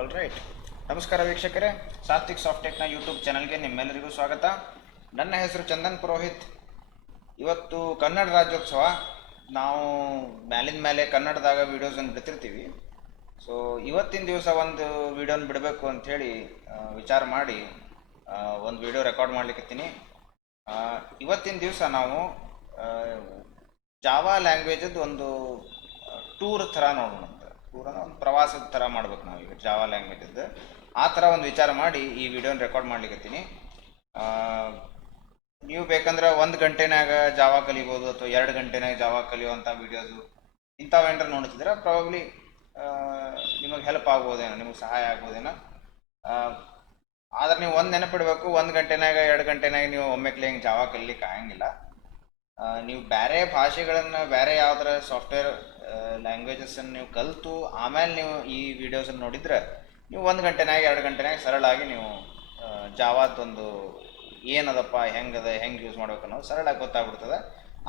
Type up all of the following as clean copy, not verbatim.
All right. ನಮಸ್ಕಾರ ವೀಕ್ಷಕರೇ, Satwik ಸಾಫ್ಟೆಕ್ನ YouTube ಚಾನಲ್ಗೆ ನಿಮ್ಮೆಲ್ಲರಿಗೂ ಸ್ವಾಗತ. ನನ್ನ ಹೆಸರು ಚಂದನ್ ಪುರೋಹಿತ್. ಇವತ್ತು ಕನ್ನಡ ರಾಜ್ಯೋತ್ಸವ. ನಾವು ಮ್ಯಾಲಿನ ಮೇಲೆ ಕನ್ನಡದಾಗ ವೀಡಿಯೋಸನ್ನು ಬಿಡ್ತಿರ್ತೀವಿ. ಸೊ ಇವತ್ತಿನ ದಿವಸ ಒಂದು ವೀಡಿಯೋನ ಬಿಡಬೇಕು ಅಂಥೇಳಿ ವಿಚಾರ ಮಾಡಿ ಒಂದು ವೀಡಿಯೋ ರೆಕಾರ್ಡ್ ಮಾಡ್ಲಿಕ್ಕತ್ತೀನಿ. ಇವತ್ತಿನ ದಿವಸ ನಾವು ಜಾವಾ ಲ್ಯಾಂಗ್ವೇಜದ್ದು ಒಂದು ಟೂರ್ ಥರ ನೋಡೋಣ. ಟೂರ್ ಅಂದರೆ ಒಂದು ಪ್ರವಾಸದ ಥರ ಮಾಡ್ಬೇಕು ನಾವು ಈಗ ಜಾವಾ ಲ್ಯಾಂಗ್ವೇಜದ್ದು. ಆ ಥರ ಒಂದು ವಿಚಾರ ಮಾಡಿ ಈ ವಿಡಿಯೋನ ರೆಕಾರ್ಡ್ ಮಾಡ್ಲಿಕ್ಕತ್ತೀನಿ. ನೀವು ಬೇಕಂದ್ರೆ 1 ಗಂಟೆನಾಗ ಜಾವಾ ಕಲಿಬೋದು ಅಥವಾ 2 ಗಂಟೆನಾಗ ಜಾವಾ ಕಲಿಯುವಂಥ ವೀಡಿಯೋಸು ಇಂಥವೇನಾರು ನೋಡ್ತಿದ್ರೆ ಪ್ರಾಬಬ್ಲಿ ನಿಮಗೆ ಹೆಲ್ಪ್ ಆಗ್ಬೋದೇನೋ, ನಿಮಗೆ ಸಹಾಯ ಆಗ್ಬೋದೇನೋ. ಆದ್ರೆ ನೀವು ಒಂದು ನೆನಪಿಡಬೇಕು, 1 ಗಂಟೆನಾಗ 2 ಗಂಟೆನಾಗ ನೀವು ಒಮ್ಮೆಕ್ಲೆ ಹಿಂಗೆ ಜಾವಾ ಕಲಿಲಿಕ್ಕೆ ಆಗಂಗಿಲ್ಲ. ನೀವು ಬೇರೆ ಭಾಷೆಗಳನ್ನು, ಬೇರೆ ಯಾವ್ದಾರ ಸಾಫ್ಟ್ವೇರ್ ಲ್ಯಾಂಗ್ವೇಜಸ್ಸನ್ನು ನೀವು ಕಲಿತು ಆಮೇಲೆ ನೀವು ಈ ವಿಡಿಯೋಸನ್ನು ನೋಡಿದ್ರೆ ನೀವು 1 ಗಂಟೆನಾಗ 2 ಗಂಟೆನಾಗ ಸರಳಾಗಿ ನೀವು ಜಾವಾದೊಂದು ಏನದಪ್ಪ, ಹೆಂಗೆ ಯೂಸ್ ಮಾಡ್ಬೇಕು ಅನ್ನೋದು ಸರಳಾಗಿ ಗೊತ್ತಾಗ್ಬಿಡ್ತದೆ.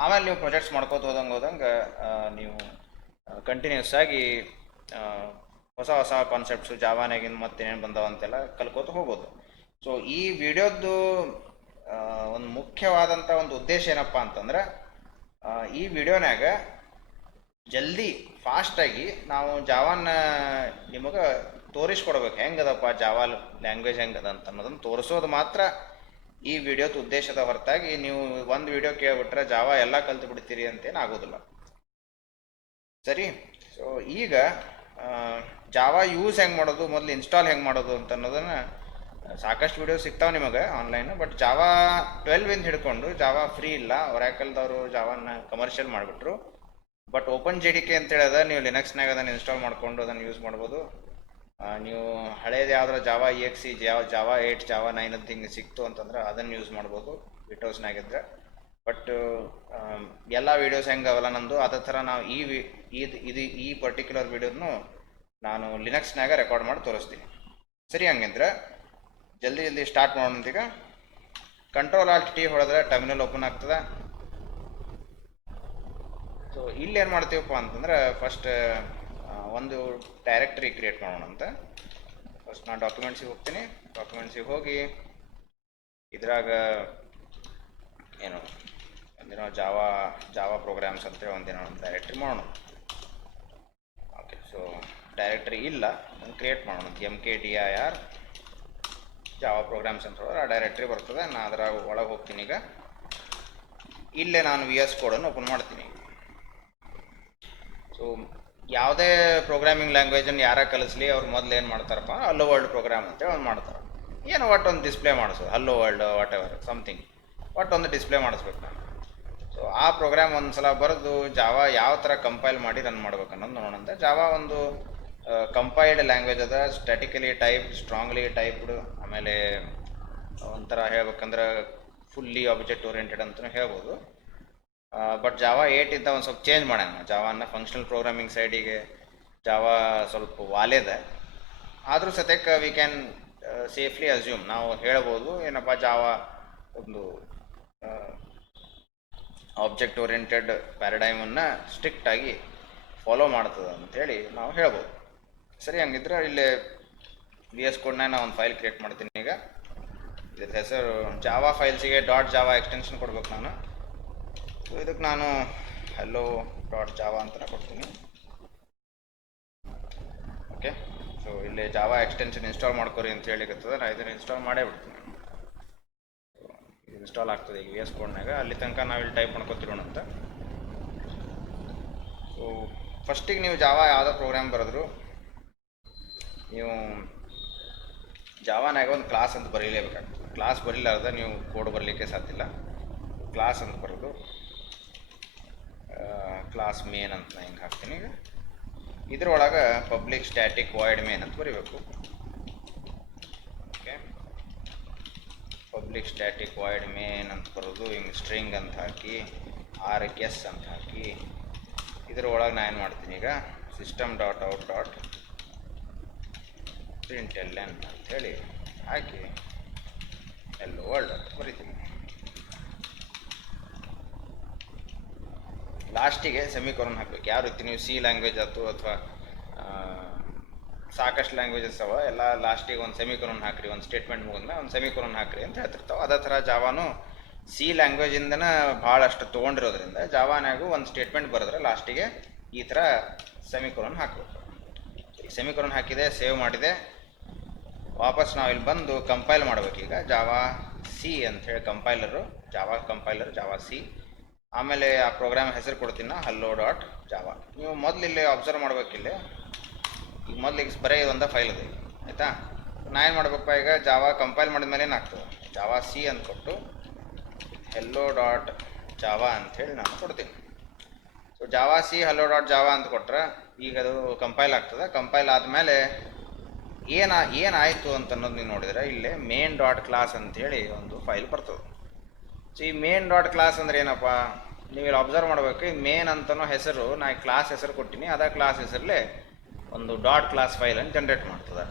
ಆಮೇಲೆ ನೀವು ಪ್ರೊಜೆಕ್ಟ್ಸ್ ಮಾಡ್ಕೋತ ಹೋದಂಗೆ ನೀವು ಕಂಟಿನ್ಯೂಸ್ ಆಗಿ ಹೊಸ ಹೊಸ ಕಾನ್ಸೆಪ್ಟ್ಸು ಜಾವಾನಾಗಿನ ಮತ್ತೇನೇನು ಬಂದವ ಅಂತೆಲ್ಲ ಕಲ್ಕೋತ ಹೋಗ್ಬೋದು. ಸೊ ಈ ವಿಡಿಯೋದ್ದು ಒಂದು ಮುಖ್ಯವಾದಂಥ ಒಂದು ಉದ್ದೇಶ ಏನಪ್ಪ ಅಂತಂದ್ರೆ, ಈ ವಿಡಿಯೋನಾಗ ಜಲ್ದಿ ಫಾಸ್ಟಾಗಿ ನಾವು ಜಾವಾನ ನಿಮಗೆ ತೋರಿಸ್ಕೊಡ್ಬೇಕು. ಹೆಂಗದಪ್ಪ ಜಾವಾ ಲ್ಯಾಂಗ್ವೇಜ್ ಹೆಂಗದ ಅಂತ ಅನ್ನೋದನ್ನು ತೋರಿಸೋದು ಮಾತ್ರ ಈ ವಿಡಿಯೋದ ಉದ್ದೇಶದ ಹೊರತಾಗಿ ನೀವು ಒಂದು ವಿಡಿಯೋ ಕೇಳ್ಬಿಟ್ರೆ ಜಾವಾ ಎಲ್ಲ ಕಲ್ತು ಬಿಡ್ತೀರಿ ಅಂತೇನು ಆಗೋದಿಲ್ಲ. ಸರಿ. ಸೊ ಈಗ ಜಾವಾ ಯೂಸ್ ಹೆಂಗೆ ಮಾಡೋದು, ಮೊದಲು ಇನ್ಸ್ಟಾಲ್ ಹೆಂಗೆ ಮಾಡೋದು ಅಂತ ಅನ್ನೋದನ್ನು ಸಾಕಷ್ಟು ವಿಡಿಯೋ ಸಿಗ್ತಾವೆ ನಿಮಗೆ ಆನ್ಲೈನ್. ಬಟ್ ಜಾವಾ 12 ಹಿಡ್ಕೊಂಡು, ಜಾವಾ ಫ್ರೀ ಇಲ್ಲ, ಒರಾಕಲ್ದವರು ಜಾವಾನ ಕಮರ್ಷಿಯಲ್ ಮಾಡಿಬಿಟ್ರು. ಬಟ್ ಓಪನ್ JDK ಅಂತೇಳಿದ ನೀವು ಲಿನಕ್ಸ್ನಾಗ ಅದನ್ನು ಇನ್ಸ್ಟಾಲ್ ಮಾಡಿಕೊಂಡು ಅದನ್ನು ಯೂಸ್ ಮಾಡ್ಬೋದು. ನೀವು ಹಳೇದು ಯಾವ್ದಾರ ಜಾವಾ EXE, ಜಾವಾ 8, ಜಾವಾ 9 ಅಂತ ಹಿಂಗೆ ಸಿಕ್ತು ಅಂತಂದ್ರೆ ಅದನ್ನು ಯೂಸ್ ಮಾಡ್ಬೋದು ವಿಂಡೋಸ್ನಾಗಿದ್ದರೆ. ಬಟ್ ಎಲ್ಲ ವೀಡಿಯೋಸ್ ಹೆಂಗೆ ಅವಲ್ಲ ನಂದು ಅದೇ ಥರ ನಾವು ಈ ಪರ್ಟಿಕ್ಯುಲರ್ ವೀಡಿಯೋನು ನಾನು ಲಿನಕ್ಸ್ನಾಗ ರೆಕಾರ್ಡ್ ಮಾಡಿ ತೋರಿಸ್ತೀನಿ. ಸರಿ, ಹಂಗಂದ್ರೆ ಜಲ್ದಿ ಸ್ಟಾರ್ಟ್ ಮಾಡೋಣ. ಈಗ Ctrl+Alt+T ಹೊಡೆದ್ರೆ ಟರ್ಮಿನಲ್ ಓಪನ್ ಆಗ್ತದೆ. ಸೊ ಇಲ್ಲಿ ಏನು ಮಾಡ್ತೀವಪ್ಪ ಅಂತಂದ್ರೆ, ಫಸ್ಟ್ ಒಂದು ಡೈರೆಕ್ಟರಿ ಕ್ರಿಯೇಟ್ ಮಾಡೋಣ ಅಂತ. ಫಸ್ಟ್ ನಾನು ಡಾಕ್ಯುಮೆಂಟ್ಸಿಗೆ ಹೋಗ್ತೀನಿ. ಡಾಕ್ಯುಮೆಂಟ್ಸಿಗೆ ಹೋಗಿ ಇದ್ರಾಗ ಏನು ಒಂದಿನ ಜಾವಾ ಪ್ರೋಗ್ರಾಮ್ಸ್ ಅಂತೇಳಿ ಒಂದಿನ ಒಂದು ಡೈರೆಕ್ಟ್ರಿ ಮಾಡೋಣ. ಓಕೆ, ಸೊ ಡೈರೆಕ್ಟ್ರಿ ಇಲ್ಲ, ಅದನ್ನು ಕ್ರಿಯೇಟ್ ಮಾಡೋಣ. MKDIR ಜಾವಾ ಪ್ರೋಗ್ರಾಮ್ಸ್ ಅಂತ ಹೇಳಿದ್ರೆ ಆ ಡೈರೆಕ್ಟ್ರಿ ಬರ್ತದೆ. ನಾನು ಅದರ ಒಳಗೆ ಹೋಗ್ತೀನಿ. ಈಗ ಇಲ್ಲೇ ನಾನು VS ಕೋಡನ್ನು ಓಪನ್ ಮಾಡ್ತೀನಿ. ಸೊ ಯಾವುದೇ ಪ್ರೋಗ್ರಾಮಿಂಗ್ ಲ್ಯಾಂಗ್ವೇಜನ್ನು ಯಾರ ಕಲಿಸ್ಲಿ ಅವ್ರು ಮೊದಲು ಏನು ಮಾಡ್ತಾರಪ್ಪ, ಹಲೋ ವರ್ಲ್ಡ್ ಪ್ರೋಗ್ರಾಮ್ ಅಂತೇಳಿ ಒಂದು ಮಾಡ್ತಾರೆ. ಏನೋ ಒಟ್ಟೊಂದು ಡಿಸ್ಪ್ಲೇ ಮಾಡಿಸೋದು, hello world whatever something, ಒಟ್ಟೊಂದು ಡಿಸ್ಪ್ಲೇ ಮಾಡಿಸ್ಬೇಕು ನಾನು. ಸೊ ಆ ಪ್ರೋಗ್ರಾಮ್ ಒಂದು ಸಲ ಬರೆದು ಜಾವಾ ಯಾವ ಥರ ಕಂಪೈಲ್ ಮಾಡಿ ರನ್ ಮಾಡ್ಬೇಕು ಅನ್ನೋದು ನೋಡೋಣ ಅಂತ. ಜಾವಾ ಒಂದು ಕಂಪೈಲ್ಡ್ ಲ್ಯಾಂಗ್ವೇಜ್ ಅದ, ಸ್ಟ್ಯಾಟಿಕಲಿ ಟೈಪ್ಡ್, ಸ್ಟ್ರಾಂಗ್ಲಿ ಟೈಪ್ಡ್, ಆಮೇಲೆ ಒಂಥರ ಹೇಳ್ಬೇಕಂದ್ರೆ ಫುಲ್ಲಿ ಆಬ್ಜೆಕ್ಟ್ ಓರಿಯೆಂಟೆಡ್ ಅಂತಲೂ ಹೇಳ್ಬೋದು. ಬಟ್ ಜಾವಾ 8 ಇಂದ ಒಂದು ಸ್ವಲ್ಪ ಚೇಂಜ್ ಮಾಡೋಣ. ಜಾವಾನ ಫಂಕ್ಷನಲ್ ಪ್ರೋಗ್ರಾಮಿಂಗ್ ಸೈಡಿಗೆ ಜಾವಾ ಸ್ವಲ್ಪ ವಾಲಿದೆ. ಆದರೂ ಸದ್ಯಕ್ಕೆ ವಿ ಕ್ಯಾನ್ ಸೇಫ್ಲಿ ಅಸ್ಯೂಮ್, ನಾವು ಹೇಳ್ಬೋದು ಏನಪ್ಪ, ಜಾವಾ ಒಂದು ಆಬ್ಜೆಕ್ಟ್ ಓರಿಯೆಂಟೆಡ್ ಪ್ಯಾರಡೈಮನ್ನು ಸ್ಟ್ರಿಕ್ಟಾಗಿ ಫಾಲೋ ಮಾಡ್ತದೆ ಅಂಥೇಳಿ ನಾವು ಹೇಳ್ಬೋದು. ಸರಿ, ಹಂಗಿದ್ರೆ ಇಲ್ಲೇ VS ಕೋಡ್ನ ನಾನು ಒಂದು ಫೈಲ್ ಕ್ರಿಯೇಟ್ ಮಾಡ್ತೀನಿ. ಈಗ ಇದ್ರ ಹೆಸರು ಜಾವಾ ಫೈಲ್ಸಿಗೆ .java ಎಕ್ಸ್ಟೆನ್ಷನ್ ಕೊಡ್ಬೇಕು ನಾನು. ಸೊ ಇದಕ್ಕೆ ನಾನು hello.java ಅಂತ ಕೊಡ್ತೀನಿ. ಓಕೆ, ಸೊ ಇಲ್ಲಿ ಜಾವಾ ಎಕ್ಸ್ಟೆನ್ಷನ್ ಇನ್ಸ್ಟಾಲ್ ಮಾಡ್ಕೊರಿ ಅಂತ ಹೇಳಿಕತ್ತದ. ನಾನು ಇದನ್ನು ಇನ್ಸ್ಟಾಲ್ ಮಾಡೇ ಬಿಡ್ತೀನಿ. ಇನ್ಸ್ಟಾಲ್ ಆಗ್ತದೆ ಈಗ VS ಕೋಡ್ನಾಗ. ಅಲ್ಲಿ ತನಕ ನಾವು ಇಲ್ಲಿ ಟೈಪ್ ಮಾಡ್ಕೊತಿರೋಣ ಅಂತ. ಸೊ ಫಸ್ಟಿಗೆ ನೀವು ಜಾವಾ ಯಾವುದೋ ಪ್ರೋಗ್ರಾಮ್ ಬರೆದ್ರು, ನೀವು ಜಾವಾನಾಗ ಒಂದು ಕ್ಲಾಸ್ ಅಂತ ಬರೀಲೇಬೇಕಾಗ್ತದೆ. ಕ್ಲಾಸ್ ಬರೀಲಾರ್ದ ನೀವು ಕೋಡ್ ಬರಲಿಕ್ಕೆ ಸಾಧ್ಯ ಇಲ್ಲ. ಕ್ಲಾಸ್ ಅಂತ ಬರೋದು, ಕ್ಲಾಸ್ ಮೇನ್ ಅಂತ ನಾನು ಹಿಂಗೆ ಹಾಕ್ತೀನಿ. ಈಗ ಇದ್ರೊಳಗೆ ಪಬ್ಲಿಕ್ ಸ್ಟ್ಯಾಟಿಕ್ ವಾಯ್ಡ್ ಮೇನ್ ಅಂತ ಬರೀಬೇಕು. Okay, public static void main ಅಂತ ಬರೋದು, ಹಿಂಗೆ ಸ್ಟ್ರಿಂಗ್ ಅಂತ ಹಾಕಿ rs ಅಂತ ಹಾಕಿ ಇದ್ರೊಳಗೆ ನಾನು ಏನು ಮಾಡ್ತೀನಿ, ಈಗ system.out.println ಅಂಥೇಳಿ ಹಾಕಿ hello world ಅಂತ ಬರೀತೀನಿ. ಲಾಸ್ಟಿಗೆ ಸೆಮಿಕೋಲನ್ ಹಾಕಬೇಕು. ಯಾವ ರೀತಿ ನೀವು ಸಿ ಲ್ಯಾಂಗ್ವೇಜ್ ಆಯ್ತು ಅಥವಾ ಸಾಕಷ್ಟು ಲ್ಯಾಂಗ್ವೇಜಸ್ ಅವ, ಎಲ್ಲ ಲಾಸ್ಟಿಗೆ ಒಂದು ಸೆಮಿಕೊಲನ್ ಹಾಕ್ರಿ, ಒಂದು ಸ್ಟೇಟ್ಮೆಂಟ್ ಮುಗಿದ್ಮೇಲೆ ಒಂದು ಸೆಮಿಕೊಲನ್ ಹಾಕ್ರಿ ಅಂತ ಹೇಳ್ತಿರ್ತಾವೆ. ಅದೇ ಥರ ಜಾವಾನು ಸಿ ಲ್ಯಾಂಗ್ವೇಜಿಂದನೇ ಭಾಳಷ್ಟು ತೊಗೊಂಡಿರೋದ್ರಿಂದ ಜಾವಾನಾಗೂ ಒಂದು ಸ್ಟೇಟ್ಮೆಂಟ್ ಬರೆದ್ರೆ ಲಾಸ್ಟಿಗೆ ಈ ಥರ ಸೆಮಿಕೊಲನ್ ಹಾಕಬೇಕು. ಈ ಸೆಮಿಕೊಲನ್ ಹಾಕಿದೆ, ಸೇವ್ ಮಾಡಿದೆ, ವಾಪಸ್ ನಾವು ಇಲ್ಲಿ ಬಂದು ಕಂಪೈಲ್ ಮಾಡಬೇಕೀಗ. ಜಾವಾ ಸಿ ಅಂಥೇಳಿ ಕಂಪೈಲರು, ಜಾವಾ ಸಿ. ಆಮೇಲೆ ಆ ಪ್ರೋಗ್ರಾಮ್ ಹೆಸರು ಕೊಡ್ತೀನಿ ನಾ, hello.java. ನೀವು ಮೊದಲು ಇಲ್ಲಿ ಅಬ್ಸರ್ವ್ ಮಾಡ್ಬೇಕಿಲ್ಲಿ, ಈಗ ಮೊದಲಿಗೆ ಬರೀ ಒಂದು ಫೈಲ್ ಇದೆ ಆಯಿತಾ. ನಾ ಏನು ಮಾಡ್ಬೇಕಪ್ಪ, ಈಗ ಜಾವಾ ಕಂಪೈಲ್ ಮಾಡಿದ್ಮೇಲೆ ಏನಾಗ್ತದೆ, ಜಾವಾ ಸಿ ಅಂತ ಕೊಟ್ಟು hello.java ಅಂಥೇಳಿ ನಾನು ಕೊಡ್ತೀನಿ. ಸೊ ಜಾವಾ ಸಿ hello.java ಅಂತ ಕೊಟ್ಟರೆ ಈಗ ಅದು ಕಂಪೈಲ್ ಆಗ್ತದೆ. ಕಂಪೈಲ್ ಆದಮೇಲೆ ಏನಾಯಿತು ಅಂತ ಅನ್ನೋದು ನೀವು ನೋಡಿದರೆ ಇಲ್ಲೇ main.class ಅಂಥೇಳಿ ಒಂದು ಫೈಲ್ ಬರ್ತದೆ. ಸೊ ಈ main.class ಅಂದರೆ ಏನಪ್ಪ, ನೀವು ಇಲ್ಲಿ ಅಬ್ಸರ್ವ್ ಮಾಡಬೇಕು. ಈ ಮೇನ್ ಅಂತನೋ ಹೆಸರು, ನಾ ಈ ಕ್ಲಾಸ್ ಹೆಸರು ಕೊಟ್ಟಿನಿ, ಅದೇ ಕ್ಲಾಸ್ ಹೆಸರಲ್ಲೇ ಒಂದು .class ಫೈಲನ್ನು ಜನ್ರೇಟ್ ಮಾಡ್ತದೆ.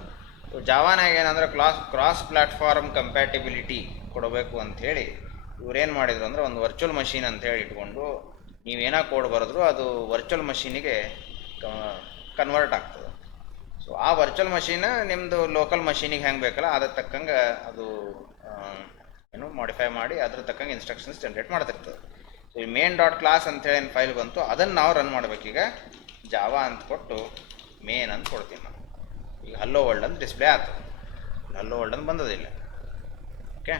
ಸೊ ಜಾವಾನಾಗ ಏನಂದ್ರೆ ಕ್ರಾಸ್ ಪ್ಲ್ಯಾಟ್ಫಾರ್ಮ್ ಕಂಪ್ಯಾಟಿಬಿಲಿಟಿ ಕೊಡಬೇಕು ಅಂಥೇಳಿ ಇವ್ರೇನು ಮಾಡಿದ್ರು ಅಂದರೆ ಒಂದು ವರ್ಚುವಲ್ ಮಷೀನ್ ಅಂತೇಳಿ ಇಟ್ಕೊಂಡು ನೀವೇನೋ ಕೋಡ್ ಬರೆದ್ರು ಅದು ವರ್ಚುವಲ್ ಮಷೀನಿಗೆ ಕನ್ವರ್ಟ್ ಆಗ್ತದೆ. ಸೊ ಆ ವರ್ಚುವಲ್ ಮಷೀನ್ ನಿಮ್ಮದು ಲೋಕಲ್ ಮಷೀನಿಗೆ ಹೆಂಗೆ ಬೇಕಲ್ಲ ಅದ್ರ ತಕ್ಕಂಗೆ ಅದು ಏನು ಮಾಡಿಫೈ ಮಾಡಿ ಅದ್ರ ತಕ್ಕಂಗೆ ಇನ್ಸ್ಟ್ರಕ್ಷನ್ಸ್ ಜನ್ರೇಟ್ ಮಾಡ್ತಿರ್ತದೆ. ಸೊ ಈ main.class ಅಂಥೇಳಿ ಏನು ಫೈಲ್ ಬಂತು ಅದನ್ನು ನಾವು ರನ್ ಮಾಡಬೇಕೀಗ. ಜಾವಾ ಅಂತ ಕೊಟ್ಟು ಮೇನ್ ಅಂತ ಕೊಡ್ತೀನಿ ನಾವು. ಈಗ ಹಲ್ಲೋ ವರ್ಲ್ಡ್ ಅಂತ ಡಿಸ್ಪ್ಲೇ ಆಗ್ತದೆ, ಹಲ್ಲೋ ವರ್ಲ್ಡ್ ಅಂತ ಬಂದದಿಲ್ಲ. ಓಕೆ,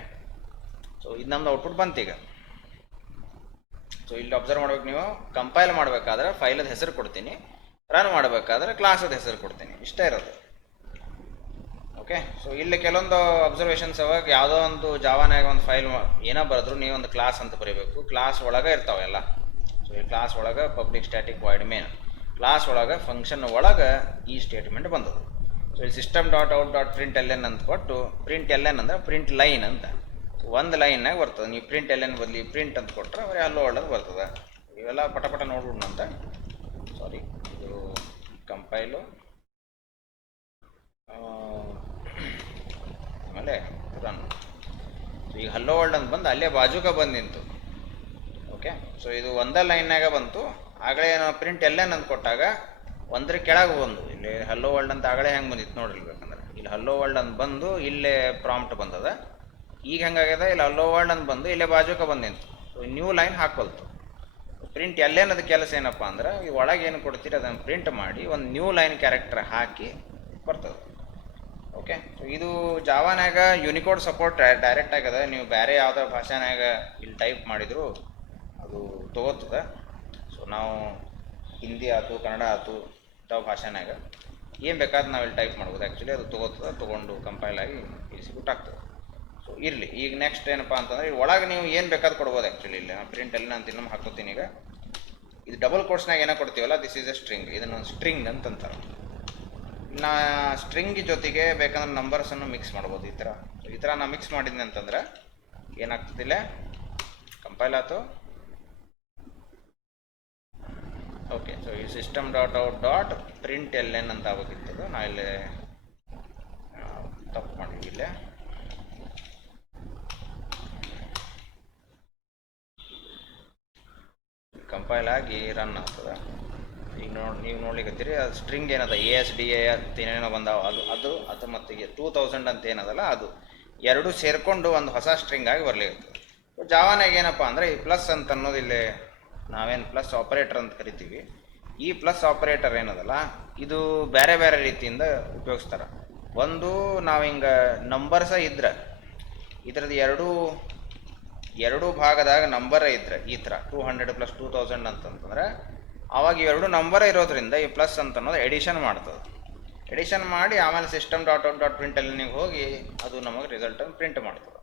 ಸೊ ಇದು ನಮ್ದು ಔಟ್ಪುಟ್ ಬಂತೀಗ. ಸೊ ಇಲ್ಲಿ ಅಬ್ಸರ್ವ್ ಮಾಡ್ಬೇಕು, ನೀವು ಕಂಪೈಲ್ ಮಾಡಬೇಕಾದ್ರೆ ಫೈಲದ ಹೆಸರು ಕೊಡ್ತೀನಿ, ರನ್ ಮಾಡಬೇಕಾದ್ರೆ ಕ್ಲಾಸದ ಹೆಸರು ಕೊಡ್ತೀನಿ, ಇಷ್ಟೇ ಇರೋದು. ಓಕೆ, ಸೊ ಇಲ್ಲಿ ಕೆಲವೊಂದು ಅಬ್ಸರ್ವೇಷನ್ಸ್ ಅವಾಗ ಯಾವುದೋ ಒಂದು ಜಾವಾನಾಗ ಒಂದು ಫೈಲ್ ಏನೋ ಬರೆದ್ರು ನೀವು ಒಂದು ಕ್ಲಾಸ್ ಅಂತ ಬರೀಬೇಕು. ಕ್ಲಾಸ್ ಒಳಗೆ ಇರ್ತಾವೆಲ್ಲ. ಸೊ ಈ ಕ್ಲಾಸ್ ಒಳಗೆ public static void main, class ಒಳಗೆ ಫಂಕ್ಷನ್ ಒಳಗೆ ಈ ಸ್ಟೇಟ್ಮೆಂಟ್ ಬಂದದು. ಸೊ ಇಲ್ಲಿ system.out.println ಅಂತ ಕೊಟ್ಟು println ಅಂದರೆ ಪ್ರಿಂಟ್ ಲೈನ್ ಅಂತ ಒಂದು ಲೈನ್ನಾಗ ಬರ್ತದೆ. ನೀವು println ಬದಲಿ ಪ್ರಿಂಟ್ ಅಂತ ಕೊಟ್ಟರೆ ಬರೀ hello world ಅಂತ ಬರ್ತದೆ. ಇವೆಲ್ಲ ಪಟ ನೋಡ್ಬಿಡೋಣ ಅಂತ. ಸಾರಿ, ಇದು ಕಂಪೈಲು ಆಮೇಲೆ ರನ್. ಸೊ ಈಗ hello world ಅಂತ ಬಂದು ಅಲ್ಲೇ ಬಾಜುಕ ಬಂದು ನಿಂತು. ಓಕೆ, ಸೊ ಇದು ಒಂದೇ ಲೈನ್ನಾಗ ಬಂತು. ಆಗಲೇ ನಾವು println ಅಂತ ಕೊಟ್ಟಾಗ ಒಂದ್ರ ಕೆಳಗೆ ಬಂದು ಇಲ್ಲಿ hello world ಅಂತ ಆಗಲೇ ಹೆಂಗೆ ಬಂದಿತ್ತು ನೋಡಿರ್ಬೇಕಂದ್ರೆ ಇಲ್ಲಿ hello world ಅಂತ ಬಂದು ಇಲ್ಲೇ ಪ್ರಾಂಪ್ಟ್ ಬಂದದ. ಈಗ ಹೆಂಗಾಗ್ಯದ, ಇಲ್ಲಿ hello world ಅಂತ ಬಂದು ಇಲ್ಲೇ ಬಾಜುಕ ಬಂದು ನಿಂತು. ಸೊ ನ್ಯೂ ಲೈನ್ ಹಾಕೊಳ್ತು. println ಅದ ಕೆಲಸ ಏನಪ್ಪ ಅಂದ್ರೆ ಈ ಒಳಗೆ ಏನು ಕೊಡ್ತೀರಿ ಅದನ್ನು ಪ್ರಿಂಟ್ ಮಾಡಿ ಒಂದು ನ್ಯೂ ಲೈನ್ ಕ್ಯಾರೆಕ್ಟರ್ ಹಾಕಿ ಬರ್ತದೆ. ಓಕೆ, ಸೊ ಇದು ಜಾವಾನಾಗ ಯೂನಿಕೋಡ್ ಸಪೋರ್ಟ್ ಡೈರೆಕ್ಟ್ ಆಗ್ಯದ. ನೀವು ಬೇರೆ ಯಾವುದೋ ಭಾಷೆನಾಗ ಇಲ್ಲಿ ಟೈಪ್ ಮಾಡಿದ್ರು ಅದು ತೊಗೋತದೆ. ಸೊ ನಾವು ಹಿಂದಿ ಆಯ್ತು, ಕನ್ನಡ ಆಯ್ತು, ಇಂಥವು ಭಾಷೆನಾಗ ಏನು ಬೇಕಾದ್ರೆ ನಾವು ಇಲ್ಲಿ ಟೈಪ್ ಮಾಡ್ಬೋದು. ಆ್ಯಕ್ಚುಲಿ ಅದು ತೊಗೊಂಡು ಕಂಪೈಲ್ ಆಗಿ ಎಕ್ಸಿಕ್ಯೂಟ್ ಆಗ್ತದೆ. ಸೊ ಇರಲಿ, ಈಗ ನೆಕ್ಸ್ಟ್ ಏನಪ್ಪ ಅಂತಂದರೆ ಈ ಒಳಗೆ ನೀವು ಏನು ಬೇಕಾದ್ರೆ ಕೊಡ್ಬೋದು. ಆ್ಯಕ್ಚುಲಿ ಇಲ್ಲಿ ನಾನು println ಅಂತ ಇನ್ನೊಮ್ಮೆ ಹಾಕೋತೀನಿ. ಈಗ ಇದು ಡಬಲ್ ಕೋರ್ಸ್ನಾಗ ಏನೋ ಕೊಡ್ತೀವಲ್ಲ, ದಿಸ್ ಈಸ್ ಎ ಸ್ಟ್ರಿಂಗ್, ಇದನ್ನು ಸ್ಟ್ರಿಂಗ್ ಅಂತಂತಾರೆ. ನಾ ಸ್ಟ್ರಿಂಗ್ ಜೊತೆಗೆ ಬೇಕಂದ್ರೆ ನಂಬರ್ಸನ್ನು ಮಿಕ್ಸ್ ಮಾಡ್ಬೋದು. ಈ ಥರ ನಾ ಮಿಕ್ಸ್ ಮಾಡಿದ್ನಿ ಅಂತಂದ್ರೆ ಏನಾಗ್ತದಿಲ್ಲ, ಕಂಪೈಲ್ ಆಯ್ತು. ಓಕೆ, ಸೊ ಈ system.out.println ಅಂತ ಆಗೋಗಿರ್ತದೆ. ನಾ ಇಲ್ಲೇ ತಪ್ಪು ಮಾಡಿದ್ವಿ. ಇಲ್ಲೇ ಕಂಪೈಲ್ ಆಗಿ ರನ್ ಆಗ್ತದೆ. ಈಗ ನೀವು ನೋಡ್ಲಿಕ್ಕತ್ತೀರಿ ಅದು ಸ್ಟ್ರಿಂಗ್ ಏನದ ASDA ಅಂತ ಏನೇನೋ ಬಂದಾವ ಅದು ಮತ್ತು 2000 ಅಂತ ಏನದಲ್ಲ ಅದು ಎರಡು ಸೇರಿಕೊಂಡು ಒಂದು ಹೊಸ ಸ್ಟ್ರಿಂಗ್ ಆಗಿ ಬರ್ಲಿಕ್ಕೆ. ಜಾವಾನಾಗ ಏನಪ್ಪ ಅಂದರೆ ಈ ಪ್ಲಸ್ ಅಂತ ಅನ್ನೋದು ಇಲ್ಲಿ ನಾವೇನು ಪ್ಲಸ್ ಆಪರೇಟರ್ ಅಂತ ಕರಿತೀವಿ. ಈ ಪ್ಲಸ್ ಆಪರೇಟರ್ ಏನದಲ್ಲ ಇದು ಬೇರೆ ಬೇರೆ ರೀತಿಯಿಂದ ಉಪಯೋಗಿಸ್ತಾರೆ. ಒಂದು ನಾವು ಹಿಂಗೆ ನಂಬರ್ಸ ಇದ್ರೆ ಇದ್ರದ್ದು ಎರಡು ಭಾಗದಾಗ ನಂಬರ ಇದ್ರೆ ಈ ಥರ 200 + 2000 ಅಂತಂತಂದ್ರೆ ಆವಾಗ ಇವೆರಡು ನಂಬರ್ ಇರೋದ್ರಿಂದ ಈ ಪ್ಲಸ್ ಅಂತ ಅನ್ನೋದು ಎಡಿಷನ್ ಮಾಡ್ತದೆ. ಎಡಿಷನ್ ಮಾಡಿ ಆಮೇಲೆ system.out.println ಹೋಗಿ ಅದು ನಮಗೆ ರಿಸಲ್ಟನ್ನು ಪ್ರಿಂಟ್ ಮಾಡ್ತದೆ.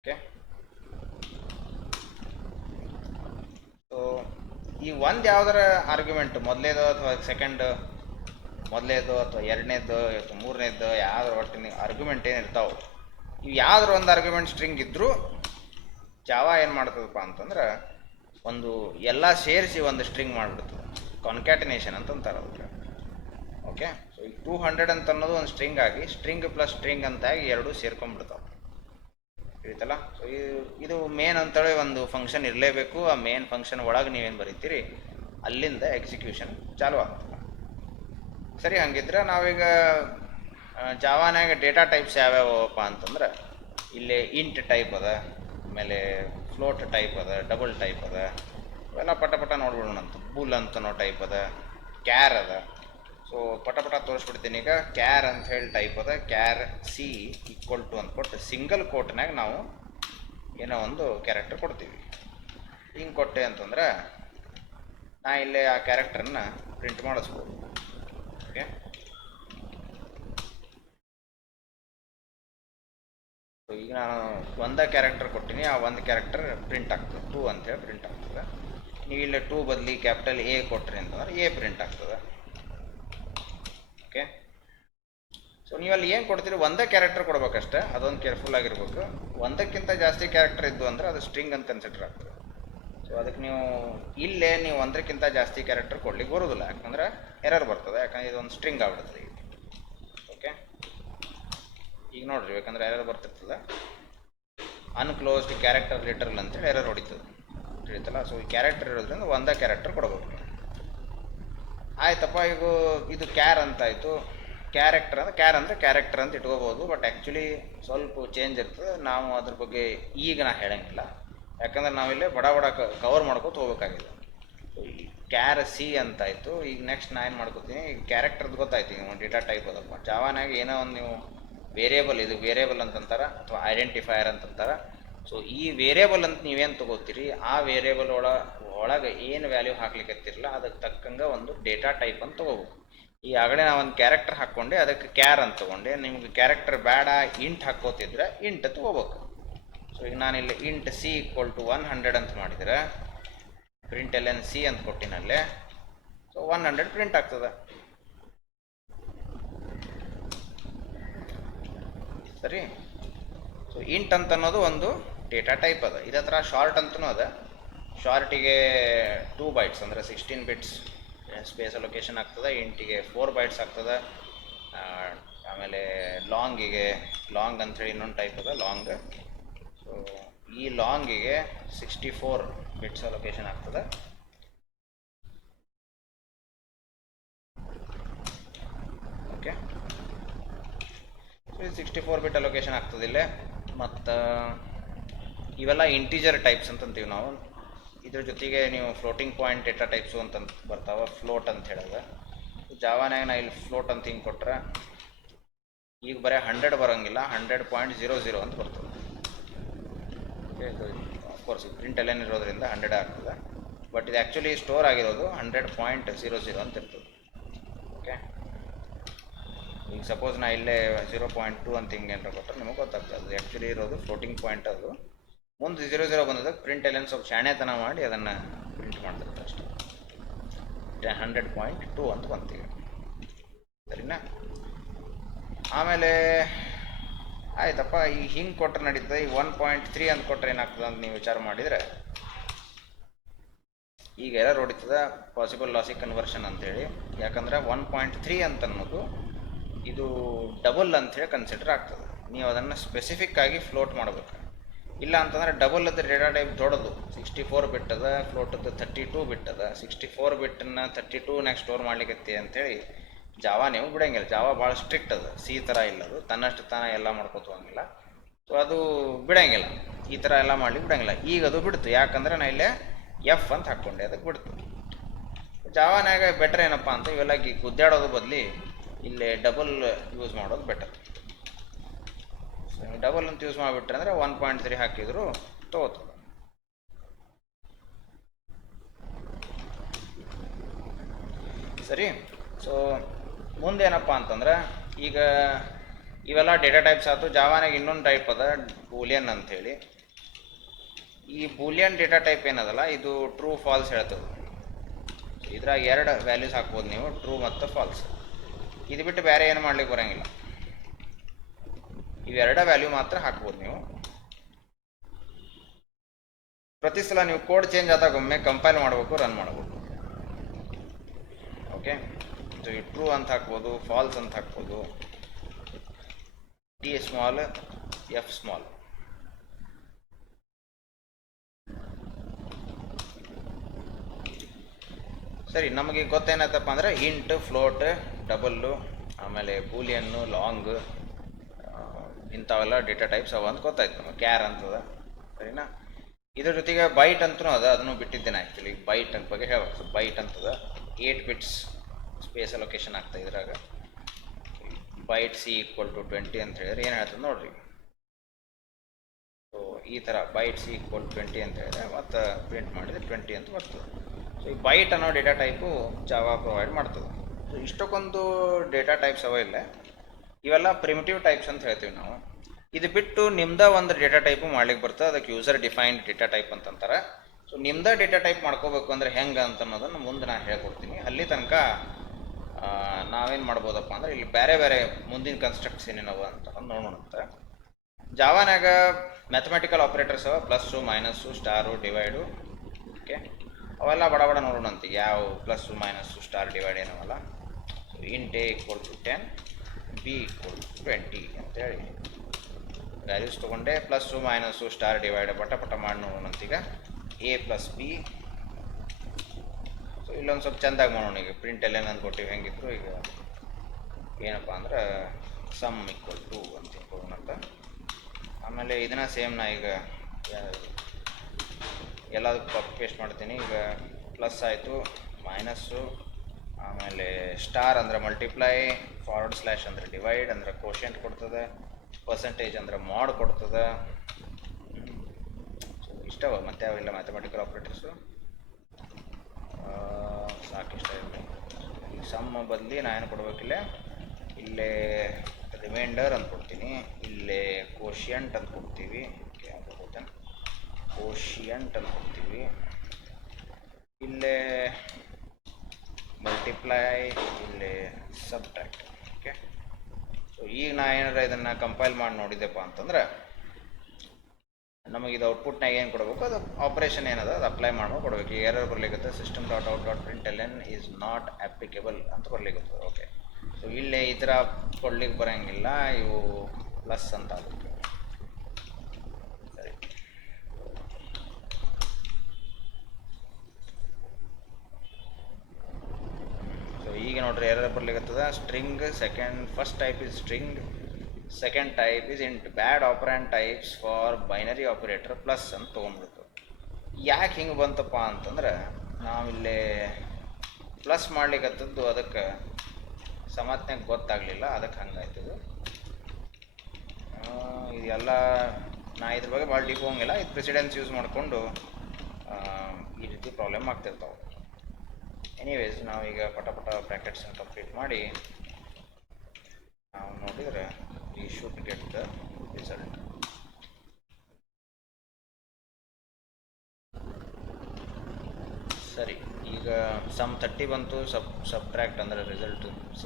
ಓಕೆ, ಸೊ ಈ ಒಂದು ಯಾವ್ದಾರ ಆರ್ಗ್ಯುಮೆಂಟ್ ಮೊದಲೇದು ಅಥವಾ ಸೆಕೆಂಡ್, ಮೊದಲೇದು ಅಥವಾ ಎರಡನೇದು ಅಥವಾ ಮೂರನೇದು ಯಾವ್ದಾರ ಒಟ್ಟಿನ ಆರ್ಗ್ಯುಮೆಂಟ್ ಏನಿರ್ತಾವೆ, ಇವು ಯಾವ್ದಾರ ಒಂದು ಆರ್ಗ್ಯುಮೆಂಟ್ ಸ್ಟ್ರಿಂಗ್ ಇದ್ದರೂ ಜಾವಾ ಏನು ಮಾಡ್ತದಪ್ಪ ಅಂತಂದ್ರೆ ಒಂದು ಎಲ್ಲ ಸೇರಿಸಿ ಒಂದು ಸ್ಟ್ರಿಂಗ್ ಮಾಡಿಬಿಡ್ತದೆ. ಕಾನ್ಕ್ಯಾಟಿನೇಷನ್ ಅಂತಂತಾರೆ ಅದಕ್ಕೆ. ಓಕೆ, ಸೊ ಈಗ 200 ಅಂತ ಅನ್ನೋದು ಒಂದು ಸ್ಟ್ರಿಂಗ್ ಆಗಿ ಸ್ಟ್ರಿಂಗ್ ಪ್ಲಸ್ ಸ್ಟ್ರಿಂಗ್ ಅಂತಾಗಿ ಎರಡೂ ಸೇರ್ಕೊಂಡ್ಬಿಡ್ತಾವೆ. ತಿಳಿತಲ್ಲ. ಸೊ ಇದು ಮೇನ್ ಅಂತೇಳಿ ಒಂದು ಫಂಕ್ಷನ್ ಇರಲೇಬೇಕು. ಆ ಮೇನ್ ಫಂಕ್ಷನ್ ಒಳಗೆ ನೀವೇನು ಬರೀತೀರಿ ಅಲ್ಲಿಂದ ಎಕ್ಸಿಕ್ಯೂಷನ್ ಚಾಲು ಆಗ್ತದೆ. ಸರಿ, ಹಂಗಿದ್ರೆ ನಾವೀಗ ಜಾವಾನಾಗ ಡೇಟಾ ಟೈಪ್ಸ್ ಯಾವ್ಯಾವಪ್ಪ ಅಂತಂದ್ರೆ ಇಲ್ಲಿ ಇಂಟ್ ಟೈಪ್ ಅದ, ಆಮೇಲೆ ಫ್ಲೋಟ್ ಟೈಪ್ ಅದ, ಡಬಲ್ ಟೈಪ್ ಅದ, ಇವೆಲ್ಲ ಪಟ ಪಟ ನೋಡ್ಬಿಡೋಣಂತ. ಬೂಲ್ ಅಂತನೋ ಟೈಪ್ ಅದ, ಕ್ಯಾರ್ ಅದ. ಸೊ ಪಟ ಪಟ ತೋರಿಸ್ಬಿಡ್ತೀನಿ. ಈಗ ಕ್ಯಾರ್ ಅಂತ ಹೇಳಿ ಟೈಪ್ ಅದ. ಕ್ಯಾರ್ ಸಿ ಈಕ್ವಲ್ ಟು ಅಂತ ಕೊಟ್ಟು ಸಿಂಗಲ್ ಕೋಟ್ನಾಗ ನಾವು ಏನೋ ಒಂದು ಕ್ಯಾರೆಕ್ಟರ್ ಕೊಡ್ತೀವಿ. ಹಿಂಗೆ ಕೊಟ್ಟೆ ಅಂತಂದ್ರೆ ನಾ ಇಲ್ಲೇ ಆ ಕ್ಯಾರೆಕ್ಟರನ್ನ ಪ್ರಿಂಟ್ ಮಾಡಿಸ್ಬೋದು. ಓಕೆ, ಈಗ ನಾನು ಒಂದೇ ಕ್ಯಾರೆಕ್ಟರ್ ಕೊಟ್ಟಿನಿ, ಆ ಒಂದು ಕ್ಯಾರೆಕ್ಟರ್ ಪ್ರಿಂಟ್ ಆಗ್ತದೆ, 2 ಅಂತೇಳಿ ಪ್ರಿಂಟ್ ಆಗ್ತದೆ. ನೀವು ಇಲ್ಲಿ 2 ಬದಲಿ ಕ್ಯಾಪಿಟಲ್ ಎ ಕೊಟ್ರಿ ಅಂತಂದ್ರೆ ಎ ಪ್ರಿಂಟ್ ಆಗ್ತದೆ. ಓಕೆ, ಸೊ ನೀವಲ್ಲಿ ಏನು ಕೊಡ್ತೀರಿ, ಒಂದೇ ಕ್ಯಾರೆಕ್ಟರ್ ಕೊಡ್ಬೇಕಷ್ಟೆ, ಅದೊಂದು ಕೇರ್ಫುಲ್ ಆಗಿರ್ಬೇಕು. ಒಂದಕ್ಕಿಂತ ಜಾಸ್ತಿ ಕ್ಯಾರೆಕ್ಟರ್ ಇದ್ದು ಅಂದರೆ ಅದು ಸ್ಟ್ರಿಂಗ್ ಅಂತ ಕನ್ಸಿಡರ್ ಆಗ್ತದೆ. ಸೊ ಅದಕ್ಕೆ ನೀವು ಒಂದಕ್ಕಿಂತ ಜಾಸ್ತಿ ಕ್ಯಾರೆಕ್ಟರ್ ಕೊಡ್ಲಿಕ್ಕೆ ಬರೋದಿಲ್ಲ, ಯಾಕಂದ್ರೆ ಎರರ್ ಬರ್ತದೆ, ಯಾಕಂದ್ರೆ ಇದೊಂದು ಸ್ಟ್ರಿಂಗ್ ಆಗ್ಬಿಡ್ತದೆ ಈಗ. ಓಕೆ, ಈಗ ನೋಡ್ರಿ, ಯಾಕಂದ್ರೆ ಎರರ್ ಬರ್ತಿರ್ತದೆ. ಅನ್ಕ್ಲೋಸ್ಡ್ ಕ್ಯಾರೆಕ್ಟರ್ ಲಿಟರಲ್ ಅಂತೇಳಿ ಎರರ್ ಹೊಡಿತದೆ, ತಿಳಿತಲ್ಲ. ಸೊ ಈ ಕ್ಯಾರೆಕ್ಟರ್ ಇರೋದ್ರಿಂದ ಒಂದೇ ಕ್ಯಾರೆಕ್ಟರ್ ಕೊಡ್ಬೇಕು. ಆಯ್ತಪ್ಪ, ಈಗ ಇದು ಕ್ಯಾರ್ ಅಂತಾಯಿತು. ಕ್ಯಾರೆಕ್ಟರ್ ಅಂದರೆ ಕ್ಯಾರೆಕ್ಟರ್ ಅಂತ ಇಟ್ಕೋಬೋದು, ಬಟ್ ಆ್ಯಕ್ಚುಲಿ ಸ್ವಲ್ಪ ಚೇಂಜ್ ಇರ್ತದೆ. ನಾವು ಅದ್ರ ಬಗ್ಗೆ ಈಗ ನಾ ಹೇಳೋಂಗಿಲ್ಲ, ಯಾಕಂದ್ರೆ ನಾವಿಲ್ಲೇ ಬಡ ಕವರ್ ಮಾಡ್ಕೋತ ಹೋಗ್ಬೇಕಾಗಿದೆ. ಈ ಕ್ಯಾರ್ ಸಿ ಅಂತಾಯಿತು. ಈಗ ನೆಕ್ಸ್ಟ್ ನಾ ಏನು ಮಾಡ್ಕೋತೀನಿ, ಈಗ ಕ್ಯಾರೆಕ್ಟರ್ದು ಗೊತ್ತಾಯ್ತು. ಈಗ ಡೇಟಾ ಟೈಪ್ ಅದಪ್ಪ ಜಾವಾನಾಗ ಏನೋ ಒಂದು ನೀವು ವೇರಿಯೇಬಲ್, ಇದು ವೇರಿಯೇಬಲ್ ಅಂತಂತಾರೆ ಅಥವಾ ಐಡೆಂಟಿಫೈಯರ್ ಅಂತಂತಾರೆ. ಸೊ ಈ ವೇರಿಯೇಬಲ್ ಅಂತ ನೀವೇನು ತೊಗೋತೀರಿ, ಆ ವೇರಿಯೇಬಲ್ ಒಳಗೆ ಏನು ವ್ಯಾಲ್ಯೂ ಹಾಕ್ಲಿಕ್ಕತ್ತಿರಲ್ಲ ಅದಕ್ಕೆ ತಕ್ಕಂಗೆ ಒಂದು ಡೇಟಾ ಟೈಪ್ ಅಂತ ತೊಗೋಬೇಕು. ಈ ಆಗಲೇ ನಾವು ಒಂದು ಕ್ಯಾರೆಕ್ಟರ್ ಹಾಕ್ಕೊಂಡೆ, ಅದಕ್ಕೆ ಕ್ಯಾರ್ ಅಂತ ತೊಗೊಂಡೆ. ನಿಮ್ಗೆ ಕ್ಯಾರೆಕ್ಟರ್ ಬೇಡ, ಇಂಟ್ ಹಾಕೋತಿದ್ರೆ ಇಂಟ್ ತೊಗೋಬೇಕು. ಸೊ ಈಗ ನಾನಿಲ್ಲಿ ಇಂಟ್ ಸಿ ಈಕ್ವಲ್ ಟು 100 ಅಂತ ಮಾಡಿದರೆ ಪ್ರಿಂಟ್ ಎಲ್ ಎನ್ ಸಿ ಅಂತ ಕೊಟ್ಟಿನಲ್ಲೇ. ಸೊ 100 ಪ್ರಿಂಟ್ ಆಗ್ತದೆ. ಸರಿ, ಸೊ ಇಂಟ್ ಅಂತ ಅನ್ನೋದು ಒಂದು ಡೇಟಾ ಟೈಪ್ ಅದ. ಇದೇ ಥರ ಶಾರ್ಟ್ ಅಂತನೂ ಅದ. ಶಾರ್ಟಿಗೆ 2 ಬೈಟ್ಸ್ ಅಂದರೆ 16 ಬಿಟ್ಸ್ ಸ್ಪೇಸ್ ಅಲೊಕೇಶನ್ ಆಗ್ತದೆ. ಇಂಟಿಗೆ 4 ಬೈಟ್ಸ್ ಆಗ್ತದೆ. ಆಮೇಲೆ ಲಾಂಗ್ ಅಂಥೇಳಿ ಇನ್ನೊಂದು ಟೈಪ್ ಅದ, ಲಾಂಗ್. ಸೊ ಈ ಲಾಂಗಿಗೆ 64 ಬಿಟ್ಸ್ ಅಲೊಕೇಶನ್ ಆಗ್ತದೆ. ಓಕೆ, ಸೊ 64 ಬಿಟ್ ಅಲೊಕೇಶನ್ ಆಗ್ತದೆ ಇಲ್ಲೇ. ಮತ್ತು ಇವೆಲ್ಲ ಇಂಟೀಜರ್ ಟೈಪ್ಸ್ ಅಂತಂತೀವಿ ನಾವು. ಇದ್ರ ಜೊತೆಗೆ ನೀವು ಫ್ಲೋಟಿಂಗ್ ಪಾಯಿಂಟ್ ಡೇಟಾ ಟೈಪ್ಸು ಅಂತ ಬರ್ತಾವೆ, ಫ್ಲೋಟ್ ಅಂತ ಹೇಳಿದ್ರೆ. ಜಾವಾನಾಗ ನಾ ಇಲ್ಲಿ ಫ್ಲೋಟ್ ಅಂತ ಹಿಂಗೆ ಕೊಟ್ಟರೆ ಈಗ ಬರೀ 100 ಬರೋಂಗಿಲ್ಲ, 100.00 ಅಂತ ಬರ್ತದೆ. ಓಕೆ, ಇದು ಅಫ್ಕೋರ್ಸ್ ಪ್ರಿಂಟ್ ಎಲ್ ಇರೋದ್ರಿಂದ 100 ಆಗ್ತದೆ, ಬಟ್ ಇದು ಆ್ಯಕ್ಚುಲಿ ಸ್ಟೋರ್ ಆಗಿರೋದು 100.00 ಅಂತ ಇರ್ತದೆ. ಓಕೆ, ಈಗ ಸಪೋಸ್ ನಾ ಇಲ್ಲೇ 0.2 ಅಂತ ಹಿಂಗೆ ಏನಾರ ಕೊಟ್ಟರೆ ನಿಮಗೆ ಗೊತ್ತಾಗ್ತದೆ ಅದು ಆ್ಯಕ್ಚುಲಿ ಇರೋದು ಫ್ಲೋಟಿಂಗ್ ಪಾಯಿಂಟ್. ಅದು ಮುಂದೆ 00 ಬಂದದಾಗ ಪ್ರಿಂಟ್ ಎಲ್ ಸ್ವಲ್ಪ ಶಾಣೆತನ ಮಾಡಿ ಅದನ್ನು ಪ್ರಿಂಟ್ ಮಾಡ್ತಿರ್ತಾರೆ ಅಷ್ಟೇ. 100.2 ಅಂತ ಬಂತೀವಿ, ಸರಿನಾ? ಆಮೇಲೆ ಆಯ್ತಪ್ಪ, ಈಗ ಹಿಂಗೆ ಕೊಟ್ಟರೆ ನಡೀತದೆ. ಈಗ 1.3 ಅಂತ ಕೊಟ್ಟರೆ ಏನಾಗ್ತದೆ ಅಂತ ನೀವು ವಿಚಾರ ಮಾಡಿದರೆ ಈಗ ಎರರ್ ಹೊಡಿತದೆ, ಪಾಸಿಬಲ್ ಲಾಸಿಕ್ ಕನ್ವರ್ಷನ್ ಅಂತೇಳಿ. ಯಾಕಂದರೆ 1.3 ಅಂತ ಅನ್ನೋದು ಇದು ಡಬಲ್ ಅಂಥೇಳಿ ಕನ್ಸಿಡರ್ ಆಗ್ತದೆ. ನೀವು ಅದನ್ನು ಸ್ಪೆಸಿಫಿಕ್ ಆಗಿ ಫ್ಲೋಟ್ ಮಾಡಬೇಕು. ಇಲ್ಲ ಅಂತಂದರೆ ಡಬಲ್ ಅದ ಡೇಟಾ ಟೈಪ್ ದೊಡ್ಡದು 64 ಬಿಟ್ ಅದ, ಫ್ಲೋಟದ್ದು 32 ಬಿಟ್ ಅದ. 64 ಬಿಟ್ಟನ್ನು 32ನಾಗ ಸ್ಟೋರ್ ಮಾಡ್ಲಿಕ್ಕೆ ಅಂತೇಳಿ ಜಾವಾ ನೀವು ಬಿಡೋಂಗಿಲ್ಲ. ಜಾವಾ ಭಾಳ ಸ್ಟ್ರಿಕ್ಟ್ ಅದ, ಸಿ ಥರ ಇಲ್ಲದು, ತನ್ನಷ್ಟು ತಾನ ಎಲ್ಲ ಮಾಡ್ಕೋತ ಹೋಗಿಲ್ಲ. ಸೊ ಅದು ಬಿಡೋಂಗಿಲ್ಲ, ಈ ಥರ ಎಲ್ಲ ಮಾಡ್ಲಿಕ್ಕೆ ಬಿಡೋಂಗಿಲ್ಲ. ಈಗ ಅದು ಬಿಡ್ತು, ಯಾಕಂದರೆ ನಾ ಇಲ್ಲೇ ಎಫ್ ಅಂತ ಹಾಕ್ಕೊಂಡೆ, ಅದಕ್ಕೆ ಬಿಡ್ತು. ಜಾವಾನಾಗ ಬೆಟರ್ ಏನಪ್ಪ ಅಂತ ಇವೆಲ್ಲ ಗುದ್ದಾಡೋದು ಬದಲಿ ಇಲ್ಲೇ ಡಬಲ್ ಯೂಸ್ ಮಾಡೋದು ಬೆಟರ್. ಡಬಲ್ ಅಂತ ಯೂಸ್ ಮಾಡಿಬಿಟ್ರೆ ಅಂದರೆ 1.3 ಹಾಕಿದ್ರು ತಗೋತದೆ. ಸರಿ, ಸೊ ಮುಂದೇನಪ್ಪ ಅಂತಂದ್ರೆ ಈಗ ಇವೆಲ್ಲ ಡೇಟಾ ಟೈಪ್ಸ್ ಆಯ್ತು. ಜಾವಾನಾಗ ಇನ್ನೊಂದು ಟೈಪ್ ಅದ, ಬೂಲಿಯನ್ ಅಂಥೇಳಿ. ಈ ಬೂಲಿಯನ್ ಡೇಟಾ ಟೈಪ್ ಏನದಲ್ಲ, ಇದು ಟ್ರೂ ಫಾಲ್ಸ್ ಹೇಳ್ತದೆ. ಇದ್ರಾಗ 2 ವ್ಯಾಲ್ಯೂಸ್ ಹಾಕ್ಬೋದು ನೀವು, ಟ್ರೂ ಮತ್ತು ಫಾಲ್ಸ್. ಇದು ಬಿಟ್ಟು ಬೇರೆ ಏನು ಮಾಡ್ಲಿಕ್ಕೆ ಬರೋಂಗಿಲ್ಲ. ಇವೆರಡ ವ್ಯಾಲ್ಯೂ ಮಾತ್ರ ಹಾಕ್ಬೋದು ನೀವು. ಪ್ರತಿ ಸಲ ನೀವು ಕೋಡ್ ಚೇಂಜ್ ಆದಾಗ ಒಮ್ಮೆ ಕಂಪೈಲ್ ಮಾಡಬೇಕು, ರನ್ ಮಾಡಬೇಕು. ಓಕೆ, ಸೊ ಈ ಟ್ರೂ ಅಂತ ಹಾಕ್ಬೋದು, ಫಾಲ್ಸ್ ಅಂತ ಹಾಕ್ಬೋದು, ಟಿ ಸ್ಮಾಲ್ ಎಫ್ ಸ್ಮಾಲ್. ಸರಿ, ನಮಗೆ ಗೊತ್ತೇನಾಯ್ತಪ್ಪ ಅಂದರೆ ಇಂಟ್, ಫ್ಲೋಟ್, ಡಬಲ್ಲು, ಆಮೇಲೆ ಬೂಲಿಯನ್ನು, ಲಾಂಗ್, ಇಂಥವೆಲ್ಲ ಡೇಟಾ ಟೈಪ್ಸ್ ಅವ ಅಂತ ಗೊತ್ತಾಯ್ತು ನಮಗೆ. ಕ್ಯಾರ್ ಅಂತದ, ಸರಿನಾ. ಇದ್ರ ಜೊತೆಗೆ ಬೈಟ್ ಅಂತೂ ಅದ, ಅದನ್ನು ಬಿಟ್ಟಿದ್ದೇನೆ ಆ್ಯಕ್ಚುಲಿ. ಬೈಟ್ ಅಂತ ಬಗ್ಗೆ ಹೇಳ್ಬೇಕು. ಬೈಟ್ ಅಂತದ 8 ಬಿಟ್ಸ್ ಸ್ಪೇಸ್ ಅಲೊಕೇಶನ್ ಆಗ್ತದೆ ಇದ್ರಾಗ. ಬೈಟ್ ಸಿ ಈಕ್ವಲ್ ಟು 20 ಅಂತ ಹೇಳಿದ್ರೆ ಏನು ಹೇಳ್ತದೆ ನೋಡ್ರಿ. ಸೊ ಈ ಥರ ಬೈಟ್ ಸಿ ಈಕ್ವಲ್ 20 ಅಂತ ಹೇಳಿದ್ರೆ ಮತ್ತು ಪ್ರಿಂಟ್ ಮಾಡಿದರೆ 20 ಅಂತ ಬರ್ತದೆ. ಸೊ ಈ ಬೈಟ್ ಅನ್ನೋ ಡೇಟಾ ಟೈಪು ಜಾವಾ ಪ್ರೊವೈಡ್ ಮಾಡ್ತದೆ. ಸೊ ಇಷ್ಟಕ್ಕೊಂದು ಡೇಟಾ ಟೈಪ್ಸ್ ಅವ ಇಲ್ಲ. ಇವೆಲ್ಲ ಪ್ರಿಮಿಟಿವ್ ಟೈಪ್ಸ್ ಅಂತ ಹೇಳ್ತೀವಿ ನಾವು. ಇದು ಬಿಟ್ಟು ನಿಮ್ದ ಒಂದು ಡೇಟಾ ಟೈಪು ಮಾಡ್ಲಿಕ್ಕೆ ಬರ್ತದೆ, ಅದಕ್ಕೆ ಯೂಸರ್ ಡಿಫೈನ್ಡ್ ಡೇಟಾ ಟೈಪ್ ಅಂತಂತಾರೆ. ಸೊ ನಿಮ್ದ ಡೇಟಾ ಟೈಪ್ ಮಾಡ್ಕೋಬೇಕು ಅಂದರೆ ಹೆಂಗೆ ಅಂತ ಅನ್ನೋದನ್ನು ಮುಂದೆ ನಾನು ಹೇಳ್ಕೊಡ್ತೀನಿ. ಅಲ್ಲಿ ತನಕ ನಾವೇನು ಮಾಡ್ಬೋದಪ್ಪ ಅಂದ್ರೆ ಇಲ್ಲಿ ಬೇರೆ ಬೇರೆ ಮುಂದಿನ ಕನ್ಸ್ಟ್ರಕ್ಟ್ಸ್ ಏನೇನವ ಅಂತ ನೋಡೋಣ. ಜಾವಾನಾಗ ಮ್ಯಾಥಮೆಟಿಕಲ್ ಆಪ್ರೇಟರ್ಸ್ ಅವ, plus, minus, star, divide. Okay, ಅವೆಲ್ಲ ಬಡ ಬಡ ನೋಡೋಣಂತ. ಯಾವ ಪ್ಲಸ್ಸು, ಮೈನಸ್ಸು, ಸ್ಟಾರ್, ಡಿವೈಡ್ ಏನವಲ್ಲ. So int A equal to 10, B equal to 20 ಅಂತೇಳಿ ವ್ಯಾಲ್ಯೂಸ್ ತೊಗೊಂಡೆ. ಪ್ಲಸ್ಸು, ಮೈನಸ್ಸು, ಸ್ಟಾರ್, ಡಿವೈಡ್ ಪಟ ಮಾಡಿ ನೋಡೋಣಂತೀಗ. A plus B. ಸೊ ಇಲ್ಲೊಂದು ಸ್ವಲ್ಪ ಚೆಂದಾಗಿ ಮಾಡೋಣ. ಈಗ ಪ್ರಿಂಟ್ ಎಲ್ಲ ಏನಂತ ಕೊಟ್ಟಿವಿ ಹೆಂಗಿದ್ರು. ಈಗ ಏನಪ್ಪ ಅಂದ್ರೆ ಸಮ್ ಈಕ್ವಲ್ ಟು ಅಂತ ಕೊಡೋಣಂತ. ಆಮೇಲೆ ಇದನ್ನ ಸೇಮ್ ನಾ ಈಗ ಎಲ್ಲದಕ್ಕೂ ಕಾಪಿ ಪೇಸ್ಟ್ ಮಾಡ್ತೀನಿ. ಈಗ ಪ್ಲಸ್ ಆಯಿತು, ಮೈನಸ್ಸು, ಆಮೇಲೆ ಸ್ಟಾರ್ ಅಂದರೆ ಮಲ್ಟಿಪ್ಲೈ, ಫಾರ್ವರ್ಡ್ ಸ್ಲ್ಯಾಶ್ ಅಂದರೆ ಡಿವೈಡ್ ಅಂದರೆ ಕೋಶೆಂಟ್ ಕೊಡ್ತದೆ, ಪರ್ಸೆಂಟೇಜ್ ಅಂದರೆ ಮಾಡ್ ಕೊಡ್ತದೆ. ಸೊ ಇಷ್ಟವ, ಮತ್ತೆ ಅವೆಲ್ಲ ಮ್ಯಾಥಮೆಟಿಕಲ್ ಆಪ್ರೇಟರ್ಸು ಸಾಕಿಷ್ಟ ಇರಲಿ. ಈ ಸಮ್ ಬದಲಿ ನಾ ಏನು ಕೊಡಬೇಕಿಲ್ಲ, ಇಲ್ಲೇ ರಿಮೈಂಡರ್ ಅಂತ ಕೊಡ್ತೀನಿ, ಇಲ್ಲೇ ಕೋಶಿಯಂಟ್ ಅಂತ ಕೊಡ್ತೀವಿ. ಕೋಶಿಯಂಟ್ ಅಂತ ಕೊಡ್ತೀವಿ. ಇಲ್ಲೇ ಮಲ್ಟಿಪ್ಲೈ, ಇಲ್ಲೇ ಸಬ್ಟ್ರಾಕ್ಟ್. ಓಕೆ, ಸೊ ಈಗ ನಾ ಏನಾರ ಇದನ್ನು ಕಂಪೈಲ್ ಮಾಡಿ ನೋಡಿದ್ದೆಪ್ಪ ಅಂತಂದ್ರೆ ನಮಗೆ ಇದು ಔಟ್ಪುಟ್ನಾಗ ಏನು ಕೊಡಬೇಕು, ಅದು ಆಪ್ರೇಷನ್ ಏನದ ಅದು ಅಪ್ಲೈ ಮಾಡೋ ಕೊಡಬೇಕು. ಎರರ್ ಬರ್ಲಿಕ್ಕೆ system dot out dot print L N is not applicable ಅಂತ ಬರ್ಲಿಕ್ಕೆ. ಓಕೆ, ಸೊ ಇಲ್ಲೇ ಈ ಥರ ಕೊಡ್ಲಿಕ್ಕೆ ಬರೋಂಗಿಲ್ಲ, ಇವು ಪ್ಲಸ್ ಅಂತ ಆಗುತ್ತೆ. ಸರಿ, ಸೊ ಈಗ ನೋಡ್ರಿ ಎರರ್ ಬರ್ಲಿಕ್ಕತ್ತದ. String first type is string, second type is int. Bad operand types for binary operator plus ಅಂತ ತೊಗೊಂಡ್ಬಿಡ್ತು. ಯಾಕೆ ಹಿಂಗೆ ಬಂತಪ್ಪ ಅಂತಂದ್ರೆ ನಾವಿಲ್ಲೇ ಪ್ಲಸ್ ಮಾಡ್ಲಿಕ್ಕತ್ತದ್ದು ಅದಕ್ಕೆ ಸಮತ್ನಾಗ ಗೊತ್ತಾಗಲಿಲ್ಲ, ಅದಕ್ಕೆ ಹಂಗಾಯ್ತದು. ಇದೆಲ್ಲ ನಾ ಇದ್ರ ಬಗ್ಗೆ ಭಾಳ ಡೀಪ್ ಹೋಗಂಗಿಲ್ಲ. ಇದು ಪ್ರೆಸಿಡೆನ್ಸ್ ಯೂಸ್ ಮಾಡಿಕೊಂಡು ಈ ರೀತಿ ಪ್ರಾಬ್ಲಮ್ ಆಗ್ತಿರ್ತಾವೆ. ಎನಿವೇಸ್ ನಾವೀಗ ಪಟ ಬ್ರ್ಯಾಕೆಟ್ಸನ್ನು ಕಂಪ್ಲೀಟ್ ಮಾಡಿ ನಾವು ನೋಡಿದರೆ we should get the result. ಸರಿ, ಈಗ ಸಮ್ 30 ಬಂತು. ಸಬ್ಟ್ರಾಕ್ಟ್ ಅಂದರೆ ರಿಸಲ್ಟ್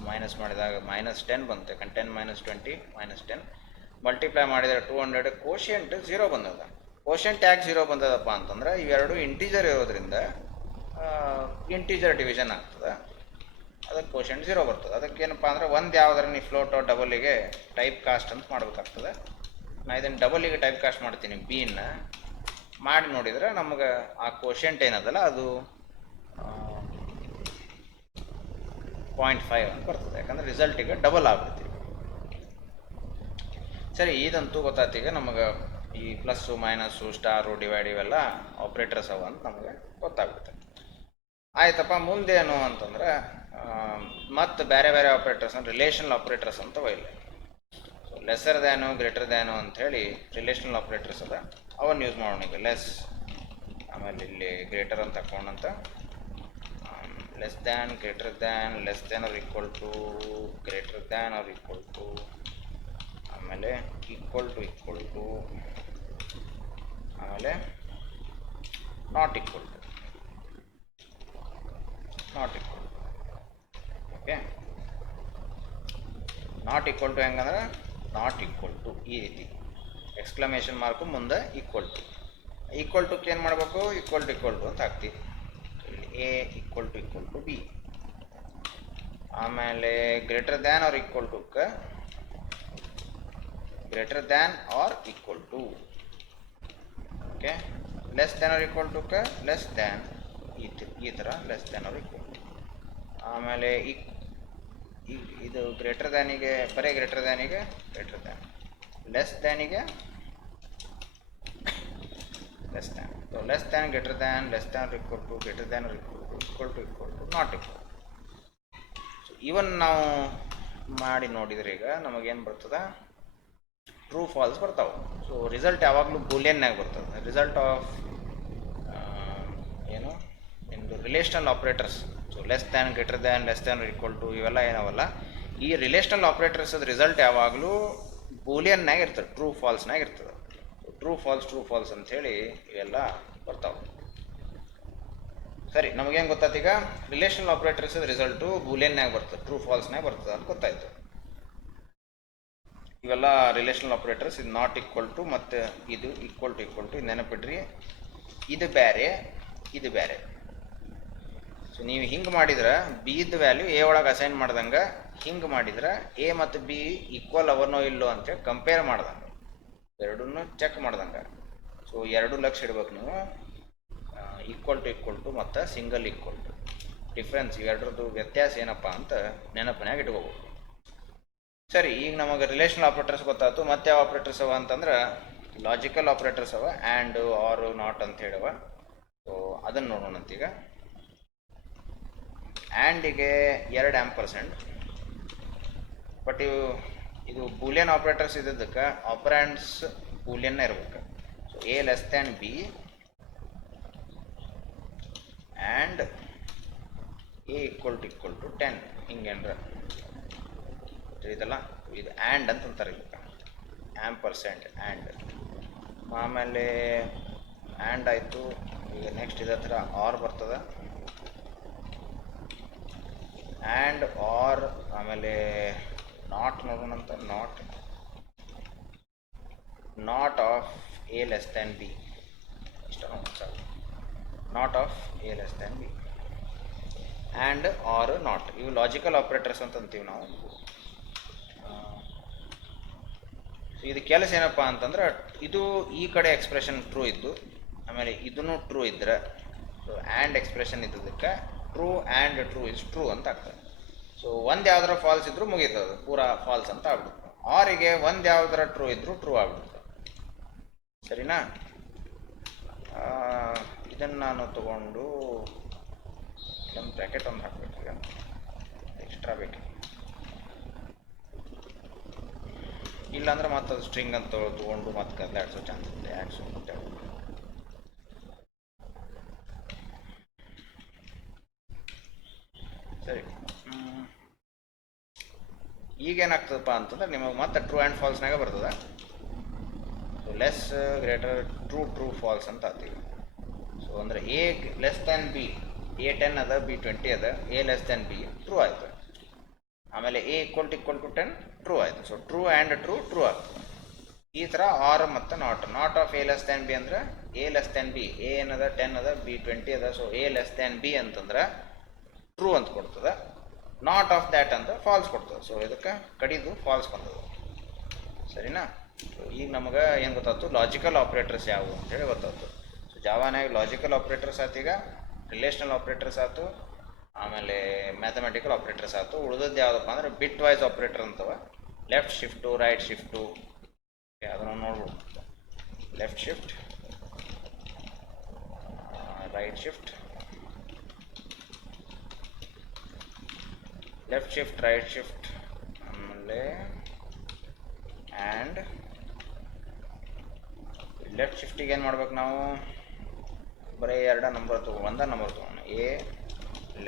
ಮೈನಸ್ ಮಾಡಿದಾಗ -10 ಬಂತು. ಯಾಕಂದ್ರೆ 10 - 20 -10. ಮಲ್ಟಿಪ್ಲೈ ಮಾಡಿದರೆ 200. ಕೋಶಿಯಂಟ್ 0 ಬಂದದ. ಕೋಶಿಯಂಟ್ ಯಾಕೆ 0 ಬಂದದಪ್ಪ ಅಂತಂದ್ರೆ ಇವೆರಡು ಇಂಟೀಜರ್ ಇರೋದ್ರಿಂದ ಇಂಟೀಜರ್ ಡಿವಿಷನ್ ಆಗ್ತದೆ, ಅದಕ್ಕೆ ಕೋಶೆಂಟ್ 0 ಬರ್ತದೆ. ಅದಕ್ಕೇನಪ್ಪ ಅಂದ್ರೆ ಒಂದು ಯಾವ್ದಾರ ನೀವು ಫ್ಲೋಟೋ ಡಬಲಿಗೆ ಟೈಪ್ ಕಾಸ್ಟ್ ಅಂತ ಮಾಡಬೇಕಾಗ್ತದೆ. ನಾ ಇದನ್ನು ಡಬಲಿಗೆ ಟೈಪ್ ಕಾಸ್ಟ್ ಮಾಡ್ತೀನಿ, ಬಿನ್ನ ಮಾಡಿ ನೋಡಿದ್ರೆ ನಮಗೆ ಆ ಕೋಶೆಂಟ್ ಏನದಲ್ಲ ಅದು 0.5 ಅಂತ ಬರ್ತದೆ. ಯಾಕಂದ್ರೆ ರಿಸಲ್ಟಿಗೆ ಡಬಲ್ ಆಗ್ಬಿಡ್ತೀವಿ. ಸರಿ, ಇದಂತೂ ಗೊತ್ತಾಯ್ತು. ಈಗ ನಮಗೆ ಈ ಪ್ಲಸ್ಸು, ಮೈನಸ್ಸು, ಸ್ಟಾರು, ಡಿವೈಡ್ ಇವೆಲ್ಲ ಆಪ್ರೇಟರ್ಸ್ ಅವ ಅಂತ ನಮಗೆ ಗೊತ್ತಾಗ್ಬಿಡುತ್ತೆ. ಆಯ್ತಪ್ಪ, ಮುಂದೇನು ಅಂತಂದ್ರೆ ಮತ್ತು ಬೇರೆ ಬೇರೆ ಆಪ್ರೇಟರ್ಸ್ ಅಂದರೆ ರಿಲೇಷನಲ್ ಆಪ್ರೇಟರ್ಸ್ ಅಂತ ಇಲ್ಲ. ಸೊ ಲೆಸರ್ ದ್ಯಾನು, ಗ್ರೇಟರ್ ದ್ಯಾನು ಅಂಥೇಳಿ ರಿಲೇಷನಲ್ ಆಪ್ರೇಟರ್ಸ್ ಅದ, ಅವನ್ನ ಯೂಸ್ ಮಾಡೋಣ. ಈಗ ಲೆಸ್, ಆಮೇಲೆ ಇಲ್ಲಿ ಗ್ರೇಟರ್ ಅಂತ ಹಾಕೋಣಂತ. Less than, greater than, less than or equal to, greater than or equal to, ಆಮೇಲೆ ಈಕ್ವಲ್ ಟು, ಆಮೇಲೆ not equal to. Okay, not equal to ಹೆಂಗಂದ್ರೆ ನಾಟ್ ಈಕ್ವಲ್ ಟು ಈ ರೀತಿ ಎಕ್ಸ್ಕ್ಲಮೇಷನ್ ಮಾರ್ಕು ಮುಂದೆ ಈಕ್ವಲ್ ಟುಕ್ಕೆ ಏನು ಮಾಡಬೇಕು, ಈಕ್ವಲ್ ಟು ಅಂತ ಹಾಕ್ತೀವಿ. ಇಲ್ಲಿ ಎ ಈಕ್ವಲ್ ಟು ಬಿ. ಆಮೇಲೆ ಗ್ರೇಟರ್ ದ್ಯಾನ್ ಆರ್ ಈಕ್ವಲ್ ಟುಕ್ಕೆ greater than or equal to. Okay, less than or equal ಟುಕ್ಕೆ ಲೆಸ್ ದ್ಯಾನ್, ಈ ಥರ less than or equal to. ಆಮೇಲೆ ಈಗ ಇದು ಗ್ರೇಟರ್ ದ್ಯಾನಿಗೆ ಬರೀ ಗ್ರೇಟರ್ ದ್ಯಾನಿಗೆ ಗ್ರೇಟರ್ ದ್ಯಾನ್, ಲೆಸ್ ದ್ಯಾನಿಗೆ less than. So less than greater than, less than equal to greater than equal to not equal. So ಇವನ್ ನಾವು ಮಾಡಿ ನೋಡಿದ್ರೆ ಈಗ ನಮಗೇನು ಬರ್ತದೆ, ಟ್ರೂ ಫಾಲ್ಸ್ ಬರ್ತಾವೆ. ಸೊ ರಿಸಲ್ಟ್ ಯಾವಾಗಲೂ ಬೂಲಿಯನ್ನಾಗ ಬರ್ತದೆ. ರಿಸಲ್ಟ್ ಆಫ್ ಏನು ನಿಮ್ಮದು relational operators. So less than, greater than, less than equal to ಇವೆಲ್ಲ ಏನವಲ್ಲ, ಈ ರಿಲೇಷನಲ್ ಆಪ್ರೇಟರ್ಸ್ ರಿಸಲ್ಟ್ ಯಾವಾಗಲೂ ಬೂಲಿಯನ್ನಾಗ ಇರ್ತದೆ, ಟ್ರೂ ಫಾಲ್ಸ್ನಾಗ ಇರ್ತದೆ. ಟ್ರೂ ಫಾಲ್ಸ್ ಅಂಥೇಳಿ ಇವೆಲ್ಲ ಬರ್ತಾವೆ. ಸರಿ, ನಮಗೇನು ಗೊತ್ತಾಯ್ತು ಈಗ, ರಿಲೇಷನಲ್ ಆಪ್ರೇಟರ್ಸ್ ರಿಸಲ್ಟು ಬೂಲಿಯನ್ನಾಗ ಬರ್ತದೆ, ಟ್ರೂ ಫಾಲ್ಸ್ನಾಗ ಬರ್ತದೆ ಅಂತ ಗೊತ್ತಾಯ್ತು. ಇವೆಲ್ಲ ರಿಲೇಷನಲ್ ಆಪ್ರೇಟರ್ಸ್. ಇದು ನಾಟ್ ಈಕ್ವಲ್ ಟು ಮತ್ತು ಇದು ಈಕ್ವಲ್ ಟು ನೆನಪಿಡ್ರಿ, ಇದು ಬೇರೆ ಇದು ಬೇರೆ. ಸೊ ನೀವು ಹಿಂಗೆ ಮಾಡಿದ್ರೆ ಬಿದು ವ್ಯಾಲ್ಯೂ ಎ ಒಳಗೆ ಅಸೈನ್ ಮಾಡ್ದಂಗೆ, ಹಿಂಗೆ ಮಾಡಿದ್ರೆ ಎ ಮತ್ತು ಬಿ ಈಕ್ವಲ್ ಅವನೋ ಇಲ್ಲೋ ಅಂತೇಳಿ ಕಂಪೇರ್ ಮಾಡ್ದಂಗೆ, ಎರಡನ್ನೂ ಚೆಕ್ ಮಾಡ್ದಂಗೆ. ಸೊ 2 ಲಕ್ಷ ಇಡ್ಬೇಕು ನೀವು, ಈಕ್ವಲ್ ಟು ಮತ್ತು ಸಿಂಗಲ್ ಈಕ್ವಲ್ ಟು. ಡಿಫ್ರೆನ್ಸ್ ಇವೆರಡರದ್ದು ವ್ಯತ್ಯಾಸ ಏನಪ್ಪ ಅಂತ ನೆನಪಿನಾಗ ಇಟ್ಕೋಬೇಕು. ಸರಿ, ಈಗ ನಮಗೆ ರಿಲೇಷನಲ್ ಆಪ್ರೇಟರ್ಸ್ ಗೊತ್ತಾಯ್ತು. ಮತ್ತೆ ಯಾವ ಆಪ್ರೇಟರ್ಸ್ ಅವ ಅಂತಂದ್ರೆ ಲಾಜಿಕಲ್ ಆಪ್ರೇಟರ್ಸ್ ಅವ, ಆ್ಯಂಡ್ ಆರ್ ನಾಟ್ ಅಂತ ಹೇಳವ. ಸೊ ಅದನ್ನು ನೋಡೋಣಂತೀಗ. ಆ್ಯಂಡಿಗೆ 2 ಆಂಪರ್ಸೆಂಟ್, ಬಟ್ ಇದು ಬೂಲಿಯನ್ ಆಪ್ರೇಟರ್ಸ್ ಇದ್ದಕ್ಕೆ ಆಪರೆಂಡ್ಸ್ ಬೂಲಿಯನ್ನ ಇರ್ಬೇಕು. So A less than B and A equal to 10 ಹಿಂಗೇನ್ರ ಇದಲ್ಲ, ಇದು ಆ್ಯಂಡ್ ಅಂತಂತಾರೆ. ಆಂಪರ್ಸೆಂಟ್ ಆ್ಯಂಡ್, ಆಮೇಲೆ ಆ್ಯಂಡ್ ಆಯಿತು. ಈಗ ನೆಕ್ಸ್ಟ್ ಇದೇ ಥರ ಆರ್ ಬರ್ತದೆ, ಆ್ಯಂಡ್ ಆರ್. ಆಮೇಲೆ ನಾಟ್ ನೋಡೋಣಂತ, not of A less than B, ಇಷ್ಟ ಸಾಕು. Not of A less than B and or not. ಇವು ಲಾಜಿಕಲ್ ಆಪ್ರೇಟರ್ಸ್ ಅಂತ ಅಂತೀವಿ ನಾವು. ಇದು ಕೆಲಸ ಏನಪ್ಪ ಅಂತಂದ್ರೆ, ಇದು ಈ ಕಡೆ ಎಕ್ಸ್ಪ್ರೆಷನ್ ಟ್ರೂ ಇದ್ದು, ಆಮೇಲೆ ಇದನ್ನು ಟ್ರೂ ಇದ್ರೆ, ಸೊ ಆ್ಯಂಡ್ ಎಕ್ಸ್ಪ್ರೆಷನ್ ಇದ್ದದಕ್ಕೆ true and true is true ಅಂತ ಆಗ್ತದೆ. ಸೊ ಒಂದು ಯಾವ್ದಾರ ಫಾಲ್ಸ್ ಇದ್ರೂ ಮುಗೀತದೆ, ಪೂರಾ ಫಾಲ್ಸ್ ಅಂತ ಆಗ್ಬಿಡುತ್ತೆ. ಆರಿಗೆ ಒಂದು ಯಾವ್ದಾರ ಟ್ರೂ ಇದ್ರೂ ಟ್ರೂ ಆಗ್ಬಿಡುತ್ತೆ. ಸರಿನಾ? ಇದನ್ನು ನಾನು ತಗೊಂಡು ಒಂದು ಬ್ರ್ಯಾಕೆಟ್ ಒಂದು ಹಾಕ್ಬೇಕು, ಈಗ ಎಕ್ಸ್ಟ್ರಾ ಬೇಕು. ಇಲ್ಲಾಂದ್ರೆ ಮತ್ತೆ ಅದು ಸ್ಟ್ರಿಂಗ್ ಅಂತ ತೊಗೊಂಡು ಮತ್ತೆ ಕದಲಾಡ್ಸೋ ಚಾನ್ಸ್ ಇದೆ. ಸರಿ, ಈಗೇನಾಗ್ತದಪ್ಪ ಅಂತಂದ್ರೆ ನಿಮಗೆ ಮತ್ತೆ ಟ್ರೂ ಆ್ಯಂಡ್ ಫಾಲ್ಸ್ನಾಗ ಬರ್ತದೆ. So less greater true false ಅಂತ ಆಗ್ತೀವಿ. ಸೊ ಅಂದರೆ A less than B, A 10 ಅದ, ಬಿ 20 ಅದ, A less than B true ಆಯಿತು. ಆಮೇಲೆ ಎ ಈಕ್ವಲ್ ಟು 10 ಟ್ರೂ ಆಯಿತು. ಸೊ ಟ್ರೂ ಆ್ಯಂಡ್ ಟ್ರೂ ಆಗ್ತದೆ. ಈ ಥರ ಆರ್ ಮತ್ತು not of A less than B ಅಂದರೆ A less than B, A ಏನದ 10 ಅದ, ಬಿ 20 ಅದ. So A less than B ಅಂತಂದ್ರೆ ಟ್ರೂ ಅಂತ ಕೊಡ್ತದೆ. ನಾಟ್ ಆಫ್ ದ್ಯಾಟ್ ಅಂದ್ರೆ ಫಾಲ್ಸ್ ಕೊಡ್ತದೆ. ಸೊ ಇದಕ್ಕೆ ಕಡಿದು ಫಾಲ್ಸ್ ಬಂದದು. ಸರಿನಾ? ಸೊ ಈಗ ನಮಗೆ ಏನು ಗೊತ್ತಾಯ್ತು, ಲಾಜಿಕಲ್ ಆಪ್ರೇಟರ್ಸ್ ಯಾವುವು ಅಂತೇಳಿ ಗೊತ್ತಾಯ್ತು. ಸೊ ಜಾವಾನಾಗ ಲಾಜಿಕಲ್ ಆಪ್ರೇಟರ್ಸ್ ಆಯ್ತು, ಈಗ ರಿಲೇಷನಲ್ ಆಪ್ರೇಟರ್ಸ್ ಆಯ್ತು, ಆಮೇಲೆ ಮ್ಯಾಥಮೆಟಿಕಲ್ ಆಪ್ರೇಟರ್ಸ್ ಆಯ್ತು. ಉಳಿದದ್ದು ಯಾವುದಪ್ಪ ಅಂದ್ರೆ ಬಿಟ್ ವೈಸ್ ಆಪ್ರೇಟರ್ ಅಂತವ. ಲೆಫ್ಟ್ ಶಿಫ್ಟು, ರೈಟ್ ಶಿಫ್ಟು, ಅದನ್ನು ನೋಡ್ಬೋದು. Left shift, right shift, left shift, right shift, ಆಮೇಲೆ ಆ್ಯಂಡ್ ಲೆಫ್ಟ್ ಶಿಫ್ಟಿಗೆ ಏನು ಮಾಡ್ಬೇಕು ನಾವು, ಬರೀ 2 ನಂಬರ್ ಒಂದೇ ನಂಬರ್ ತೊಗೊಂಡು A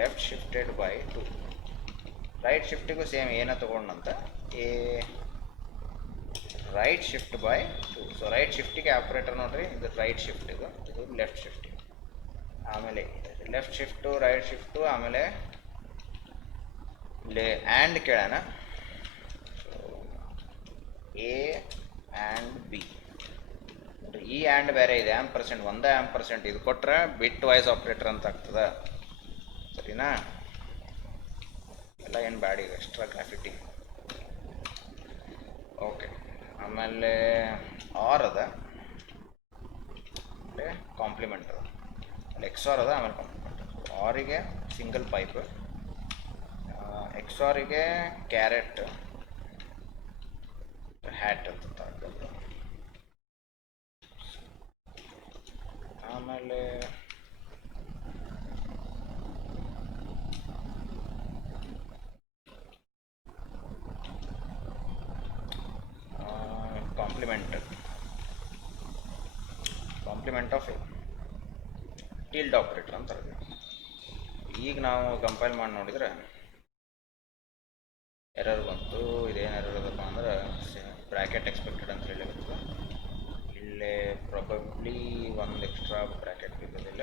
left shifted by 2. Right ಶಿಫ್ಟಿಗೂ ಸೇಮ್ ಏನೇ ತೊಗೊಂಡಂತ A right shift by 2. So right ಶಿಫ್ಟಿಗೆ ಆಪ್ರೇಟರ್ ನೋಡ್ರಿ, ಇದು ರೈಟ್ ಶಿಫ್ಟಿಗೂ, ಇದು ಲೆಫ್ಟ್ ಶಿಫ್ಟಿಗೆ. ಆಮೇಲೆ ಲೆಫ್ಟ್ ಶಿಫ್ಟು, ರೈಟ್ ಶಿಫ್ಟು, ಆಮೇಲೆ ಇಲ್ಲಿ ಆ್ಯಂಡ್ ಕೇಳೋಣ. ಎ ಆ್ಯಂಡ್ ಬಿ, ಈ ಆ್ಯಂಡ್ ಬೇರೆ ಇದೆ, ಆಂಪರ್ಸೆಂಟ್ ಒಂದೇ ಆಂಪರ್ಸೆಂಟ್. ಇದು ಕೊಟ್ಟರೆ ಬಿಟ್ ವೈಸ್ ಆಪ್ರೇಟರ್ ಅಂತ ಆಗ್ತದೆ. ಸರಿನಾ? ಎಲ್ಲ ಏನು ಬ್ಯಾಡ, ಈಗ ಎಕ್ಸ್ಟ್ರಾ ಗ್ರಾಫಿಟಿ. ಓಕೆ, ಆಮೇಲೆ ಆರ್ ಅದ, ಆಮೇಲೆ ಕಾಂಪ್ಲಿಮೆಂಟ್ ಅದ, ಅಲ್ಲಿ ಎಕ್ಸ್ ಆರ್ ಅದ, ಆಮೇಲೆ ಕಾಂಪ್ಲಿಮೆಂಟ್. ಆರಿಗೆ ಸಿಂಗಲ್ ಪೈಪ್, ಎಕ್ಸಾರಿಗೆ ಕ್ಯಾರೆಟ್ ಹ್ಯಾಟ್ ಅಂತ ತಗೊಳ್ಳಿ. ಆಮೇಲೆ ಕಾಂಪ್ಲಿಮೆಂಟ್ ಆಫ್ ಟೀಲ್ಡ್ ಆಪ್ರೇಟರ್ ಅಂತ. ಈಗ ನಾವು ಕಂಪೈಲ್ ಮಾಡಿ ನೋಡಿದರೆ ಎರರ್ ಬಂತು. ಇದೇನು ಎರರ್ ಅದಪ್ಪ ಅಂದ್ರೆ ಬ್ರ್ಯಾಕೆಟ್ ಎಕ್ಸ್ಪೆಕ್ಟೆಡ್ ಅಂತ ಹೇಳಿ ಬರ್ತದೆ. ಇಲ್ಲೇ ಪ್ರಾಬಬ್ಲಿ ಒಂದು ಎಕ್ಸ್ಟ್ರಾ ಬ್ರ್ಯಾಕೆಟ್ ಬಿದ್ದದಿಲ್ಲ.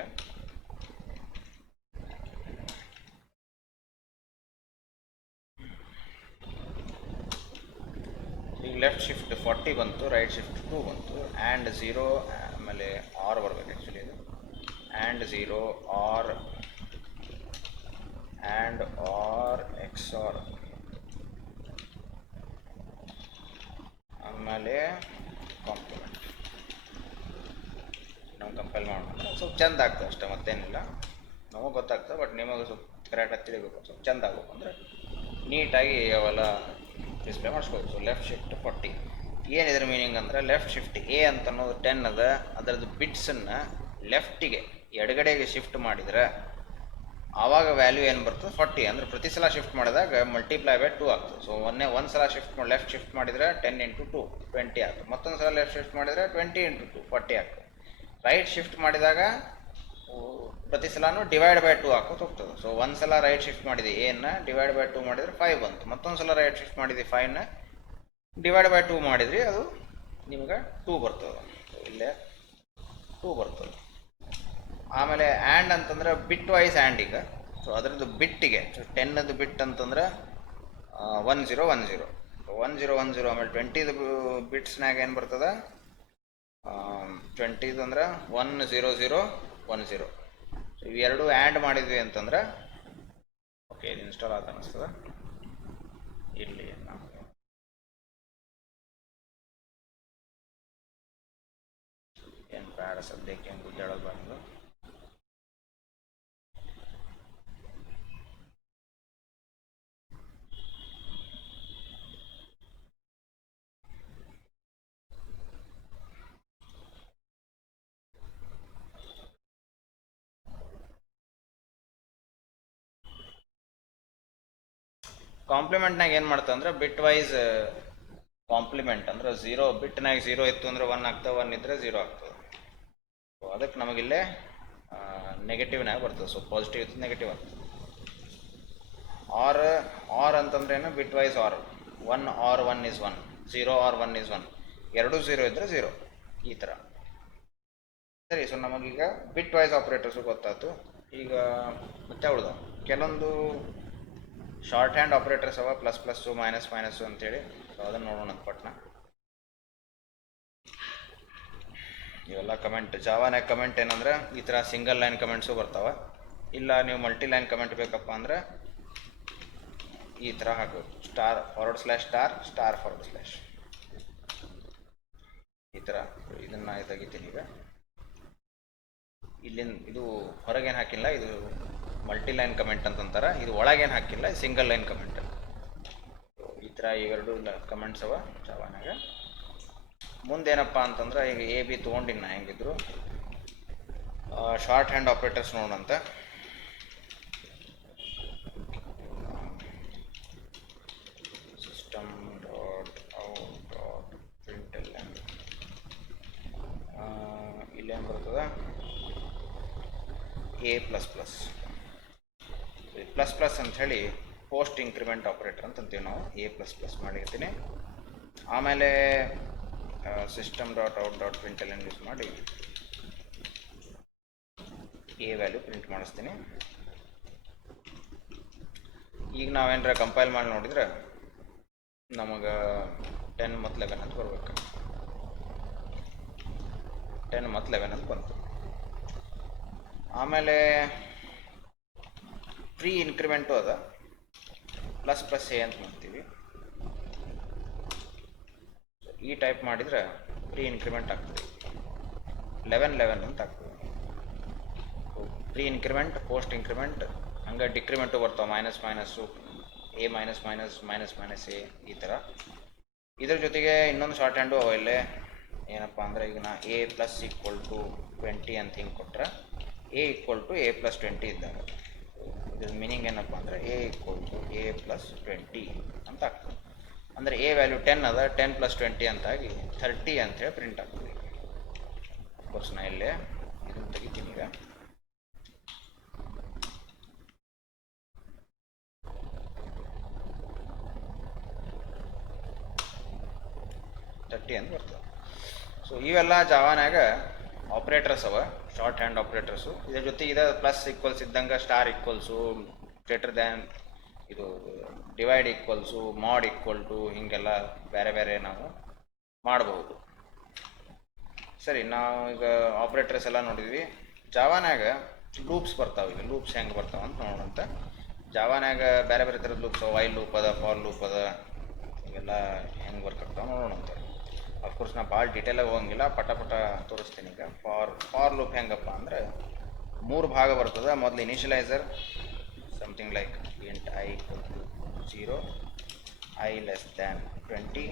ಈಗ ಲೆಫ್ಟ್ ಶಿಫ್ಟ್ 40 ಬಂತು, ರೈಟ್ ಶಿಫ್ಟ್ 2 ಬಂತು. ಆ್ಯಂಡ್ 0 ಆಮೇಲೆ ಆರ್ ಬರ್ಬೇಕು ಆ್ಯಕ್ಚುಲಿ. ಇದು and 0 or and or X or ಆಮೇಲೆ ಕಾಂಪ್ಲಿಮೆಂಟ್. ನಾವು ಕಂಪೈಲ್ ಮಾಡೋಣ ಸ್ವಲ್ಪ ಚೆಂದ ಆಗ್ತದೆ ಅಷ್ಟೇ, ಮತ್ತೇನಿಲ್ಲ. ನಮಗೆ ಗೊತ್ತಾಗ್ತದೆ, ಬಟ್ ನಿಮಗೆ ಸ್ವಲ್ಪ ಕರೆಕ್ಟಾಗಿ ತಿಳಿಬೇಕು, ಸ್ವಲ್ಪ ಚೆಂದ ಆಗಬೇಕು ಅಂದರೆ ನೀಟಾಗಿ ಅವೆಲ್ಲ ಡಿಸ್ಪ್ಲೇ ಮಾಡಿಸ್ಬೇಕು. ಸೊ ಲೆಫ್ಟ್ ಶಿಫ್ಟ್ 40 ಏನಿದ್ರ ಮೀನಿಂಗ್ ಅಂದರೆ ಲೆಫ್ಟ್ ಶಿಫ್ಟ್ ಎ ಅಂತ ಅನ್ನೋದು 10 ಅದ. ಅದರದ್ದು ಬಿಟ್ಸನ್ನು ಲೆಫ್ಟಿಗೆ ಎಡಗಡೆಗೆ ಶಿಫ್ಟ್ ಮಾಡಿದರೆ ಆವಾಗ ವ್ಯಾಲ್ಯೂ ಏನು ಬರ್ತದೆ 40. ಅಂದರೆ ಪ್ರತಿ ಸಲ ಶಿಫ್ಟ್ ಮಾಡಿದಾಗ ಮಲ್ಟಿಪ್ಲೈ ಬೈ 2 ಆಗ್ತದೆ. ಸೊ ಒಂದು ಸಲ ಲೆಫ್ಟ್ ಶಿಫ್ಟ್ ಮಾಡಿದರೆ 10 × 2 20 ಆಗ್ತದೆ. ಮತ್ತೊಂದು ಸಲ ಲೆಫ್ಟ್ ಶಿಫ್ಟ್ ಮಾಡಿದರೆ 20 × 2 40 ಆಗ್ತದೆ. ರೈಟ್ ಶಿಫ್ಟ್ ಮಾಡಿದಾಗ ಪ್ರತಿ ಸಲನೂ ಡಿವೈಡ್ ಬೈ 2 ಹಾಕೋದು ಹೋಗ್ತದೆ. ಸೊ ಒಂದು ಸಲ ರೈಟ್ ಶಿಫ್ಟ್ ಮಾಡಿದೆ ಎನ್ನ ಡಿವೈಡ್ ಬೈ 2 ಮಾಡಿದರೆ 5 ಬಂತು. ಮತ್ತೊಂದು ಸಲ ರೈಟ್ ಶಿಫ್ಟ್ ಮಾಡಿದೆ 5ನ ಡಿವೈಡ್ ಬೈ 2 ಮಾಡಿದ್ರಿ ಅದು ನಿಮ್ಗೆ 2 ಬರ್ತದೆ. ಇಲ್ಲೇ 2 ಬರ್ತದೆ. ಆಮೇಲೆ ಆ್ಯಂಡ್ ಅಂತಂದ್ರೆ ಬಿಟ್ ವೈಸ್ ಆ್ಯಂಡ್. ಈಗ ಸೊ ಅದರದ್ದು ಬಿಟ್ಟಿಗೆ 10ದು ಬಿಟ್ ಅಂತಂದ್ರೆ 1010 1010 ಆಮೇಲೆ 20ದು ಬಿಟ್ಸ್ನಾಗ ಏನು ಬರ್ತದೆ 20ದು ಅಂದ್ರೆ 10010. ಸೊ ಇವೆರಡು ಆ್ಯಂಡ್ ಮಾಡಿದ್ವಿ ಅಂತಂದ್ರೆ ಓಕೆ ಇದು ಇನ್ಸ್ಟಾಲ್ ಆದ ಅನ್ನಿಸ್ತದೆ. ಇಲ್ಲಿ ಏನು ಬೇಡ ಸದ್ಯಕ್ಕೆ ಏನು ಗುದ್ದಾಡೋದು ಬಂದು. ಕಾಂಪ್ಲಿಮೆಂಟ್ನಾಗ ಏನು ಮಾಡ್ತದೆ ಅಂದರೆ ಬಿಟ್ ವೈಸ್ ಕಾಂಪ್ಲಿಮೆಂಟ್ ಅಂದ್ರೆ 0 ಬಿಟ್ನಾಗ 0 ಇತ್ತು ಅಂದ್ರೆ 1 ಆಗ್ತದೆ, 1 ಇದ್ದರೆ 0 ಆಗ್ತದೆ. ಸೊ ಅದಕ್ಕೆ ನಮಗಿಲ್ಲೇ ನೆಗೆಟಿವ್ನಾಗ ಬರ್ತದೆ. ಸೊ ಪಾಸಿಟಿವ್ ಇತ್ತು ನೆಗೆಟಿವ್ ಆಗ್ತದೆ. ಆರ್ ಅಂತಂದ್ರೆ ಏನು bitwise or 1 or 1 is 1 0 or 1 is 1 ಎರಡು 0 ಇದ್ದರೆ 0 ಈ ಥರ. ಸರಿ. ಸೊ ನಮಗೀಗ ಬಿಟ್ ವೈಸ್ ಆಪ್ರೇಟರ್ಸು ಗೊತ್ತಾಯ್ತು. ಈಗ ಮತ್ತೆ ಉಳ್ದ ಕೆಲವೊಂದು ಶಾರ್ಟ್ ಹ್ಯಾಂಡ್ ಆಪ್ರೇಟರ್ಸ್ ಅವ ++, --- ಅಂತೇಳಿ. ಸೊ ಅದನ್ನು ನೋಡೋಣ ಪಟ್ನ. ಇವೆಲ್ಲ ಕಮೆಂಟ್ ಜಾವಾನಾಗ ಕಮೆಂಟ್ ಏನಂದ್ರೆ ಈ ಥರ ಸಿಂಗಲ್ ಲೈನ್ ಕಮೆಂಟ್ಸು ಬರ್ತಾವೆ. ಇಲ್ಲ ನೀವು ಮಲ್ಟಿ ಲೈನ್ ಕಮೆಂಟ್ ಬೇಕಪ್ಪ ಅಂದ್ರೆ ಈ ಥರ ಹಾಕಬೇಕು */*** ಈ ಥರ. ಇದನ್ನು ತೆಗಿತೀನಿ ಈಗ. ಇಲ್ಲಿಂದ ಇದು ಹೊರಗೇನು ಹಾಕಿಲ್ಲ, ಇದು ಮಲ್ಟಿ ಲೈನ್ ಕಮೆಂಟ್ ಅಂತಂತಾರೆ. ಇದು ಒಳಗೇನು ಹಾಕಿಲ್ಲ, ಸಿಂಗಲ್ ಲೈನ್ ಕಮೆಂಟ್. ಈ ಥರ ಇವೆರಡು ಕಮೆಂಟ್ಸ್ ಅವ ಜಾವಾನಾಗ. ಮುಂದೇನಪ್ಪ ಅಂತಂದ್ರೆ ಈಗ AB ತೊಗೊಂಡಿನ ಹೆಂಗಿದ್ರು ಶಾರ್ಟ್ ಹ್ಯಾಂಡ್ ಆಪ್ರೇಟರ್ಸ್ ನೋಡೋಣಂತ. system.out.println ಇಲ್ಲೇನು ಬರ್ತದೆ A++. ++ ಅಂಥೇಳಿ ಪೋಸ್ಟ್ ಇಂಕ್ರಿಮೆಂಟ್ ಆಪ್ರೇಟರ್ ಅಂತಂತೀವಿ ನಾವು. A++ ಮಾಡಿರ್ತೀನಿ. ಆಮೇಲೆ system.out.println ಯೂಸ್ ಮಾಡಿ A ವ್ಯಾಲ್ಯೂ ಪ್ರಿಂಟ್ ಮಾಡಿಸ್ತೀನಿ. ಈಗ ನಾವೇನಾರ ಕಂಪೈಲ್ ಮಾಡಿ ನೋಡಿದ್ರೆ ನಮಗೆ 10 ಮತ್ತು 11 ಅಂತ ಬರ್ಬೇಕು. 10 ಮತ್ತು 11 ಅಂತ ಬಂತು. ಆಮೇಲೆ ಪ್ರೀ ಇನ್ಕ್ರಿಮೆಂಟು ಅದ ++A ಅಂತ ಮಾಡ್ತೀವಿ. ಈ ಟೈಪ್ ಮಾಡಿದರೆ ಪ್ರೀ ಇನ್ಕ್ರಿಮೆಂಟ್ ಆಗ್ತದೆ. 11 ಅಂತ ಆಗ್ತದೆ. ಪ್ರೀ ಇನ್ಕ್ರಿಮೆಂಟ್, ಪೋಸ್ಟ್ ಇನ್ಕ್ರಿಮೆಂಟ್, ಹಂಗೆ ಡಿಕ್ರಿಮೆಂಟು ಬರ್ತಾವೆ. --- A minus minus minus minus A ಈ ಥರ. ಇದ್ರ ಜೊತೆಗೆ ಇನ್ನೊಂದು ಶಾರ್ಟ್ ಹ್ಯಾಂಡು ಇಲ್ಲೇ ಏನಪ್ಪ ಅಂದರೆ, ಈಗ ನಾ ಎ ಪ್ಲಸ್ ಈಕ್ವಲ್ ಟು 20 ಅಂತ ಹಿಂಗೆ ಕೊಟ್ಟರೆ A equal to A plus 20 ಇದ್ದಾಗ ಇದ್ರ ಮೀನಿಂಗ್ ಏನಪ್ಪ ಅಂದರೆ A equal to A plus 20 ಅಂತ ಆಗ್ತದೆ. ಅಂದರೆ ಎ ವ್ಯಾಲ್ಯೂ 10 ಅದ, 10 ಪ್ಲಸ್ 20 ಅಂತಾಗಿ 30 ಅಂತೇಳಿ ಪ್ರಿಂಟ್ ಆಗ್ತದೆ. ಕೋರ್ಸ್ ನಾ ಇಲ್ಲೇ ಇದನ್ನು ತೆಗಿತೀನಿ. ಈಗ ಅಂತ ಬರ್ತದೆ. ಸೊ ಇವೆಲ್ಲ ಜಾವಾನಾಗ ಆಪ್ರೇಟರ್ಸ್ ಅವ, ಶಾರ್ಟ್ ಹ್ಯಾಂಡ್ ಆಪ್ರೇಟರ್ಸು. ಇದ್ರ ಜೊತೆ ಇದ ಪ್ಲಸ್ ಈಕ್ವಲ್ಸ್ ಇದ್ದಂಗೆ ಸ್ಟಾರ್ ಈಕ್ವಲ್ಸು, ಗ್ರೇಟರ್ ದ್ಯಾನ್, ಇದು ಡಿವೈಡ್ ಈಕ್ವಲ್ಸು, ಮಾಡ್ ಈಕ್ವಲ್ ಟು, ಹೀಗೆಲ್ಲ ಬೇರೆ ಬೇರೆ ನಾವು ಮಾಡಬಹುದು. ಸರಿ, ನಾವು ಈಗ ಆಪ್ರೇಟರ್ಸ್ ಎಲ್ಲ ನೋಡಿದ್ವಿ. ಜಾವಾನಾಗ ಲೂಪ್ಸ್ ಬರ್ತಾವೆ. ಈಗ ಲೂಪ್ಸ್ ಹೆಂಗೆ ಬರ್ತಾವೆ ಅಂತ ನೋಡೋಂತ. ಜಾವಾನಾಗ ಬೇರೆ ಬೇರೆ ಥರದ ಲೂಪ್ಸ್ ಅವ. ವೈಲ್ ಲೂಪ್ ಅದ, ಫಾರ್ ಲೂಪ್ ಅದ, ಇವೆಲ್ಲ ಹೆಂಗೆ ವರ್ಕ್ ಆಗ್ತಾವೆ ನೋಡೋಣಂತ. ಅಫ್ಕೋರ್ಸ್ ನಾ ಭಾಳ ಡೀಟೇಲಾಗಿ ಹೋಗಂಗಿಲ್ಲ, ಪಟ ಪಟ ತೋರಿಸ್ತೀನಿ. ಈಗ ಫಾರ್ ಲೂಪ್ ಹೆಂಗಪ್ಪ ಅಂದರೆ 3 ಭಾಗ ಬರ್ತದೆ. ಮೊದಲು initializer, something like int I equal to 0, I less than 20,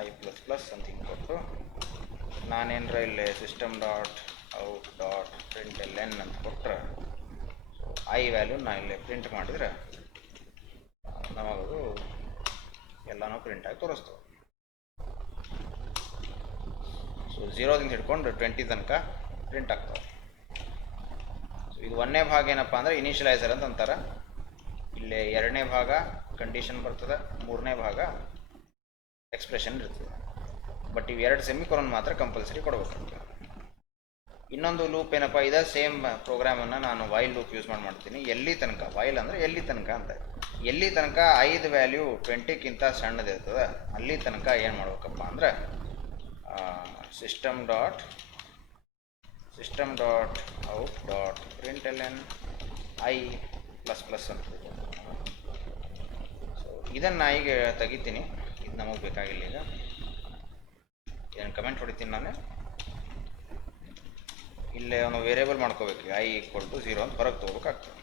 I plus plus something ಕೊಟ್ಟು ನಾನೇನರ ಇಲ್ಲಿ system dot out dot print N ಅಂತ ಕೊಟ್ಟರೆ ಐ ವ್ಯಾಲ್ಯೂ ನಾ ಇಲ್ಲಿ ಪ್ರಿಂಟ್ ಮಾಡಿದರೆ ನಮಗದು ಎಲ್ಲನೂ ಪ್ರಿಂಟಾಗಿ ತೋರಿಸ್ತವೆ. ಸೊ 0ದಿಂದ ಹಿಡ್ಕೊಂಡು 20 ತನಕ ಪ್ರಿಂಟ್ ಆಗ್ತವೆ. ಸೊ ಇದು 1ನೇ ಭಾಗ ಏನಪ್ಪ ಅಂದರೆ ಇನಿಷಿಯಲೈಸರ್ ಅಂತ ಅಂತಾರೆ. ಇಲ್ಲಿ 2ನೇ ಭಾಗ ಕಂಡೀಷನ್ ಬರ್ತದೆ, 3ನೇ ಭಾಗ ಎಕ್ಸ್ಪ್ರೆಷನ್ ಇರ್ತದೆ. ಬಟ್ ಇವು 2 ಸೆಮಿಕೊಲನ್ ಮಾತ್ರ ಕಂಪಲ್ಸರಿ ಕೊಡಬೇಕಾಗ್ತದೆ. ಇನ್ನೊಂದು ಲೂಪ್ ಏನಪ್ಪ, ಇದೆ ಸೇಮ್ ಪ್ರೋಗ್ರಾಮನ್ನು ನಾನು ವೈಲ್ ಲೂಪ್ ಯೂಸ್ ಮಾಡ್ತೀನಿ. ಎಲ್ಲಿ ತನಕ, ವೈಲ್ ಅಂದರೆ ಎಲ್ಲಿ ತನಕ ಅಂತ, ಎಲ್ಲಿ ತನಕ 5 ವ್ಯಾಲ್ಯೂ 20ಕ್ಕಿಂತ ಸಣ್ಣದಿರ್ತದೆ ಅಲ್ಲಿ ತನಕ ಏನು ಮಾಡ್ಬೇಕಪ್ಪ ಅಂದರೆ system dot out dot print N I plus plus ಅಂತ. ಸೊ ಇದನ್ನು ಈಗ ತೆಗಿತೀನಿ, ಇದು ನಮಗೆ ಬೇಕಾಗಿಲ್ಲ. ಈಗ ಏನು ಕಮೆಂಟ್ ಹೊಡಿತೀನಿ ನಾನು. ಇಲ್ಲೇ ಒಂದು ವೇರಿಯೇಬಲ್ ಮಾಡ್ಕೋಬೇಕು, ಐ ಈಕ್ವಲ್ ಟು 0 ಅಂತ ಹೊರಗೆ ತೊಗೋಬೇಕಾಗ್ತದೆ.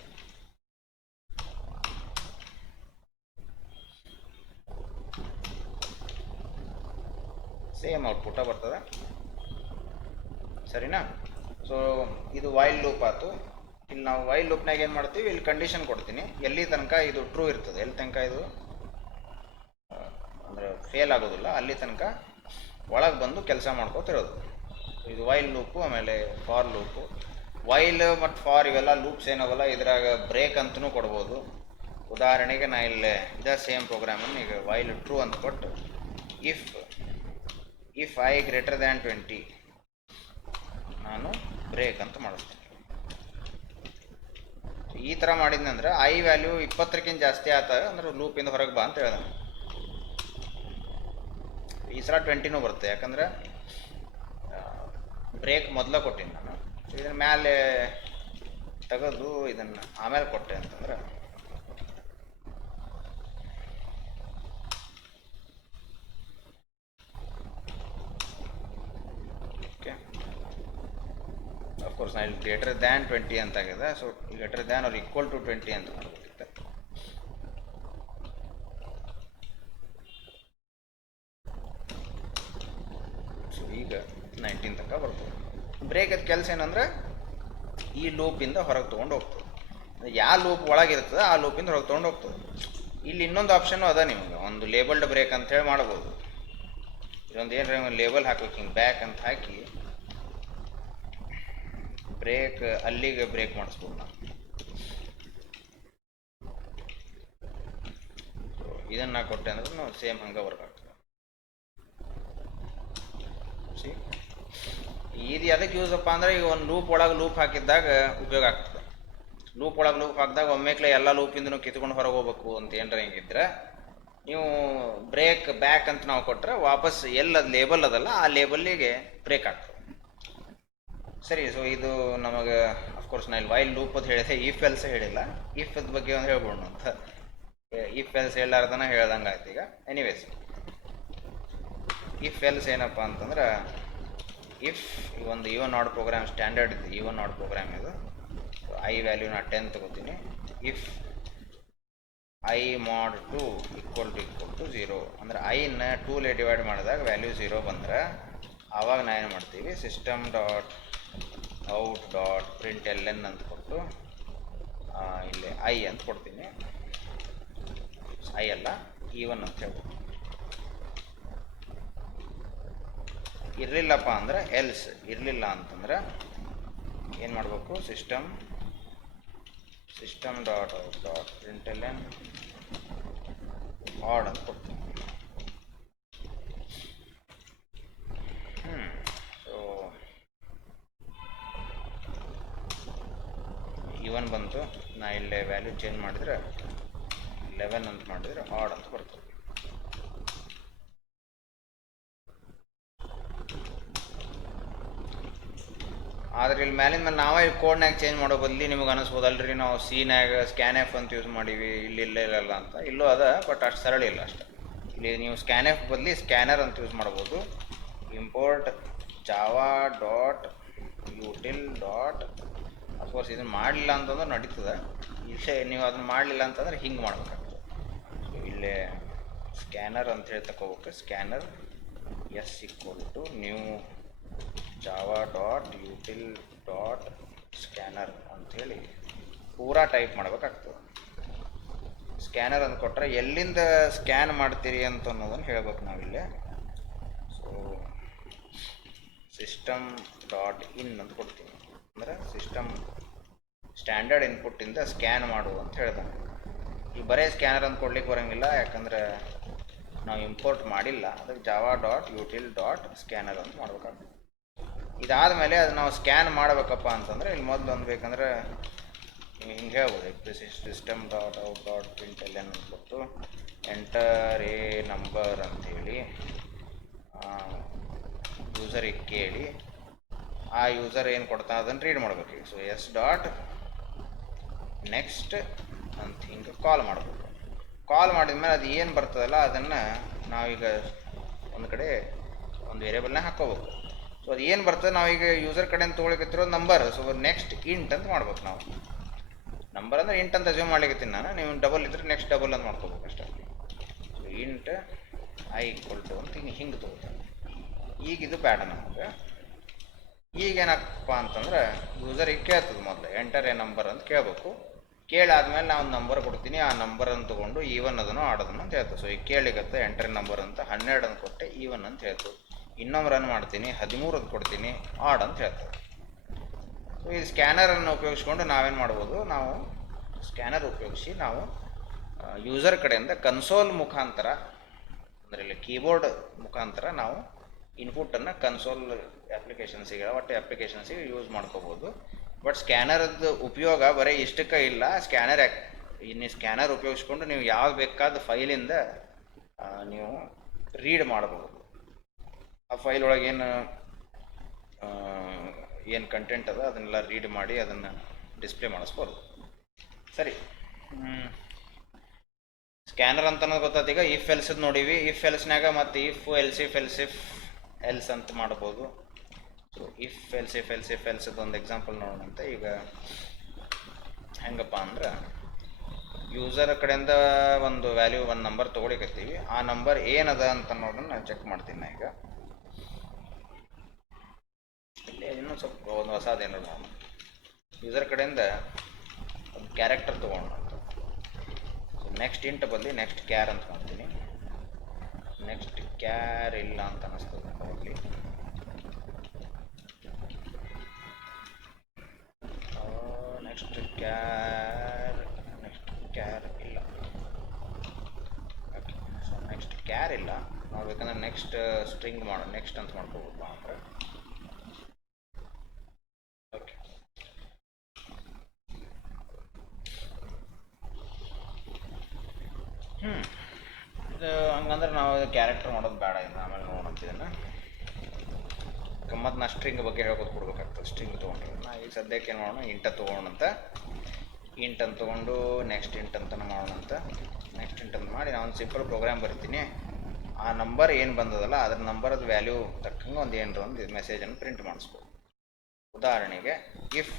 ಸೇಮ್ ಔಟ್ಪುಟ ಬರ್ತದೆ, ಸರಿನಾ? ಸೊ ಇದು ವೈಲ್ ಲೂಪ್ ಆಯ್ತು. ಇಲ್ಲಿ ನಾವು ವೈಲ್ ಲೂಪ್ನಾಗ ಏನು ಮಾಡ್ತೀವಿ, ಇಲ್ಲಿ ಕಂಡೀಷನ್ ಕೊಡ್ತೀನಿ, ಎಲ್ಲಿ ತನಕ ಇದು ಟ್ರೂ ಇರ್ತದೆ, ಎಲ್ಲಿ ತನಕ ಇದು ಅಂದರೆ ಫೇಲ್ ಆಗೋದಿಲ್ಲ ಅಲ್ಲಿ ತನಕ ಒಳಗೆ ಬಂದು ಕೆಲಸ ಮಾಡ್ಕೋತಿರೋದು. ಇದು ವೈಲ್ ಲೂಪು. ಆಮೇಲೆ ಫಾರ್ ಲೂಪು. ವೈಲ್ ಮತ್ತು ಫಾರ್ ಇವೆಲ್ಲ ಲೂಪ್ಸ್ ಏನವಲ್ಲ, ಇದ್ರಾಗ ಬ್ರೇಕ್ ಅಂತಲೂ ಕೊಡ್ಬೋದು. ಉದಾಹರಣೆಗೆ ನಾ ಇಲ್ಲಿ ಇದೇ ಸೇಮ್ ಪ್ರೋಗ್ರಾಮನ್ನು ಈಗ ವೈಲ್ ಟ್ರೂ ಅಂತ ಕೊಟ್ಟು ಇಫ್ ಐ ಗ್ರೇಟರ್ ದ್ಯಾನ್ 20 ನಾನು ಬ್ರೇಕ್ ಅಂತ ಮಾಡಿಸ್ತೀನಿ. ಈ ಥರ ಮಾಡಿದ್ನಂದ್ರೆ ಐ ವ್ಯಾಲ್ಯೂ 20ಕ್ಕಿಂತ ಜಾಸ್ತಿ ಆತ ಅಂದ್ರೆ ಲೂಪಿಂದ ಹೊರಗೆ ಬಾ ಅಂತ ಹೇಳ್ದೆ. ಈ ಸಲ 20ನೂ ಬರುತ್ತೆ, ಯಾಕಂದರೆ ಬ್ರೇಕ್ ಮೊದಲ ಕೊಟ್ಟಿನಿ ನಾನು. ಇದನ್ನ ಮೇಲೆ ತೆಗೆದು ಇದನ್ನು ಆಮೇಲೆ ಕೊಟ್ಟೆ ಅಂತಂದ್ರೆ ಓಕೆ. ಅಫ್ಕೋರ್ಸ್ ನಾ ಇಲ್ಲಿ ಗ್ರೇಟರ್ ದ್ಯಾನ್ 20 ಅಂತ ಆಗಿದೆ. ಸೊ ಗ್ರೇಟರ್ ದ್ಯಾನ್ ಅವ್ರು ಈಕ್ವಲ್ ಟು 20 ಅಂತ ಮಾಡ್ಬೇಕಿತ್ತು. ಸೊ ಈಗ 19 ತನಕ ಬರ್ತದೆ. ಬ್ರೇಕ್ ಅದು ಕೆಲಸ ಏನಂದ್ರೆ ಈ ಲೂಪಿಂದ ಹೊರಗೆ ತೊಗೊಂಡು ಹೋಗ್ತದೆ. ಯಾವ ಲೂಪ್ ಒಳಗಿರ್ತದೆ ಆ ಲೂಪಿಂದ ಹೊರಗೆ ತೊಗೊಂಡು ಹೋಗ್ತದೆ. ಇಲ್ಲಿ ಇನ್ನೊಂದು ಆಪ್ಷನ್ನು ಅದ, ನಿಮಗೆ ಒಂದು ಲೇಬಲ್ಡ್ ಬ್ರೇಕ್ ಅಂತೇಳಿ ಮಾಡ್ಬೋದು. ಇದೊಂದು ಏನಾರ ಲೇಬಲ್ ಹಾಕ್ಬೇಕು, ಹಿಂಗೆ ಬ್ಯಾಕ್ ಅಂತ ಹಾಕಿ ಬ್ರೇಕ್ ಅಲ್ಲಿಗೆ ಬ್ರೇಕ್ ಮಾಡಿಸ್ಬೋದು ನಾವು. ಇದನ್ನು ಕೊಟ್ಟೆ ಅಂದ್ರೆ ಸೇಮ್ ಹಂಗೆ ವರ್ಕ್ ಆಗ್ತದೆ. ಇದು ಅದಕ್ಕೆ ಯೂಸ್ ಅಪ್ಪ ಅಂದರೆ, ಈಗ ಒಂದು ಲೂಪ್ ಒಳಗೆ ಲೂಪ್ ಹಾಕಿದ್ದಾಗ ಉಪಯೋಗ ಆಗ್ತದೆ. ಲೂಪ್ ಒಳಗೆ ಲೂಪ್ ಹಾಕಿದಾಗ ಒಮ್ಮೆಕ್ಲೆ ಎಲ್ಲ ಲೂಪಿಂದನೂ ಕಿತ್ಕೊಂಡು ಹೊರಗೆ ಹೋಗ್ಬೇಕು ಅಂತ ಏನಾರ ಹಿಂಗಿದ್ರೆ ನೀವು ಬ್ರೇಕ್ ಬ್ಯಾಕ್ ಅಂತ ನಾವು ಕೊಟ್ಟರೆ ವಾಪಸ್ ಎಲ್ಲದು ಲೇಬಲ್ ಅದಲ್ಲ ಆ ಲೇಬಲ್ಲಿಗೆ ಬ್ರೇಕ್ ಆಗ್ತದೆ. ಸರಿ. ಸೊ ಇದು ನಮಗೆ ಅಫ್ಕೋರ್ಸ್ ನಾನು ಇಲ್ಲಿ ವೈಲ್ ಲೂಪ್ ಅದು ಹೇಳಿದೆ, ಇಫ್ ಎಲ್ಸ್ ಹೇಳಿಲ್ಲ. ಇಫ್ ಅದ ಬಗ್ಗೆ ಒಂದು ಹೇಳ್ಬೋಣ ಅಂತ. ಇಫ್ ಎಲ್ಸ್ ಹೇಳಾರ್ದನ ಹೇಳ್ದಂಗೆ ಆಯ್ತು. ಈಗ ಎನಿವೇಸ್ ಇಫ್ ಎಲ್ಸ್ ಏನಪ್ಪ ಅಂತಂದ್ರೆ, ಇಫ್ ಒಂದು ಈವನ್ ಆಡ್ ಪ್ರೋಗ್ರಾಮ್ ಸ್ಟ್ಯಾಂಡರ್ಡ್ ಇದೆ, ಈವನ್ ಆಡ್ ಪ್ರೋಗ್ರಾಮ್ ಇದು. ಐ ವ್ಯಾಲ್ಯೂನ 10 ತಗೋತೀನಿ. If I mod 2 equal to 0 ಅಂದರೆ ಐನ 2ಲೇ ಡಿವೈಡ್ ಮಾಡಿದಾಗ ವ್ಯಾಲ್ಯೂ 0 ಬಂದ್ರೆ ಆವಾಗ ನಾ ಏನು ಮಾಡ್ತೀವಿ system dot out dot print L N ಅಂತ ಕೊಟ್ಟು ಇಲ್ಲಿ ಐ ಅಂತ ಕೊಡ್ತೀನಿ. ಐ ಅಲ್ಲ E1 ಅಂತ ಹೇಳ್ಬೋದು. ಇರಲಿಲ್ಲಪ್ಪ ಅಂದ್ರೆ ಎಲ್ಸ್, ಇರಲಿಲ್ಲ ಅಂತಂದ್ರೆ ಏನು ಮಾಡಬೇಕು system dot out dot print L N odd ಅಂತ ಕೊಡ್ತೀನಿ. ಸೊ E1 ಬಂತು, ನಾ ಇಲ್ಲೇ ವ್ಯಾಲ್ಯೂ ಚೇಂಜ್ ಮಾಡಿದರೆ 11 ಅಂತ ಮಾಡಿದರೆ ಆಡ್ ಅಂತ ಬರ್ತದೆ. ಆದರೆ ಇಲ್ಲಿ ಮ್ಯಾಲಿನ ಮೇಲೆ ನಾವೇ ಕೋಡ್ನಾಗ ಚೇಂಜ್ ಮಾಡೋ ಬದಲಿ ನಿಮಗೆ ಅನಿಸ್ಬೋದಲ್ರಿ ನಾವು ಸಿನ್ಯಾಗ ಸ್ಕ್ಯಾನ್ ಎಫ್ ಅಂತ ಯೂಸ್ ಮಾಡೀವಿ, ಇಲ್ಲಿ ಇಲ್ಲಲ್ಲ ಅಂತ. ಇಲ್ಲೂ ಅದ, ಬಟ್ ಅಷ್ಟು ಸರಳ ಇಲ್ಲ ಅಷ್ಟೆ. ಇಲ್ಲಿ ನೀವು ಸ್ಕ್ಯಾನ್ ಎಫ್ ಬದಲಿ ಸ್ಕ್ಯಾನರ್ ಅಂತ ಯೂಸ್ ಮಾಡ್ಬೋದು. Import Java dot util dot, of course ಇದನ್ನು ಮಾಡಲಿಲ್ಲ ಅಂತಂದ್ರೆ ನಡೀತದೆ. ಇಲ್ಲೇ ನೀವು ಅದನ್ನು ಮಾಡಲಿಲ್ಲ ಅಂತಂದ್ರೆ ಹಿಂಗೆ ಮಾಡ್ಬೇಕಾಗ್ತದೆ. ಸೊ ಇಲ್ಲೇ ಸ್ಕ್ಯಾನರ್ ಅಂತ ಹೇಳಿ ತಗೋಬೇಕು. Scanner S equal to new Java dot util dot scanner ಅಂಥೇಳಿ ಪೂರಾ ಟೈಪ್ ಮಾಡಬೇಕಾಗ್ತದೆ. ಸ್ಕ್ಯಾನರ್ ಅಂತ ಕೊಟ್ಟರೆ ಎಲ್ಲಿಂದ ಸ್ಕ್ಯಾನ್ ಮಾಡ್ತೀರಿ ಅಂತ ಅನ್ನೋದನ್ನು ಹೇಳ್ಬೇಕು ನಾವಿಲ್ಲೇ. ಸೊ ಸಿಸ್ಟಮ್ ಡಾಟ್ ಇನ್ ಅಂತ ಕೊಡ್ತೀನಿ, ಅಂದರೆ ಸಿಸ್ಟಮ್ ಸ್ಟ್ಯಾಂಡರ್ಡ್ ಇನ್ಪುಟ್ಟಿಂದ ಸ್ಕ್ಯಾನ್ ಮಾಡು ಅಂತ ಹೇಳ್ದೆ. ಈ ಬರೀ ಸ್ಕ್ಯಾನರ್ ಅಂತ ಕೊಡ್ಲಿಕ್ಕೆ ಬರೋಂಗಿಲ್ಲ, ಯಾಕಂದರೆ ನಾವು ಇಂಪೋರ್ಟ್ ಮಾಡಿಲ್ಲ. ಅದಕ್ಕೆ Java dot util dot scanner ಅಂತ ಮಾಡ್ಬೇಕಾಗ್ತದೆ. ಇದಾದ ಮೇಲೆ ಅದು ನಾವು ಸ್ಕ್ಯಾನ್ ಮಾಡಬೇಕಪ್ಪ ಅಂತಂದರೆ ಇಲ್ಲಿ ಮೊದಲು ಒಂದು ಬೇಕಂದ್ರೆ ನೀವು ಹಿಂಗೆ ಹೇಳ್ಬೋದು, system dot out dot print L N ಅಂತ ಕೊಟ್ಟು ಎಂಟರ್ ಎ ನಂಬರ್ ಅಂಥೇಳಿ ಯೂಸರಿಗೆ ಕೇಳಿ ಆ ಯೂಸರ್ ಏನು ಕೊಡ್ತಾ ಅದನ್ನು ರೀಡ್ ಮಾಡಬೇಕು. ಸೊ ಎಸ್ ಡಾಟ್ ನೆಕ್ಸ್ಟ್ ಅಂತ ಹಿಂಗೆ ಕಾಲ್ ಮಾಡಬೇಕು. ಕಾಲ್ ಮಾಡಿದ ಮೇಲೆ ಅದು ಏನು ಬರ್ತದಲ್ಲ ಅದನ್ನು ನಾವೀಗ ಒಂದು ಕಡೆ ಒಂದು ವೇರಿಯೇಬಲ್ನ ಹಾಕ್ಕೋಬೇಕು. ಸೊ ಅದು ಏನು ಬರ್ತದೆ ನಾವೀಗ ಯೂಸರ್ ಕಡೆ ಅಂತ ತೊಗೊಳಿಕತ್ತಿರೋ ನಂಬರ್. ಸೊ ನೆಕ್ಸ್ಟ್ ಇಂಟ್ ಅಂತ ಮಾಡ್ಬೇಕು ನಾವು. ನಂಬರ್ ಅಂದರೆ ಇಂಟ್ ಅಂತ ಅಸ್ಯೂಮ್ ಮಾಡ್ಲಿಕ್ಕತ್ತೀನಿ ನಾನು, ನೀವು ಡಬಲ್ ಇದ್ರೆ ನೆಕ್ಸ್ಟ್ ಡಬಲ್ ಅಂತ ಮಾಡ್ಕೋಬೇಕು ಅಷ್ಟೇ. So int I equal to ಅಂತ ಹಿಂಗೆ ತೊಗೋತಾರೆ. ಈಗ ಇದು ಬೇಡ ನಮಗೆ. ಈಗ ಏನಾಗಪ್ಪ ಅಂತಂದ್ರೆ ಯೂಸರಿಗೆ ಕೇಳ್ತದೆ ಮೊದಲು ಎಂಟರ್ ಎ ನಂಬರ್ ಅಂತ ಕೇಳಬೇಕು. ಕೇಳಾದ್ಮೇಲೆ ನಾವು ಒಂದು ನಂಬರ್ ಕೊಡ್ತೀನಿ, ಆ ನಂಬರನ್ನು ತೊಗೊಂಡು E1 ಅದನ್ನು ಆಡೋದನ್ನು ಅಂತ ಹೇಳ್ತದೆ. ಸೊ ಈಗ ಕೇಳಿಗತ್ತೆ ಎಂಟರ್ ನಂಬರ್ ಅಂತ 12 ಅಂತ ಕೊಟ್ಟೆ E1 ಅಂತ ಹೇಳ್ತು. ಇನ್ನೊಂದು ರನ್ ಮಾಡ್ತೀನಿ 13 ಅಂತ ಕೊಡ್ತೀನಿ ಆಡ್ ಅಂತ ಹೇಳ್ತದೆ. ಸೊ ಈ ಸ್ಕ್ಯಾನರನ್ನು ಉಪಯೋಗಿಸ್ಕೊಂಡು ನಾವೇನು ಮಾಡ್ಬೋದು, ನಾವು ಸ್ಕ್ಯಾನರ್ ಉಪಯೋಗಿಸಿ ನಾವು ಯೂಸರ್ ಕಡೆಯಿಂದ ಕನ್ಸೋಲ್ ಮುಖಾಂತರ, ಅಂದರೆ ಇಲ್ಲಿ ಕೀಬೋರ್ಡ್ ಮುಖಾಂತರ ನಾವು ಇನ್ಪುಟನ್ನು ಕನ್ಸೋಲ್ ಅಪ್ಲಿಕೇಶನ್ಸಿಗೆ ಒಟ್ಟು ಅಪ್ಲಿಕೇಶನ್ಸಿಗೆ ಯೂಸ್ ಮಾಡ್ಕೋಬೋದು. ಬಟ್ ಸ್ಕ್ಯಾನರ್ದು ಉಪಯೋಗ ಬರೀ ಇಷ್ಟಕ್ಕೆ ಇಲ್ಲ. ಇನ್ನು ಸ್ಕ್ಯಾನರ್ ಉಪಯೋಗಿಸ್ಕೊಂಡು ನೀವು ಯಾವ್ದು ಬೇಕಾದ ಫೈಲಿಂದ ನೀವು ರೀಡ್ ಮಾಡ್ಬೋದು. ಆ ಫೈಲ್ ಒಳಗೆ ಏನು ಕಂಟೆಂಟ್ ಅದ ಅದನ್ನೆಲ್ಲ ರೀಡ್ ಮಾಡಿ ಅದನ್ನು ಡಿಸ್ಪ್ಲೇ ಮಾಡಿಸ್ಬೋದು. ಸರಿ, ಸ್ಕ್ಯಾನರ್ ಅಂತ ಗೊತ್ತಾದ. ಈಗ ಇಫ್ ಎಲ್ಸದ್ ನೋಡೀವಿ. ಇಫ್ ಎಲ್ಸ್ನಾಗ ಮತ್ತು ಇಫ್ ಎಲ್ಸ್ ಅಂತ ಮಾಡ್ಬೋದು. ಸೊ ಇಫ್ ಎಲ್ಸದ್ ಒಂದು ಎಕ್ಸಾಂಪಲ್ ನೋಡೋಣಂತೆ. ಈಗ ಹೆಂಗಪ್ಪ ಅಂದ್ರೆ ಯೂಸರ್ ಕಡೆಯಿಂದ ಒಂದು ವ್ಯಾಲ್ಯೂ ಒಂದು ನಂಬರ್ ತೊಗೊಳಿಕತ್ತೀವಿ. ಆ ನಂಬರ್ ಏನದ ಅಂತ ಅನ್ನೋದನ್ನು ನಾನು ಚೆಕ್ ಮಾಡ್ತೀನಿ ನಾ. ಈಗ ಇಲ್ಲಿ ಇನ್ನೂ ಸ್ವಲ್ಪ ಒಂದು ಹೊಸದೇನು ನೋಡೋಣ. ಯೂಸರ್ ಕಡೆಯಿಂದ ಒಂದು ಕ್ಯಾರೆಕ್ಟರ್ ತೊಗೊಂಡು ಸೊ ನೆಕ್ಸ್ಟ್ ಇಂಟ್ ಬದಲಿ ನೆಕ್ಸ್ಟ್ ಕ್ಯಾರ್ ಅಂತ ಮಾಡ್ತೀನಿ. ನೆಕ್ಸ್ಟ್ ಕ್ಯಾರ್ ಇಲ್ಲ ಅಂತ ಅನ್ನಿಸ್ತದೆ ಹೋಗಲಿ. ನೆಕ್ಸ್ಟ್ ಕ್ಯಾರ್ ಇಲ್ಲ. ಓಕೆ, ಸೊ ನೆಕ್ಸ್ಟ್ ಕ್ಯಾರ್ ಇಲ್ಲ. ನಾವು ಬೇಕಂದ್ರೆ ನೆಕ್ಸ್ಟ್ ಸ್ಟ್ರಿಂಗ್ ಮಾಡೋ ನೆಕ್ಸ್ಟ್ ಅಂತ ಮಾಡ್ಕೋಬೋದು ಅಂದರೆ. ಓಕೆ, ಇದು ಹಂಗಂದ್ರೆ ನಾವು ಕ್ಯಾರೆಕ್ಟರ್ ಮಾಡೋದು ಬೇಡ. ಇನ್ನು ಆಮೇಲೆ ನೋಡೋಂತಿದ್ದನ್ನು ಮತ್ತು ನಾ ಸ್ಟ್ರಿಂಗ್ ಬಗ್ಗೆ ಹೇಳ್ಬೋದು ಕೊಡ್ಬೇಕಾಗ್ತದೆ. ಸ್ಟ್ರಿಂಗ್ ತೊಗೊಂಡ್ರೆ ನಾ ಈಗ ಸದ್ಯಕ್ಕೆ ಏನು ಮಾಡೋಣ, ಇಂಟ ತೊಗೊಳೋಣಂತ. ಇಂಟ್ ಅಂತ ತೊಗೊಂಡು ನೆಕ್ಸ್ಟ್ ಇಂಟ್ ಅಂತಲೂ ಮಾಡೋಣಂತ. ನೆಕ್ಸ್ಟ್ ಇಂಟ್ ಅಂತ ಮಾಡಿ ನಾನು ಒಂದು ಸಿಂಪಲ್ ಪ್ರೋಗ್ರಾಮ್ ಬರ್ತೀನಿ. ಆ ನಂಬರ್ ಏನು ಬಂದದಲ್ಲ ಅದ್ರ ನಂಬರದ ವ್ಯಾಲ್ಯೂ ತಕ್ಕಂಗೆ ಒಂದು ಮೆಸೇಜನ್ನು ಪ್ರಿಂಟ್ ಮಾಡಿಸ್ಬೋದು. ಉದಾಹರಣೆಗೆ if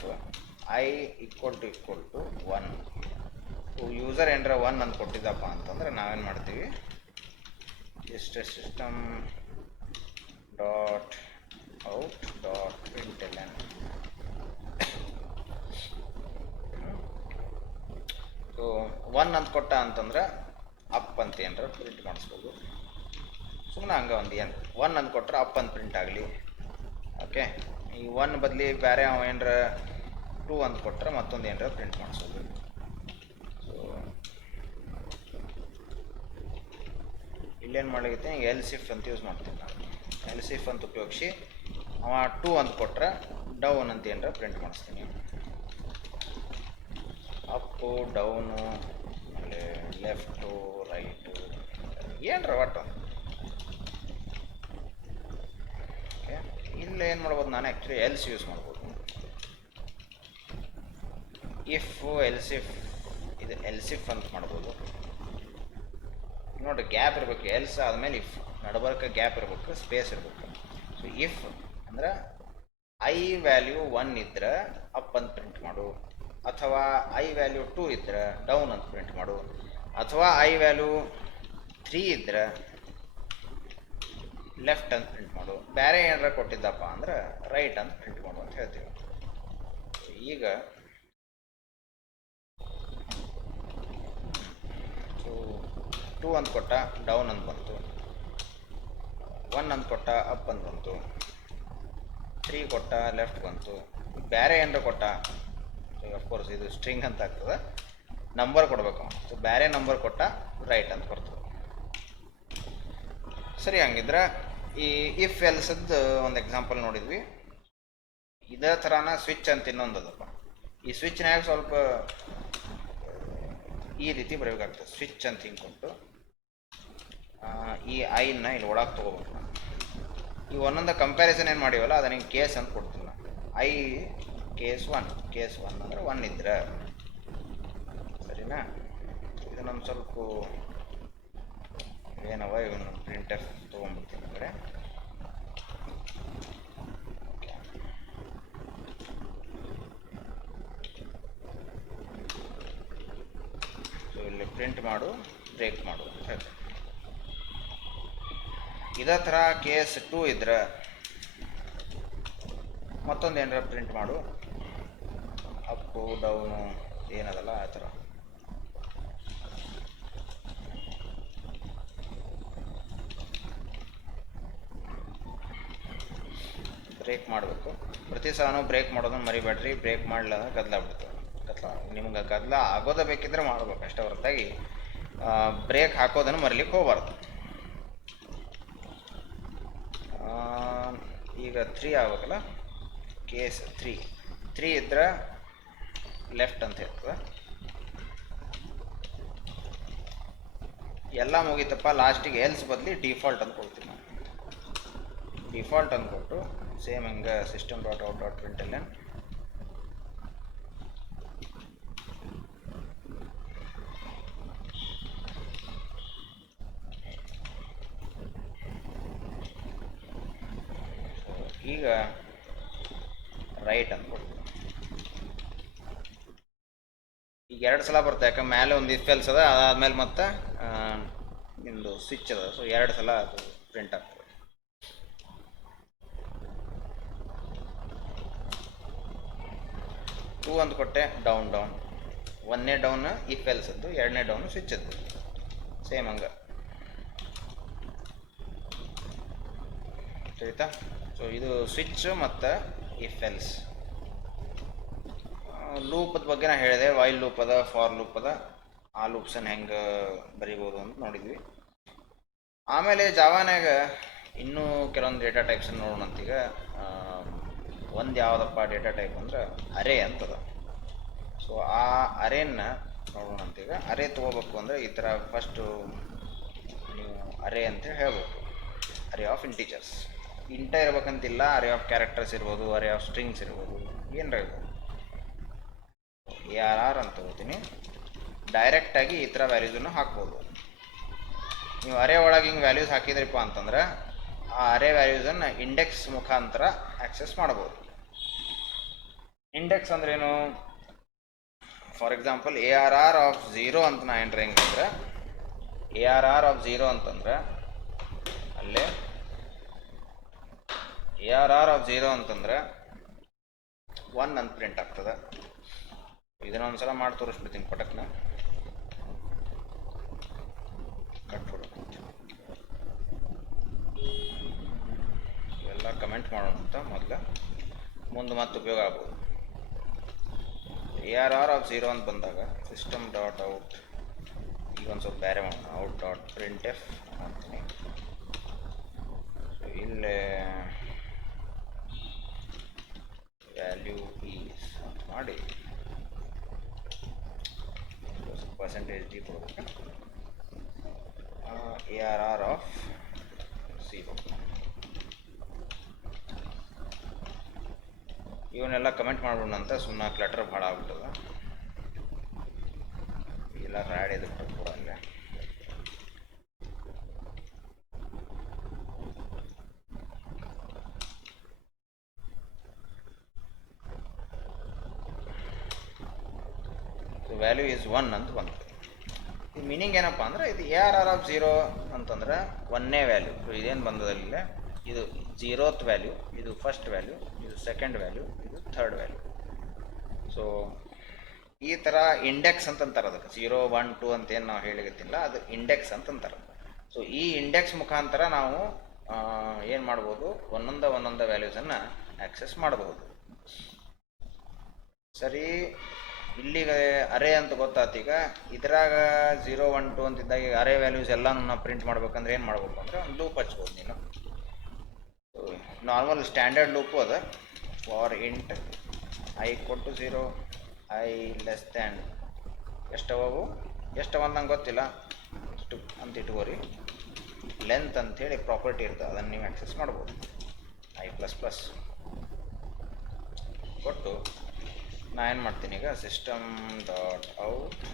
I equal to 1 user ಏನರ 1 ಅಂತ ಕೊಟ್ಟಿದ್ದಪ್ಪ ಅಂತಂದ್ರೆ ನಾವೇನು ಮಾಡ್ತೀವಿ, ಇಷ್ಟು system dot out dot println. So 1 ಅಂತ ಕೊಟ್ಟ ಅಂತಂದ್ರೆ ಅಪ್ ಅಂತ ಏನಾರ ಪ್ರಿಂಟ್ ಮಾಡಿಸ್ಬೋದು. ಸುಮ್ಮನೆ ಹಂಗೆ ಒಂದು ಏನು 1 ಅಂತ ಕೊಟ್ಟರೆ ಅಪ್ ಅಂತ ಪ್ರಿಂಟ್ ಆಗಲಿ. ಓಕೆ, ಈ 1 ಬದಲಿ ಬೇರೆ ಅವ ಏನರ 2 ಅಂತ ಕೊಟ್ಟರೆ ಮತ್ತೊಂದು ಏನರ ಪ್ರಿಂಟ್ ಮಾಡಿಸೋದು. ಸೊ ಇಲ್ಲೇನು ಮಾಡಲಿಕ್ಕೆ ಎಲ್ಸಿಫ್ ಅಂತ ಯೂಸ್ ಮಾಡ್ತೀನಿ ನಾನು. ಎಲ್ಸಿಫ್ ಅಂತ ಉಪಯೋಗಿಸಿ ಅವ 2 ಅಂತ ಕೊಟ್ಟರೆ ಡೌನ್ ಅಂತ ಏನರ ಪ್ರಿಂಟ್ ಮಾಡಿಸ್ತೀನಿ. ಅಪ್ಪು ಡೌನು ಆಮೇಲೆ ಲೆಫ್ಟು ರೈಟು ಏನರ ಒಟ್ಟು. ಓಕೆ, ಇಲ್ಲಿ ಏನು ಮಾಡ್ಬೋದು, ನಾನು ಆ್ಯಕ್ಚುಲಿ ಎಲ್ಸ್ ಯೂಸ್ ಮಾಡ್ಬೋದು. ಇಫ್ ಎಲ್ಸಿಫ್, ಇದು ಎಲ್ಸಿಫ್ ಅಂತ ಮಾಡ್ಬೋದು. ನೋಡಿ ಗ್ಯಾಪ್ ಇರಬೇಕು, ಎಲ್ಸ್ ಆದಮೇಲೆ ಇಫ್ ನಡಬರ್ಕ ಗ್ಯಾಪ್ ಇರಬೇಕು, ಸ್ಪೇಸ್ ಇರಬೇಕು. ಸೊ ಇಫ್ ಅಂದ್ರೆ ಐ ವ್ಯಾಲ್ಯೂ 1 ಇದ್ರೆ ಅಪ್ ಅಂತ ಪ್ರಿಂಟ್ ಮಾಡು, ಅಥವಾ ಐ ವ್ಯಾಲ್ಯೂ 2 ಇದ್ರೆ ಡೌನ್ ಅಂತ ಪ್ರಿಂಟ್ ಮಾಡು, ಅಥವಾ ಐ ವ್ಯಾಲ್ಯೂ 3 ಇದ್ರೆ ಲೆಫ್ಟ್ ಅಂತ ಪ್ರಿಂಟ್ ಮಾಡು. ಬೇರೆ ಏನಾರ ಕೊಟ್ಟಿದ್ದಪ್ಪ ಅಂದ್ರೆ ರೈಟ್ ಅಂತ ಪ್ರಿಂಟ್ ಮಾಡು ಅಂತ ಹೇಳ್ತೀವಿ. ಈಗ ಸೊ 2 ಅಂತ ಕೊಟ್ಟ ಡೌನ್ ಅಂತ ಬಂತು, 1 ಅಂತ ಕೊಟ್ಟ ಅಪ್ ಅಂತ ಬಂತು, 3 ಕೊಟ್ಟ ಲೆಫ್ಟ್ ಬಂತು. ಬೇರೆ ಏನಾರ ಕೊಟ್ಟ, ಅಫ್ಕೋರ್ಸ್ ಇದು ಸ್ಟ್ರಿಂಗ್ ಅಂತ ಆಗ್ತದೆ, ನಂಬರ್ ಕೊಡಬೇಕು. ಸೊ ಬೇರೆ ನಂಬರ್ ಕೊಟ್ಟ ರೈಟ್ ಅಂತ ಬರ್ತದೆ. ಸರಿ, ಹಂಗಿದ್ರೆ ಈ ಇಫ್ ಎಲ್ಸದ್ದು ಒಂದು ಎಕ್ಸಾಂಪಲ್ ನೋಡಿದ್ವಿ. ಇದೇ ಥರನ ಸ್ವಿಚ್ ಅಂತ ಇನ್ನೊಂದದಪ್ಪ. ಈ ಸ್ವಿಚ್ನಾಗ ಸ್ವಲ್ಪ ಈ ರೀತಿ ಬರಬೇಕಾಗ್ತದೆ. ಸ್ವಿಚ್ ಅಂತ ಹಿಂಗೆ ಕೊಟ್ಟು ಈ ಐನ ಇಲ್ಲಿ ಒಳಗೆ ತೊಗೋಬೇಕು. ಈ ಒಂದೊಂದು ಕಂಪ್ಯಾರಿಸನ್ ಏನು ಮಾಡಿವಲ್ಲ ಅದನ್ನ ಹಿಂಗೆ ಕೇಸ್ ಅಂತ ಕೊಡ್ತೀನಿ ನಾನು. ಐ ಕೇಸ್ 1 ಅಂದರೆ 1 ಇದ್ರೆ ಸರಿನಾ. ಇದನ್ನೊಂದು ಸ್ವಲ್ಪ ಏನವ ಇವನು ಪ್ರಿಂಟ್ ಎಫ್ ತೊಗೊಂಡ್ಬಿಡ್ತೀನಿ ಅಂದರೆ. ಸೊ ಇಲ್ಲಿ ಪ್ರಿಂಟ್ ಮಾಡು, ಬ್ರೇಕ್ ಮಾಡು ಅಂತ ಹೇಳ್ತೀನಿ. ಇದೇ ಥರ ಕೇಸ್ 2 ಇದ್ರೆ ಮತ್ತೊಂದು ಏನಾರ ಪ್ರಿಂಟ್ ಮಾಡು, ಅಪ್ಪು ಡೌನು ಏನದಲ್ಲ ಆ ಥರ. ಬ್ರೇಕ್ ಮಾಡಬೇಕು. ಪ್ರತಿ ಸಲನೂ ಬ್ರೇಕ್ ಮಾಡೋದನ್ನು ಮರಿಬೇಡ್ರಿ. ಬ್ರೇಕ್ ಮಾಡಲಿಲ್ಲ ಅಂದ್ರೆ ಗದ್ದಲಾಗ್ಬಿಡ್ತದೆ. ನಿಮ್ಗೆ ಗದ್ದಲ ಆಗೋದೇ ಬೇಕಿದ್ರೆ ಮಾಡ್ಬೇಕು ಅಷ್ಟೇ ಹೊರತಾಗಿ ಬ್ರೇಕ್ ಹಾಕೋದನ್ನು ಮರಿಲಿಕ್ಕೆ ಹೋಗಬಾರ್ದು. ಈಗ 3 ಆಗ್ಬೇಕಲ್ಲ, ಕೇಸ್ 3 ಇದ್ರೆ ಲೆಫ್ಟ್ ಅಂತ ಇರ್ತದೆ. ಎಲ್ಲ ಮುಗೀತಪ್ಪ, ಲಾಸ್ಟಿಗೆ ಎಲ್ಸ್ ಬದಲಿ ಡಿಫಾಲ್ಟ್ ಅಂತ ಕೊಡ್ತೀವಿ ನಾವು. ಡಿಫಾಲ್ಟ್ ಅಂತ ಕೊಟ್ಟು ಸೇಮ್ ಹಂಗೆ system dot out dot println ಈಗ ರೈಟ್ ಅಂತ ಕೊಡ್ತೀವಿ. ಈಗ 2 ಸಲ ಬರುತ್ತೆ, ಯಾಕಂದ್ರೆ ಮೇಲೆ ಒಂದು ಇಫ್ ಎಲ್ಸ್ ಅದ, ಅದಾದ್ಮೇಲೆ ಮತ್ತೆ ನಿಮ್ಮದು ಸ್ವಿಚ್ ಅದ. ಸೊ 2 ಸಲ ಅದು ಪ್ರಿಂಟ್ ಆಗ್ತದೆ. ಟೂ ಅಂತ ಕೊಟ್ಟೆ ಡೌನ್, 1ನೇ ಡೌನ್ ಇಫ್ ಎಲ್ಸ್ ಅದು, 2ನೇ ಡೌನ್ ಸ್ವಿಚ್ ಅದು. ಸೇಮ್ ಹಂಗೆ ಸರಿತಾ. ಸೊ ಇದು ಸ್ವಿಚ್ ಮತ್ತು ಇಫ್ ಎಲ್ಸ್. ಲೂಪದ ಬಗ್ಗೆ ನಾ ಹೇಳಿದೆ, ವೈಲ್ ಲೂಪ್ ಅದ, ಫಾರ್ ಲೂಪ್ ಅದ. ಆ ಲೂಪ್ಸನ್ನು ಹೆಂಗೆ ಬರಿಬೋದು ಅಂತ ನೋಡಿದ್ವಿ. ಆಮೇಲೆ ಜಾವಾನಾಗ ಇನ್ನೂ ಕೆಲವೊಂದು ಡೇಟಾ ಟೈಪ್ಸನ್ನು ನೋಡೋಣಂತೀಗ. ಒಂದು ಯಾವುದಪ್ಪ ಡೇಟಾ ಟೈಪ್ ಅಂದ್ರೆ ಅರೇ ಅಂತದ. ಸೊ ಆ ಅರೇನ ನೋಡೋಣಂತೀಗ. ಅರೇ ತೊಗೋಬೇಕು ಅಂದರೆ ಈ ಥರ ಫಸ್ಟು ನೀವು ಅರೇ ಅಂತ ಹೇಳ್ಬೇಕು. ಅರೇ ಆಫ್ ಇಂಟೀಜರ್ಸ್ ಇಂಟ ಇರ್ಬೇಕಂತಿಲ್ಲ, ಅರೇ ಆಫ್ ಕ್ಯಾರೆಕ್ಟರ್ಸ್ ಇರ್ಬೋದು, ಅರೇ ಆಫ್ ಸ್ಟ್ರಿಂಗ್ಸ್ ಇರ್ಬೋದು, ಏನರ ಇರ್ಬೋದು. ARR ಅಂತ ತಗೋತೀನಿ. ಡೈರೆಕ್ಟಾಗಿ ಈ ಥರ ವ್ಯಾಲ್ಯೂಸನ್ನು ಹಾಕ್ಬೋದು. ನೀವು ಅರೇ ಒಳಗೆ ಹಿಂಗೆ ವ್ಯಾಲ್ಯೂಸ್ ಹಾಕಿದ್ರಪ್ಪ ಅಂತಂದ್ರೆ ಆ ಅರೇ ವ್ಯಾಲ್ಯೂಸನ್ನು ಇಂಡೆಕ್ಸ್ ಮುಖಾಂತರ ಆಕ್ಸೆಸ್ ಮಾಡ್ಬೋದು. ಇಂಡೆಕ್ಸ್ ಅಂದ್ರೇನು? ಫಾರ್ ಎಕ್ಸಾಂಪಲ್ ARR ಆಫ್ 0 ಅಂತ ನಾ ಏನ್ರ ಹೆಂಗಂದ್ರೆ ARR ಆಫ್ 0 ಅಂತಂದ್ರೆ ಅಲ್ಲೇ ARR ಆಫ್ 0 ಅಂತಂದ್ರೆ 1 ಅಂತ ಪ್ರಿಂಟ್ ಆಗ್ತದೆ. ಇದನ್ನ ಒಂದ್ಸಲ ಮಾಡಿ ತೋರಿಸ್ಬಿಡ್ತೀನಿ ಪಟಕ್ನ. ಕಟ್ಬಿಡು, ಎಲ್ಲ ಕಮೆಂಟ್ ಮಾಡೋಣ ಅಂತ ಮೊದಲು, ಮುಂದೆ ಮತ್ತೆ ಉಪಯೋಗ ಆಗ್ಬೋದು. ARR ಆಫ್ 0 ಅಂತ ಬಂದಾಗ ಸಿಸ್ಟಮ್ ಡಾಟ್ ಔಟ್, ಈಗ ಒಂದು ಸ್ವಲ್ಪ ಬೇರೆ ಮಾಡೋಣ, ಔಟ್ ಡಾಟ್ ಪ್ರಿಂಟ್ ಎಫ್ ಮಾಡ್ತೀನಿ. ಇಲ್ಲೇ ವ್ಯಾಲ್ಯೂ ಈಸ್ ಅಂತ ಮಾಡಿ ಪರ್ಸೆಂಟೇಜ್ ಡಿ ಕೊಡಬೇಕು. ARR ಆಫ್ 0 ಇವನ್ನೆಲ್ಲ ಕಮೆಂಟ್ ಮಾಡ್ಬಿಡೋಣ ಅಂತ. ಸುಮ್ಮನೆ ಕ್ಲಟರ್ ಭಾಳ ಆಗ್ಬಿಟ್ಟದ, ಎಲ್ಲ ರ್ಯಾಡ್ ಇದಕ್ಕೆ ಕೂಡ ಅಲ್ಲೇ. ವ್ಯಾಲ್ಯೂ ಈಸ್ 1 ಅಂತ ಬಂತು. ಈ ಮೀನಿಂಗ್ ಏನಪ್ಪ ಅಂದರೆ ಇದು ARR ಆಫ್ 0 ಅಂತಂದ್ರೆ 1ನೇ ವ್ಯಾಲ್ಯೂ. ಇದೇನು ಬಂದದಲ್ಲಿ ಇದು 0th ವ್ಯಾಲ್ಯೂ, ಇದು ಫಸ್ಟ್ ವ್ಯಾಲ್ಯೂ, ಇದು ಸೆಕೆಂಡ್ ವ್ಯಾಲ್ಯೂ, ಇದು ಥರ್ಡ್ ವ್ಯಾಲ್ಯೂ. ಸೊ ಈ ಥರ ಇಂಡೆಕ್ಸ್ ಅಂತಂತಾರೆ ಅದಕ್ಕೆ. 0, 1, 2 ಅಂತೇನು ನಾವು ಹೇಳಿಗತ್ತಿಲ್ಲ, ಅದು ಇಂಡೆಕ್ಸ್ ಅಂತಂತಾರೆ. ಸೊ ಈ ಇಂಡೆಕ್ಸ್ ಮುಖಾಂತರ ನಾವು ಏನು ಮಾಡ್ಬೋದು, ಒಂದೊಂದು ವ್ಯಾಲ್ಯೂಸನ್ನು ಆಕ್ಸೆಸ್ ಮಾಡಬಹುದು. ಸರಿ, ಇಲ್ಲಿಗೆ ಅರೇ ಅಂತ ಗೊತ್ತಾಯ್ತು. ಈಗ ಇದ್ರಾಗ 0, 1, 2 ಅಂತಿದ್ದಾಗ ಈಗ ಅರೇ ವ್ಯಾಲ್ಯೂಸ್ ಎಲ್ಲನೂ ನಾವು ಪ್ರಿಂಟ್ ಮಾಡ್ಬೇಕಂದ್ರೆ ಏನು ಮಾಡ್ಬೇಕು ಅಂದರೆ ಒಂದು ಲೂಪ್ ಹಚ್ಬೋದು ನೀನು. ನಾರ್ಮಲ್ ಸ್ಟ್ಯಾಂಡರ್ಡ್ ಲೂಪು ಅದ. For int i = 0, i less than ಎಷ್ಟವವು, ಎಷ್ಟು ನಂಗೆ ಗೊತ್ತಿಲ್ಲ, ಇಷ್ಟು ಅಂತ ಇಟ್ಕೋರಿ. ಲೆಂತ್ ಅಂಥೇಳಿ ಪ್ರಾಪರ್ಟಿ ಇರ್ತದೆ, ಅದನ್ನು ನೀವು ಆಕ್ಸೆಸ್ ಮಾಡ್ಬೋದು. i++ ಕೊಟ್ಟು ನಾ ಏನು ಮಾಡ್ತೀನಿ ಈಗ, system dot out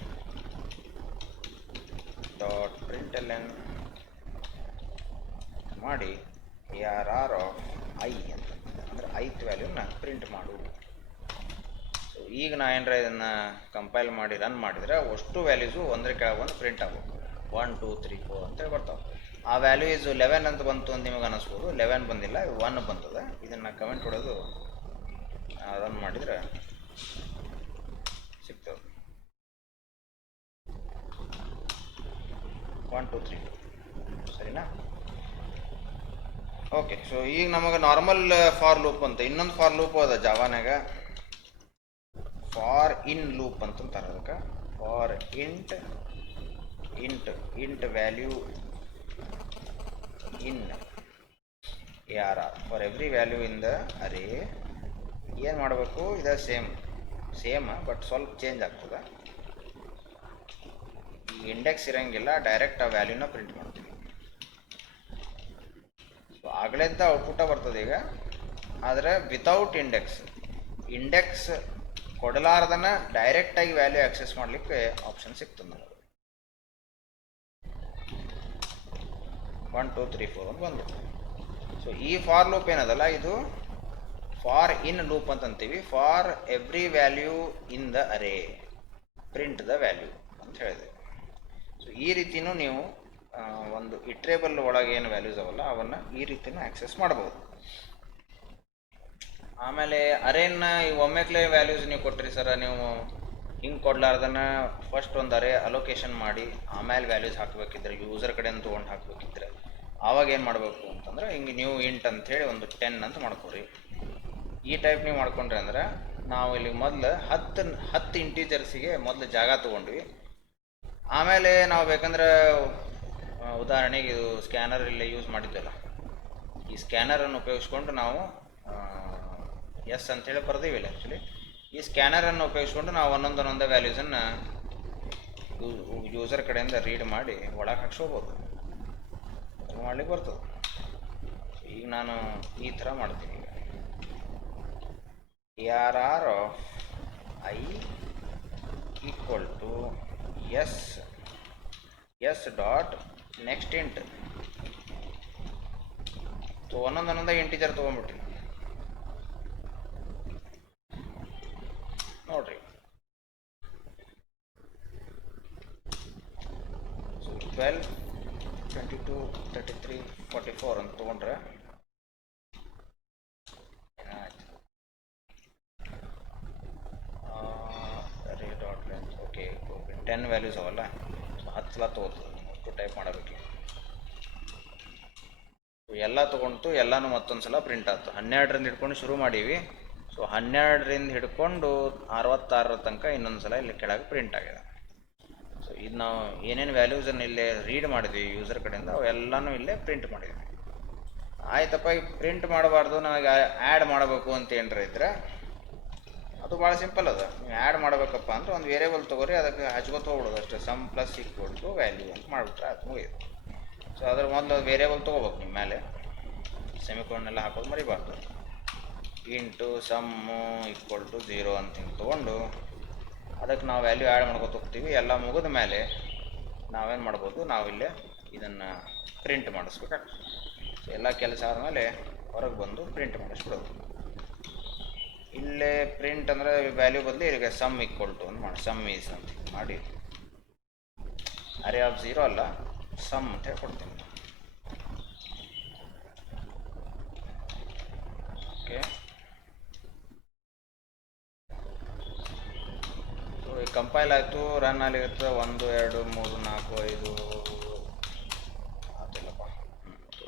dot println ಮಾಡಿ ARR ಆಫ್ i ಅಂತ ಅಂದರೆ ith ವ್ಯಾಲ್ಯೂನ ಪ್ರಿಂಟ್ ಮಾಡು. ಸೊ ಈಗ ನಾ ಏನಾರ ಇದನ್ನು ಕಂಪೈಲ್ ಮಾಡಿ ರನ್ ಮಾಡಿದರೆ ಅಷ್ಟು ವ್ಯಾಲ್ಯೂಸು ಒಂದರ ಕೆಳಗೆ ಒಂದು ಪ್ರಿಂಟ್ ಆಗಬೇಕು. 1, 2, 3, 4 ಅಂತೇಳಿ ಬರ್ತಾವೆ. ಆ ವ್ಯಾಲ್ಯೂ ಈಸು 11 ಅಂತ ಬಂತು ಅಂತ ನಿಮಗೆ ಅನ್ನಿಸ್ಬೋದು. 11 ಬಂದಿಲ್ಲ, 1 ಬಂತದೆ. ಇದನ್ನು ಕಮೆಂಟ್ ಹೊಡೆದು ರನ್ ಮಾಡಿದರೆ ಸಿಗ್ತದೆ. 1, 2, 3, 4 ಸರಿನಾ? ಓಕೆ. ಸೊ ಈಗ ನಮಗೆ ನಾರ್ಮಲ್ ಫಾರ್ ಲೂಪ್ ಅಂತ ಇನ್ನೊಂದು ಫಾರ್ ಲೂಪ್ ಅದ ಜಾವಾನಾಗ, ಫಾರ್ ಇನ್ ಲೂಪ್ ಅಂತಂತಾರೆ ಅದಕ್ಕೆ. For int value in ARR for every value in the array. ಏನು ಮಾಡಬೇಕು, ಇದು ಸೇಮ್ ಬಟ್ ಸ್ವಲ್ಪ ಚೇಂಜ್ ಆಗ್ತದೆ. ಈ ಇಂಡೆಕ್ಸ್ ಇರೋಂಗಿಲ್ಲ, ಡೈರೆಕ್ಟ್ ಆ ವ್ಯಾಲ್ಯೂನ ಪ್ರಿಂಟ್ ಮಾಡ್ತೀವಿ. ಸೊ ಆಗಲಿಂದ ಔಟ್ಪುಟ ಬರ್ತದೆ ಈಗ, ಆದರೆ ವಿತೌಟ್ ಇಂಡೆಕ್ಸ್ ಕೊಡಲಾರ್ದನ್ನ ಡೈರೆಕ್ಟಾಗಿ ವ್ಯಾಲ್ಯೂ ಆಕ್ಸೆಸ್ ಮಾಡಲಿಕ್ಕೆ ಆಪ್ಷನ್ ಸಿಗ್ತದೆ ನಮಗೆ. 1, 2, 3, 4 ಅಂತ ಬಂದ್ಬಿಡ್ತು. ಸೊ ಈ ಫಾರ್ ಲೂಪ್ ಏನದಲ್ಲ, ಇದು ಫಾರ್ ಇನ್ ಲೂಪ್ ಅಂತಂತೀವಿ. For every value in the array print the value ಅಂತ ಹೇಳಿದೆ. ಸೊ ಈ ರೀತಿಯೂ ನೀವು ಒಂದು ಇಟ್ರೇಬಲ್ ಒಳಗೆ ಏನು ವ್ಯಾಲ್ಯೂಸ್ ಅವಲ್ಲ ಅವನ್ನು ಈ ರೀತಿಯೂ ಆಕ್ಸೆಸ್ ಮಾಡ್ಬೋದು. ಆಮೇಲೆ ಅರೇನ ಈಗ ಒಮ್ಮೆಕ್ಲೆ ವ್ಯಾಲ್ಯೂಸ್ ನೀವು ಕೊಟ್ರಿ ಸರ, ನೀವು ಹಿಂಗೆ ಕೊಡ್ಲಾರ್ದನ್ನ ಫಸ್ಟ್ ಒಂದು ಅರೇ ಅಲೋಕೇಶನ್ ಮಾಡಿ ಆಮೇಲೆ ವ್ಯಾಲ್ಯೂಸ್ ಹಾಕಬೇಕಿದ್ರೆ, ಯೂಸರ್ ಕಡೆಯಿಂದ ತೊಗೊಂಡು ಹಾಕಬೇಕಿದ್ರೆ ಆವಾಗ ಏನು ಮಾಡಬೇಕು ಅಂತಂದ್ರೆ, ಹಿಂಗೆ ನೀವು ಇಂಟ್ ಅಂಥೇಳಿ ಒಂದು 10 ಅಂತ ಮಾಡ್ಕೊರಿ. ಈ ಟೈಪ್ ನೀವು ಮಾಡ್ಕೊಂಡ್ರಿ ಅಂದ್ರೆ, ನಾವು ಇಲ್ಲಿ ಮೊದಲು 10 ಇಂಟೀಜರ್ಸಿಗೆ ಮೊದಲು ಜಾಗ ತೊಗೊಂಡ್ವಿ. ಆಮೇಲೆ ನಾವು ಬೇಕಂದ್ರೆ ಉದಾಹರಣೆಗೆ ಇದು ಸ್ಕ್ಯಾನರ್ ಇಲ್ಲಿ ಯೂಸ್ ಮಾಡಿದ್ದೆಲ್ಲ, ಈ ಸ್ಕ್ಯಾನರನ್ನು ಉಪಯೋಗಿಸ್ಕೊಂಡು ನಾವು ಎಸ್ ಅಂಥೇಳಿ ಬರ್ದೀವಿಲ್ಲ. ಆ್ಯಕ್ಚುಲಿ ಈ ಸ್ಕ್ಯಾನರನ್ನು ಉಪಯೋಗಿಸ್ಕೊಂಡು ನಾವು ಒಂದೊಂದೇ ವ್ಯಾಲ್ಯೂಸನ್ನು ಯೂಸರ್ ಕಡೆಯಿಂದ ರೀಡ್ ಮಾಡಿ ಒಳಗೆ ಹಾಕ್ಸ್ಕೋಬೋದು, ಮಾಡ್ಲಿಕ್ಕೆ ಬರ್ತದೆ. ಈಗ ನಾನು ಈ ಥರ ಮಾಡ್ತೀನಿ. ಈಗ ARR of i = s dot next int. So ಒಂದೊಂದೇ ಇಂಟೀಜರ್ ತೊಗೊಂಡ್ಬಿಟ್ರಿ ನೋಡ್ರಿ. 44 ಅಂತ ತೊಗೊಂಡ್ರೆ ಏನಾಯ್ತು, array dot length okay 10 values ಅವಲ್ಲ, 10 ಸಲ ತೊಗೋತದೆ ಒಟ್ಟು ಟೈಪ್ ಮಾಡಬೇಕು. ಎಲ್ಲ ತೊಗೊಂಡು ಎಲ್ಲನೂ ಮತ್ತೊಂದು ಸಲ ಪ್ರಿಂಟ್ ಆಯ್ತು. 12ರಿಂದ ಹಿಡ್ಕೊಂಡು ಶುರು ಮಾಡೀವಿ. ಸೊ 12ರಿಂದ ಹಿಡ್ಕೊಂಡು 66 ತನಕ ಇನ್ನೊಂದು ಸಲ ಇಲ್ಲಿ ಕೆಳಗೆ ಪ್ರಿಂಟ್ ಆಗಿದೆ. ಸೊ ಇದು ನಾವು ಏನೇನು ವ್ಯಾಲ್ಯೂಸನ್ನು ಇಲ್ಲೇ ರೀಡ್ ಮಾಡಿದ್ವಿ ಯೂಸರ್ ಕಡೆಯಿಂದ ಅವೆಲ್ಲನೂ ಇಲ್ಲೇ ಪ್ರಿಂಟ್ ಮಾಡಿದ್ವಿ. ಆಯ್ತಪ್ಪ, ಈಗ ಪ್ರಿಂಟ್ ಮಾಡಬಾರ್ದು, ನನಗೆ ಆ್ಯಡ್ ಮಾಡಬೇಕು ಅಂತ ಏನಾರ ಇದ್ರೆ ಅದು ಭಾಳ ಸಿಂಪಲ್ ಅದ. ನೀವು ಆ್ಯಡ್ ಮಾಡಬೇಕಪ್ಪ ಅಂದ್ರೆ ಒಂದು ವೇರಿಯೇಬಲ್ ತೊಗೊರಿ, ಅದಕ್ಕೆ ಹಚ್ಕೊತ ಹೋಗ್ಬಿಡೋದು ಅಷ್ಟೇ. Sum plus equal to value ಅಂತ ಮಾಡಿಬಿಟ್ರೆ ಅದು ಮುಗಿಯುತ್ತೆ. ಸೊ ಅದ್ರ ಮೊದಲು ವೇರಿಯೇಬಲ್ ತೊಗೋಬೇಕು ನಿಮ್ಮ ಮೇಲೆ, ಸೆಮಿಕೋಲನ್ನೆಲ್ಲ ಹಾಕೋದು ಮರಿಬಾರ್ದು. ಇಂಟು ಸಮ್ಮು ಈಕ್ವಲ್ ಟು 0 ಅಂತ ಹಿಂಗೆ ತೊಗೊಂಡು ಅದಕ್ಕೆ ನಾವು ವ್ಯಾಲ್ಯೂ ಆ್ಯಡ್ ಮಾಡ್ಕೊತ ಹೋಗ್ತೀವಿ. ಎಲ್ಲ ಮುಗಿದ ಮೇಲೆ ನಾವೇನು ಮಾಡ್ಬೋದು, ನಾವಿಲ್ಲೇ ಇದನ್ನು ಪ್ರಿಂಟ್ ಮಾಡಿಸ್ಬೇಕಾಗ್ತದೆ. ಸೊ ಎಲ್ಲ ಕೆಲಸ ಆದಮೇಲೆ ಹೊರಗೆ ಬಂದು ಪ್ರಿಂಟ್ ಮಾಡಿಸ್ಬಿಡೋದು. ಇಲ್ಲೇ ಪ್ರಿಂಟ್ ಅಂದರೆ ವ್ಯಾಲ್ಯೂ ಬದಲು ಇಲ್ಲಿಗೆ ಸಮ್ ಈಕ್ವಲ್ ಟು ಅಂತ ಮಾಡಿ, ಸಮ್ ಈಸ್ ಅಂತ ಮಾಡಿ, ಅರೇ ಆಫ್ 0 ಅಲ್ಲ ಸಮ್ ಅಂತ ಹೇಳ್ಕೊಡ್ತೀನಿ. ಓಕೆ, ಸೊ ಈಗ ಕಂಪೈಲ್ ಆಯಿತು, ರನ್ ಆಗಲಿರುತ್ತೆ. 1 2 3 4 5 ಆತಿಲ್ಲಪ್ಪ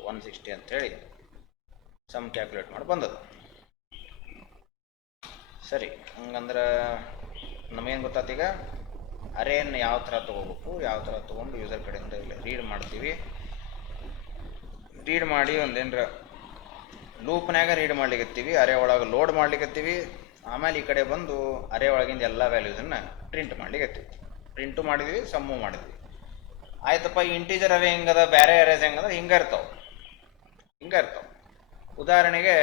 160 ಅಂಥೇಳಿ ಸಮ್ ಕ್ಯಾಲ್ಕುಲೇಟ್ ಮಾಡಿ ಬಂದದು. ಸರಿ, ಹಂಗಂದ್ರೆ ನಮಗೇನು ಗೊತ್ತಾಯ್ತು ಈಗ ಅರೇಯನ್ನು ಯಾವ ಥರ ತೊಗೋಬೇಕು, ಯಾವ ಥರ ತೊಗೊಂಡು ಯೂಸರ್ ಕಡೆಯಿಂದ ಇಲ್ಲಿ ರೀಡ್ ಮಾಡ್ತೀವಿ. ರೀಡ್ ಮಾಡಿ ಒಂದೇನರ ಲೂಪ್ನಾಗ ರೀಡ್ ಮಾಡ್ಲಿಕ್ಕತ್ತೀವಿ, ಅರೆ ಒಳಗೆ ಲೋಡ್ ಮಾಡ್ಲಿಕ್ಕತ್ತೀವಿ. ಆಮೇಲೆ ಈ ಕಡೆ ಬಂದು ಅರೆ ಒಳಗಿಂದ ಎಲ್ಲ ವ್ಯಾಲ್ಯೂಸನ್ನು ಪ್ರಿಂಟ್ ಮಾಡ್ಲಿಕ್ಕತ್ತೀವಿ. ಪ್ರಿಂಟು ಮಾಡಿದ್ವಿ, ಸಮ್ಮು ಮಾಡಿದ್ವಿ. ಆಯ್ತಪ್ಪ, ಈ ಇಂಟೀಜರ್ ಅರೇ ಹೆಂಗದ, ಬೇರೆ ಅರೇಸ್ ಹೆಂಗದ, ಹಿಂಗೆ ಇರ್ತಾವೆ. ಉದಾಹರಣೆಗೆ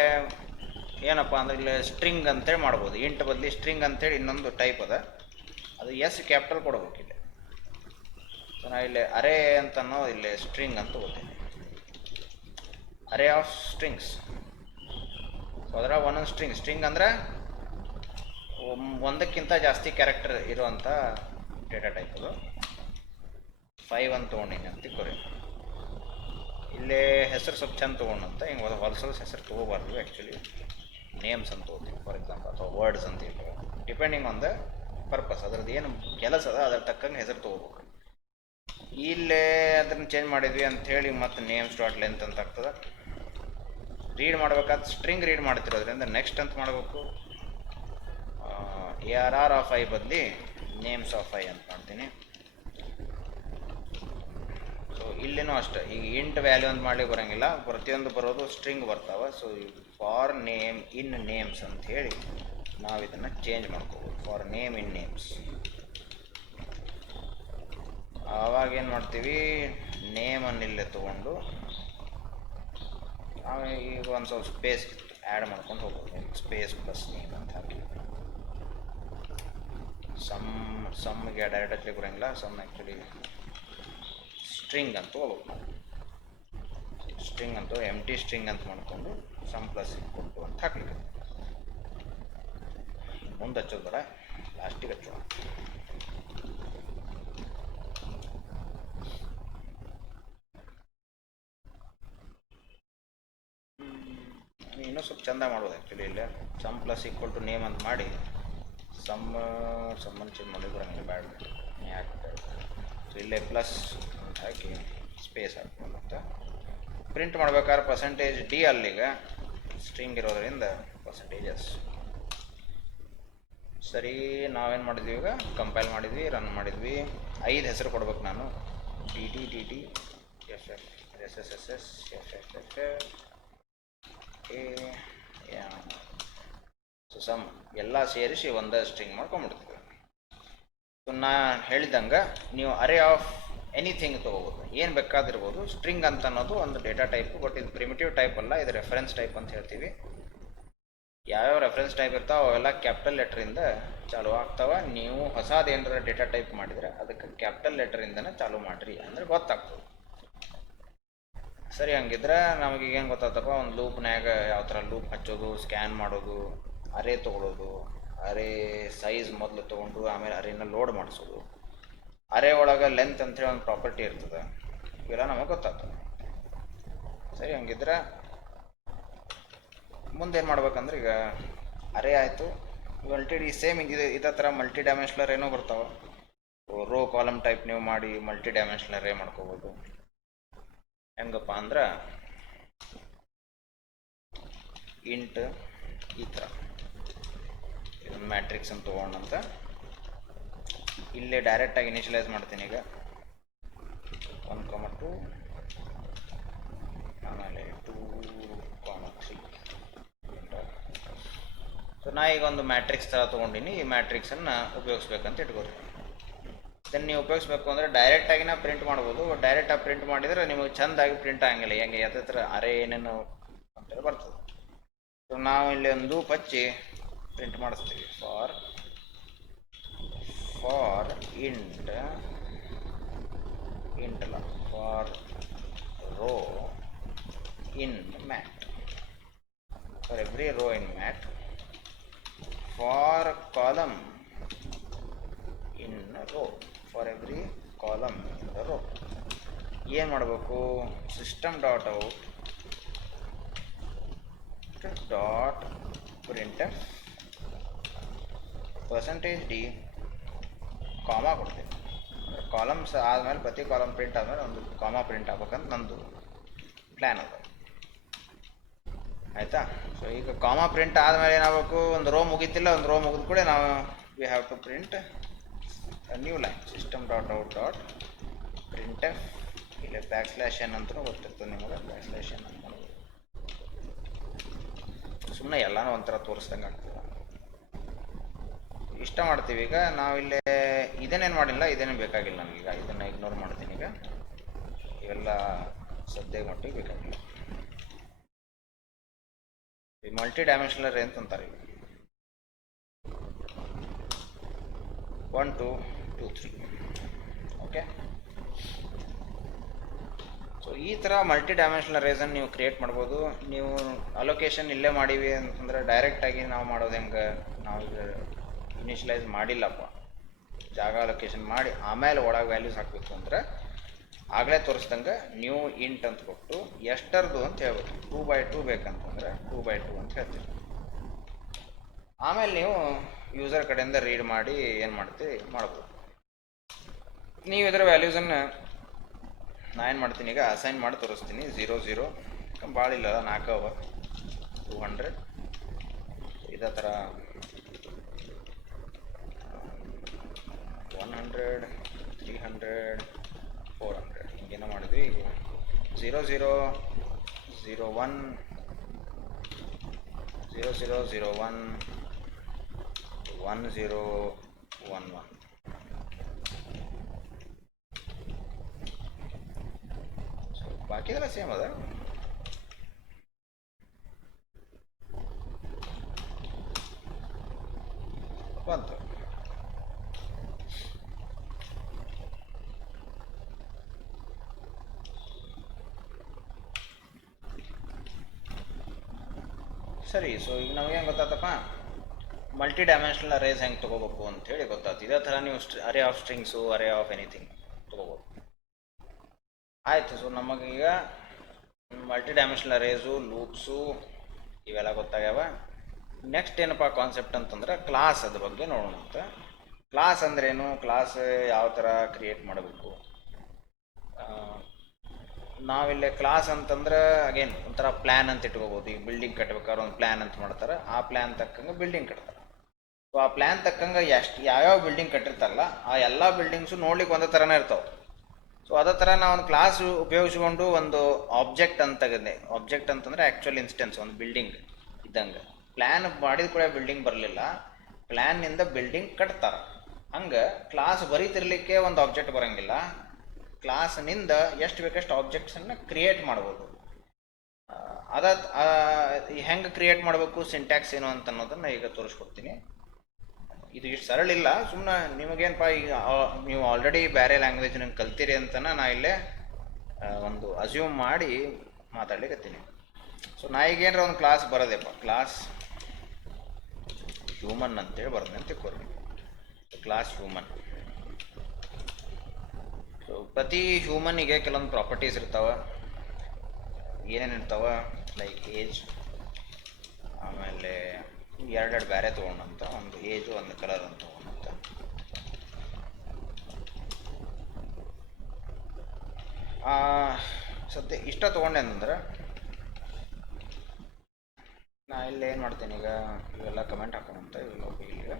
ಏನಪ್ಪ ಅಂದ್ರೆ ಇಲ್ಲಿ ಸ್ಟ್ರಿಂಗ್ ಅಂತೇಳಿ ಮಾಡ್ಬೋದು. ಇಂಟ್ ಬದಲಿ ಸ್ಟ್ರಿಂಗ್ ಅಂತೇಳಿ ಇನ್ನೊಂದು ಟೈಪ್ ಅದ, ಅದು ಎಸ್ ಕ್ಯಾಪಿಟಲ್ ಕೊಡ್ಬೇಕು ಇಲ್ಲಿ. ಸೊ ನಾ ಇಲ್ಲಿ ಅರೇ ಅಂತ ಅನ್ನೋ ಇಲ್ಲಿ ಸ್ಟ್ರಿಂಗ್ ಅಂತ ತಗೋತೀನಿ, ಅರೇ ಆಫ್ ಸ್ಟ್ರಿಂಗ್ಸ್. ಸೊ ಅದರ ಒಂದೊಂದು ಸ್ಟ್ರಿಂಗ್ ಅಂದರೆ ಒಂದಕ್ಕಿಂತ ಜಾಸ್ತಿ ಕ್ಯಾರೆಕ್ಟರ್ ಇರುವಂಥ ಡೇಟಾ ಟೈಪ್. ಅದು 5 ಅಂತ ತೊಗೊಂಡಿನಿ ಅಂತ ತಿಳ್ಕೊರಿ. ಇಲ್ಲೇ ಹೆಸರು ಸ್ವಲ್ಪ ಚಂದ ತೊಗೊಂಡಂತ ಹಿಂಗೆ ಹೊಲಸೋದು ಹೆಸರು ತೊಗೋಬಾರ್ದು. ಆ್ಯಕ್ಚುಲಿ ನೇಮ್ಸ್ ಅಂತ ತೊಗೋತೀವಿ ಫಾರ್ ಎಕ್ಸಾಂಪಲ್, ಅಥವಾ ವರ್ಡ್ಸ್ ಅಂತ ಇರ್ತವೆ, ಡಿಪೆಂಡಿಂಗ್ ಆನ್ ದ ಪರ್ಪಸ್. ಅದ್ರದ್ದು ಏನು ಕೆಲಸ ಅದ ಅದ್ರ ತಕ್ಕಂಗೆ ಹೆಸರು ತೊಗೋಬೇಕು. ಇಲ್ಲೇ ಅದನ್ನು ಚೇಂಜ್ ಮಾಡಿದ್ವಿ ಅಂಥೇಳಿ ಮತ್ತು ನೇಮ್ಸ್ ಡಾಟ್ ಲೆಂತ್ ಅಂತ ಆಗ್ತದೆ. ರೀಡ್ ಮಾಡ್ಬೇಕಾದ್ರೆ ಸ್ಟ್ರಿಂಗ್ ರೀಡ್ ಮಾಡ್ತಿರೋದ್ರಿಂದ ನೆಕ್ಸ್ಟ್ ಅಂತ ಮಾಡಬೇಕು. ARR ಆಫ್ ಐ ಬದಲಿ ನೇಮ್ಸ್ ಆಫ್ ಐ ಅಂತ ಮಾಡ್ತೀನಿ. ಸೊ ಇಲ್ಲೇನೂ ಅಷ್ಟೇ, ಈಗ ಇಂಟ್ ವ್ಯಾಲ್ಯೂ ಅಂತ ಮಾಡ್ಲಿಕ್ಕೆ ಬರೋಂಗಿಲ್ಲ, ಪ್ರತಿಯೊಂದು ಬರೋದು ಸ್ಟ್ರಿಂಗ್ ಬರ್ತಾವೆ. So for name in names ಅಂತ ಹೇಳಿ ನಾವು ಇದನ್ನು ಚೇಂಜ್ ಮಾಡ್ಕೋಬೋದು, ಫಾರ್ ನೇಮ್ ಇನ್ ನೇಮ್ಸ್. ಆವಾಗ ಏನು ಮಾಡ್ತೀವಿ, ನೇಮನ್ನು ಇಲ್ಲೇ ತೊಗೊಂಡು ಈಗ ಒಂದು ಸ್ವಲ್ಪ ಸ್ಪೇಸ್ ಆ್ಯಡ್ ಮಾಡ್ಕೊಂಡು ಹೋಗ್ಬೋದು. ಸ್ಪೇಸ್ ಪ್ಲಸ್ ನೇಮ್ ಅಂತ ಹಾಕಿ ಸಮ್ಗೆ ಡೈರೆಕ್ಟಾಗಿ ಬರೋಂಗಿಲ್ಲ, ಸಮ್ ಆ್ಯಕ್ಚುಲಿ ಸ್ಟ್ರಿಂಗ್ ಅಂತ ಹೋಗ್ಬೇಕು ನಾವು. ಸ್ಟ್ರಿಂಗ್ ಅಂತೂ ಎಂಟಿ ಸ್ಟ್ರಿಂಗ್ ಅಂತ ಮಾಡಿಕೊಂಡು ಸಮ್ ಪ್ಲಸ್ ಕೊಟ್ಟು ಅಂತ ಹಾಕ್ಲಿಕ್ಕೆ. ಮುಂದೆ ಹಚ್ಚೋದು ಬೇಡ, ಲಾಸ್ಟಿಗೆ ಹಚ್ಚೋಣ. ಇನ್ನೂ ಸ್ವಲ್ಪ ಚೆಂದ ಮಾಡ್ಬೋದು ಆ್ಯಕ್ಚುಲಿ. ಇಲ್ಲೇ sum plus equal to name ಅಂತ ಮಾಡಿ ಸಮ್ಮನ್ನು ಚೇಂಜ್ ಮಾಡಿ ಬರೋಂಗಿಲ್ಲ, ಬ್ಯಾಡ್ ಯಾಕೆ. ಸೊ ಇಲ್ಲೇ ಪ್ಲಸ್ ಅಂತ ಹಾಕಿ ಸ್ಪೇಸ್ ಹಾಕ್ಕೊಂಡು ಅಂತ ಪ್ರಿಂಟ್ ಮಾಡ್ಬೇಕಾದ್ರೆ %d ಅಲ್ಲಿಗ ಸ್ಟ್ರಿಂಗ್ ಇರೋದರಿಂದ %s. ಸರಿ, ನಾವೇನು ಮಾಡಿದ್ವಿ ಈಗ, ಕಂಪೈಲ್ ಮಾಡಿದ್ವಿ, ರನ್ ಮಾಡಿದ್ವಿ. 5 ಹೆಸರು ಕೊಡ್ಬೇಕು ನಾನು, DD DD FF SSSS FFF so sum ಎಲ್ಲ ಸೇರಿಸಿ ಒಂದೇ ಸ್ಟ್ರಿಂಗ್ ಮಾಡ್ಕೊಂಡ್ಬಿಡ್ತೀವಿ. ಸೊ ನಾ ಹೇಳಿದಂಗೆ ನೀವು ಅರೇ ಆಫ್ ಎನಿಥಿಂಗ್ ತೊಗೋಬೋದು, ಏನು ಬೇಕಾದಿರ್ಬೋದು. ಸ್ಟ್ರಿಂಗ್ ಅಂತ ಅನ್ನೋದು ಒಂದು ಡೇಟಾ ಟೈಪು, ಬಟ್ ಇದು ಪ್ರಿಮಿಟಿವ್ ಟೈಪ್ ಅಲ್ಲ, ಇದು ರೆಫರೆನ್ಸ್ ಟೈಪ್ ಅಂತ ಹೇಳ್ತೀವಿ. ಯಾವ್ಯಾವ ರೆಫರೆನ್ಸ್ ಟೈಪ್ ಇರ್ತಾವೆ ಅವೆಲ್ಲ ಕ್ಯಾಪಿಟಲ್ ಲೆಟ್ರಿಂದ ಚಾಲೂ ಆಗ್ತಾವೆ. ನೀವು ಹೊಸದೇನಾರ ಡೇಟಾ ಟೈಪ್ ಮಾಡಿದರೆ ಅದಕ್ಕೆ ಕ್ಯಾಪಿಟಲ್ ಲೆಟ್ರಿಂದನೇ ಚಾಲೂ ಮಾಡಿರಿ ಅಂದರೆ ಗೊತ್ತಾಗ್ತದೆ. ಸರಿ, ಹಂಗಿದ್ರೆ ನಮಗೆ ಏನು ಗೊತ್ತಾಗ್ತಪ್ಪ, ಒಂದು ಲೂಪ್ನ್ಯಾಗ ಯಾವ ಥರ ಲೂಪ್ ಹಚ್ಚೋದು, ಸ್ಕ್ಯಾನ್ ಮಾಡೋದು, ಅರೇ ತೊಗೊಳೋದು, ಅರೇ ಸೈಜ್ ಮೊದಲು ತೊಗೊಂಡು ಆಮೇಲೆ ಅರೇನ ಲೋಡ್ ಮಾಡಿಸೋದು, ಅರೇ ಒಳಗೆ ಲೆಂತ್ ಅಂತೇಳಿ ಒಂದು ಪ್ರಾಪರ್ಟಿ ಇರ್ತದೆ, ಇವೆಲ್ಲ ನಮಗೆ ಗೊತ್ತಾಗ್ತದೆ. ಸರಿ, ಹಂಗಿದ್ರೆ ಮುಂದೇನು ಮಾಡ್ಬೇಕಂದ್ರೆ ಈಗ ಅರೇ ಆಯಿತು, ಸೇಮ್ ಇದೇ ಥರ ಮಲ್ಟಿ ಡೈಮೆನ್ಷನಲ್ ಏನೋ ಬರ್ತಾವೆ. ರೋ ಕಾಲಮ್ ಟೈಪ್ ನೀವು ಮಾಡಿ ಮಲ್ಟಿ ಡೈಮೆನ್ಷನಲ್ ಅರೇ ಮಾಡ್ಕೋಬೋದು. ಹೆಂಗಪ್ಪ ಅಂದ್ರೆ ಇಂಟ್ ಈ ಥರ ಇದೊಂದು ಮ್ಯಾಟ್ರಿಕ್ಸ್ ಅಂತ ತೊಗೊಂಡಂತ ಇಲ್ಲೇ ಡೈರೆಕ್ಟಾಗಿ ಇನಿಷಿಯಲೈಸ್ ಮಾಡ್ತೀನಿ. ಈಗ 1,2 ಆಮೇಲೆ 2,3. ಸೊ ನಾ ಈಗ ಒಂದು ಮ್ಯಾಟ್ರಿಕ್ಸ್ ಥರ ತೊಗೊಂಡಿನಿ. ಈ ಮ್ಯಾಟ್ರಿಕ್ಸನ್ನು ಉಪಯೋಗಿಸ್ಬೇಕಂತ ಇಟ್ಕೋರಿ. ಇದನ್ನು ನೀವು ಉಪಯೋಗಿಸ್ಬೇಕು ಅಂದರೆ ಡೈರೆಕ್ಟಾಗಿ ನಾ ಪ್ರಿಂಟ್ ಮಾಡ್ಬೋದು. ಡೈರೆಕ್ಟಾಗಿ ಪ್ರಿಂಟ್ ಮಾಡಿದರೆ ನಿಮಗೆ ಚೆಂದಾಗಿ ಪ್ರಿಂಟ್ ಆಗಂಗಿಲ್ಲ. ಹೆಂಗೆ ಯಾವ್ದ್ರ ಅರೇ ಏನೇನು ಅಂತೇಳಿ ಬರ್ತದೆ. ಸೊ ನಾವು ಇಲ್ಲಿ ಒಂದು ಲೂಪ್ ಹಚ್ಚಿ ಪ್ರಿಂಟ್ ಮಾಡಿಸ್ತೀವಿ. ಫಾರ್ ಇಂಟ್ ಅಲ್ಲ, for row in mat, for every row in mat, for column in row, for every column in the row. ಏನು ಮಾಡಬೇಕು? System dot out dot printf %d comma ಕೊಡ್ತೀನಿ. Columns ಆದಮೇಲೆ ಪ್ರತಿ column print ಆದಮೇಲೆ ಒಂದು comma print ಆಗ್ಬೇಕಂತ ನಂದು plan ಅದ. ಆಯಿತಾ? ಸೊ ಈಗ ಕಾಮಾ ಪ್ರಿಂಟ್ ಆದಮೇಲೆ ಏನಾಗಬೇಕು? ಒಂದು ರೋ ಮುಗಿತಿಲ್ಲ, ಒಂದು ರೋ ಮುಗಿದ ಕೂಡ ನಾವು we have to print new line. System dot out dot printf, ಇಲ್ಲಿ \n ಅಂತಲೂ ಗೊತ್ತಿರ್ತದೆ ನಿಮಗೆ. \n ಅಂತ ಸುಮ್ಮನೆ ಎಲ್ಲನೂ ಒಂಥರ ತೋರಿಸ್ದಂಗೆ ಆಗ್ತದೆ. ಇಷ್ಟ ಮಾಡ್ತೀವಿ. ಈಗ ನಾವಿಲ್ಲೇ ಇದನ್ನೇನು ಮಾಡಿಲ್ಲ, ಇದೇನೇನು ಬೇಕಾಗಿಲ್ಲ ನನಗೀಗ. ಇದನ್ನು ಇಗ್ನೋರ್ ಮಾಡ್ತೀನಿ. ಈಗ ಇವೆಲ್ಲ ಸದ್ಯಕ್ಕೆ ಮಟ್ಟಿಗೆ ಬೇಕಾಗಿಲ್ಲ. ಈ ಮಲ್ಟಿ ಡೈಮೆನ್ಷನಲ್ ಅರೇ ಅಂತಂತಾರೆ. ಈಗ 1 2 2 3. ಓಕೆ. ಸೊ ಈ ಥರ ಮಲ್ಟಿ ಡೈಮೆನ್ಷನಲ್ ಅರೇಸನ್ನು ನೀವು ಕ್ರಿಯೇಟ್ ಮಾಡ್ಬೋದು. ನೀವು ಅಲೊಕೇಶನ್ ಇಲ್ಲೇ ಮಾಡೀವಿ ಅಂತಂದ್ರೆ ಡೈರೆಕ್ಟಾಗಿ ನಾವು ಮಾಡೋದು ಹೆಂಗೆ? ನಾವು ಇನಿಷಿಯಲೈಸ್ ಮಾಡಿಲ್ಲಪ್ಪ, ಜಾಗ ಅಲೊಕೇಶನ್ ಮಾಡಿ ಆಮೇಲೆ ಒಳಗೆ ವ್ಯಾಲ್ಯೂಸ್ ಹಾಕಬೇಕು ಅಂದರೆ ಆಗಲೇ ತೋರಿಸ್ದಂಗೆ ನ್ಯೂ ಇಂಟ್ ಅಂತ ಕೊಟ್ಟು ಎಷ್ಟರದು ಅಂತ ಹೇಳ್ಬೇಕು. 2x2 ಬೇಕಂತಂದರೆ 2x2 ಅಂತ ಹೇಳ್ತೀವಿ. ಆಮೇಲೆ ನೀವು ಯೂಸರ್ ಕಡೆಯಿಂದ ರೀಡ್ ಮಾಡಿ ಏನು ಮಾಡ್ತೀವಿ ಮಾಡ್ಬೋದು. ನೀವು ಇದರ ವ್ಯಾಲ್ಯೂಸನ್ನು ನಾ ಏನು ಮಾಡ್ತೀನಿ ಈಗ ಅಸೈನ್ ಮಾಡಿ ತೋರಿಸ್ತೀನಿ. 0 0 ಭಾಳ ಇಲ್ಲ, 4 ಅವ. 200 ಇದೇ ಥರ 100 300 400 ಹಿಂಗೇನೋ ಮಾಡಿದ್ವಿ. ಈಗ 0 0 0 1 0 0 0 1 1 0 1 1. ಬಾಕಿದೆಲ್ಲ ಸೇಮ್ ಅದ. ಬಂತು. ಸರಿ. ಸೊ ಈಗ ನಮಗೇನು ಗೊತ್ತಾತಪ್ಪ, ಮಲ್ಟಿ ಡೈಮೆನ್ಷನಲ್ ಅರೇಸ್ ಹೆಂಗೆ ತೊಗೋಬೇಕು ಅಂಥೇಳಿ ಗೊತ್ತಾಯ್ತು. ಇದೇ ಥರ ನೀವು array of strings, array of anything ತೊಗೋಬೋದು. ಆಯಿತು. ಸೊ ನಮಗೀಗ ಮಲ್ಟಿ ಡೈಮೆನ್ಷನಲ್ ಅರೇಸು, ಲೂಪ್ಸು ಇವೆಲ್ಲ ಗೊತ್ತಾಗ್ಯಾವ. ನೆಕ್ಸ್ಟ್ ಏನಪ್ಪ ಕಾನ್ಸೆಪ್ಟ್ ಅಂತಂದ್ರೆ ಕ್ಲಾಸ್, ಅದ್ರ ಬಗ್ಗೆ ನೋಡೋಣ ಅಂತ. ಕ್ಲಾಸ್ ಅಂದ್ರೇನು? ಕ್ಲಾಸ್ ಯಾವ ಥರ ಕ್ರಿಯೇಟ್ ಮಾಡಬೇಕು? ನಾವಿಲ್ಲೇ ಕ್ಲಾಸ್ ಅಂತಂದ್ರೆ ಅಗೇನ್ ಒಂಥರ ಪ್ಲ್ಯಾನ್ ಅಂತ ಇಟ್ಕೋಬೋದು. ಈಗ ಬಿಲ್ಡಿಂಗ್ ಕಟ್ಬೇಕಾದ್ರೆ ಒಂದು ಪ್ಲ್ಯಾನ್ ಅಂತ ಮಾಡ್ತಾರೆ, ಆ ಪ್ಲ್ಯಾನ್ ತಕ್ಕಂಗೆ ಬಿಲ್ಡಿಂಗ್ ಕಟ್ತಾರೆ. ಸೊ ಆ ಪ್ಲ್ಯಾನ್ ತಕ್ಕಂಗೆ ಯಾವ್ಯಾವ ಬಿಲ್ಡಿಂಗ್ ಕಟ್ಟಿರ್ತಾರಲ್ಲ ಆ ಎಲ್ಲ ಬಿಲ್ಡಿಂಗ್ಸು ನೋಡ್ಲಿಕ್ಕೆ ಒಂದೇ ಥರನೇ ಇರ್ತಾವೆ. ಸೊ ಅದೇ ಥರ ನಾವು ಒಂದು ಕ್ಲಾಸ್ ಉಪಯೋಗಿಸ್ಕೊಂಡು ಒಂದು ಆಬ್ಜೆಕ್ಟ್ ಅಂತ ತೆಗೆದೆ. ಆಬ್ಜೆಕ್ಟ್ ಅಂತಂದರೆ ಆ್ಯಕ್ಚುಯಲ್ ಇನ್ಸ್ಟೆನ್ಸ್, ಒಂದು ಬಿಲ್ಡಿಂಗ್ ಇದ್ದಂಗೆ. ಪ್ಲ್ಯಾನ್ ಮಾಡಿದ ಕೂಡ ಬಿಲ್ಡಿಂಗ್ ಬರಲಿಲ್ಲ, ಪ್ಲ್ಯಾನ್ನಿಂದ ಬಿಲ್ಡಿಂಗ್ ಕಟ್ತಾರೆ. ಹಂಗೆ ಕ್ಲಾಸ್ ಬರೀತಿರ್ಲಿಕ್ಕೆ ಒಂದು ಆಬ್ಜೆಕ್ಟ್ ಬರೋಂಗಿಲ್ಲ. ಕ್ಲಾಸ್ನಿಂದ ಎಷ್ಟು ಬೇಕಷ್ಟು ಆಬ್ಜೆಕ್ಟ್ಸನ್ನು ಕ್ರಿಯೇಟ್ ಮಾಡ್ಬೋದು. ಹೆಂಗೆ ಕ್ರಿಯೇಟ್ ಮಾಡಬೇಕು, ಸಿಂಟ್ಯಾಕ್ಸ್ ಏನು ಅಂತ ಅನ್ನೋದನ್ನು ಈಗ ತೋರಿಸ್ಕೊಡ್ತೀನಿ. ಇದು ಇಷ್ಟು ಸರಳ ಇಲ್ಲ, ಸುಮ್ಮನೆ ನಿಮಗೇನಪ್ಪ ಈಗ ನೀವು ಆಲ್ರೆಡಿ ಬೇರೆ ಲ್ಯಾಂಗ್ವೇಜ್ನ ಕಲ್ತೀರಿ ಅಂತನ ನಾ ಇಲ್ಲೇ ಒಂದು ಅಸ್ಯೂಮ್ ಮಾಡಿ ಮಾತಾಡ್ಲಿಕ್ಕತ್ತೀನಿ. ಸೊ ನಾ ಈಗೇನಾರ ಒಂದು ಕ್ಲಾಸ್ ಬರೋದಪ್ಪ, ಕ್ಲಾಸ್ ಹ್ಯೂಮನ್ ಅಂತೇಳಿ ಬರೋದು ಅಂತ ತಿಳ್ಕೊರಿ. Class human. ಸೊ ಪ್ರತಿ ಹ್ಯೂಮನ್ನಿಗೆ ಕೆಲವೊಂದು ಪ್ರಾಪರ್ಟೀಸ್ ಇರ್ತಾವೆ. ಏನೇನು ಇರ್ತಾವ ಲೈಕ್ ಏಜ್, ಆಮೇಲೆ ಎರಡೆರಡು ಬೇರೆ ತೊಗೊಂಡಂತ, ಒಂದು ಏಜು ಒಂದು ಕಲರ್ ಅಂತ ತೊಗೊಂಡಂತ. ಸದ್ಯ ಇಷ್ಟ ತೊಗೊಂಡೆ ಅಂತಂದ್ರೆ ನಾ ಇಲ್ಲಿ ಏನು ಮಾಡ್ತೀನಿ ಈಗ, ಇವೆಲ್ಲ ಕಮೆಂಟ್ ಹಾಕೋಣಂತ. ಇವೆಲ್ಲ ಈಗ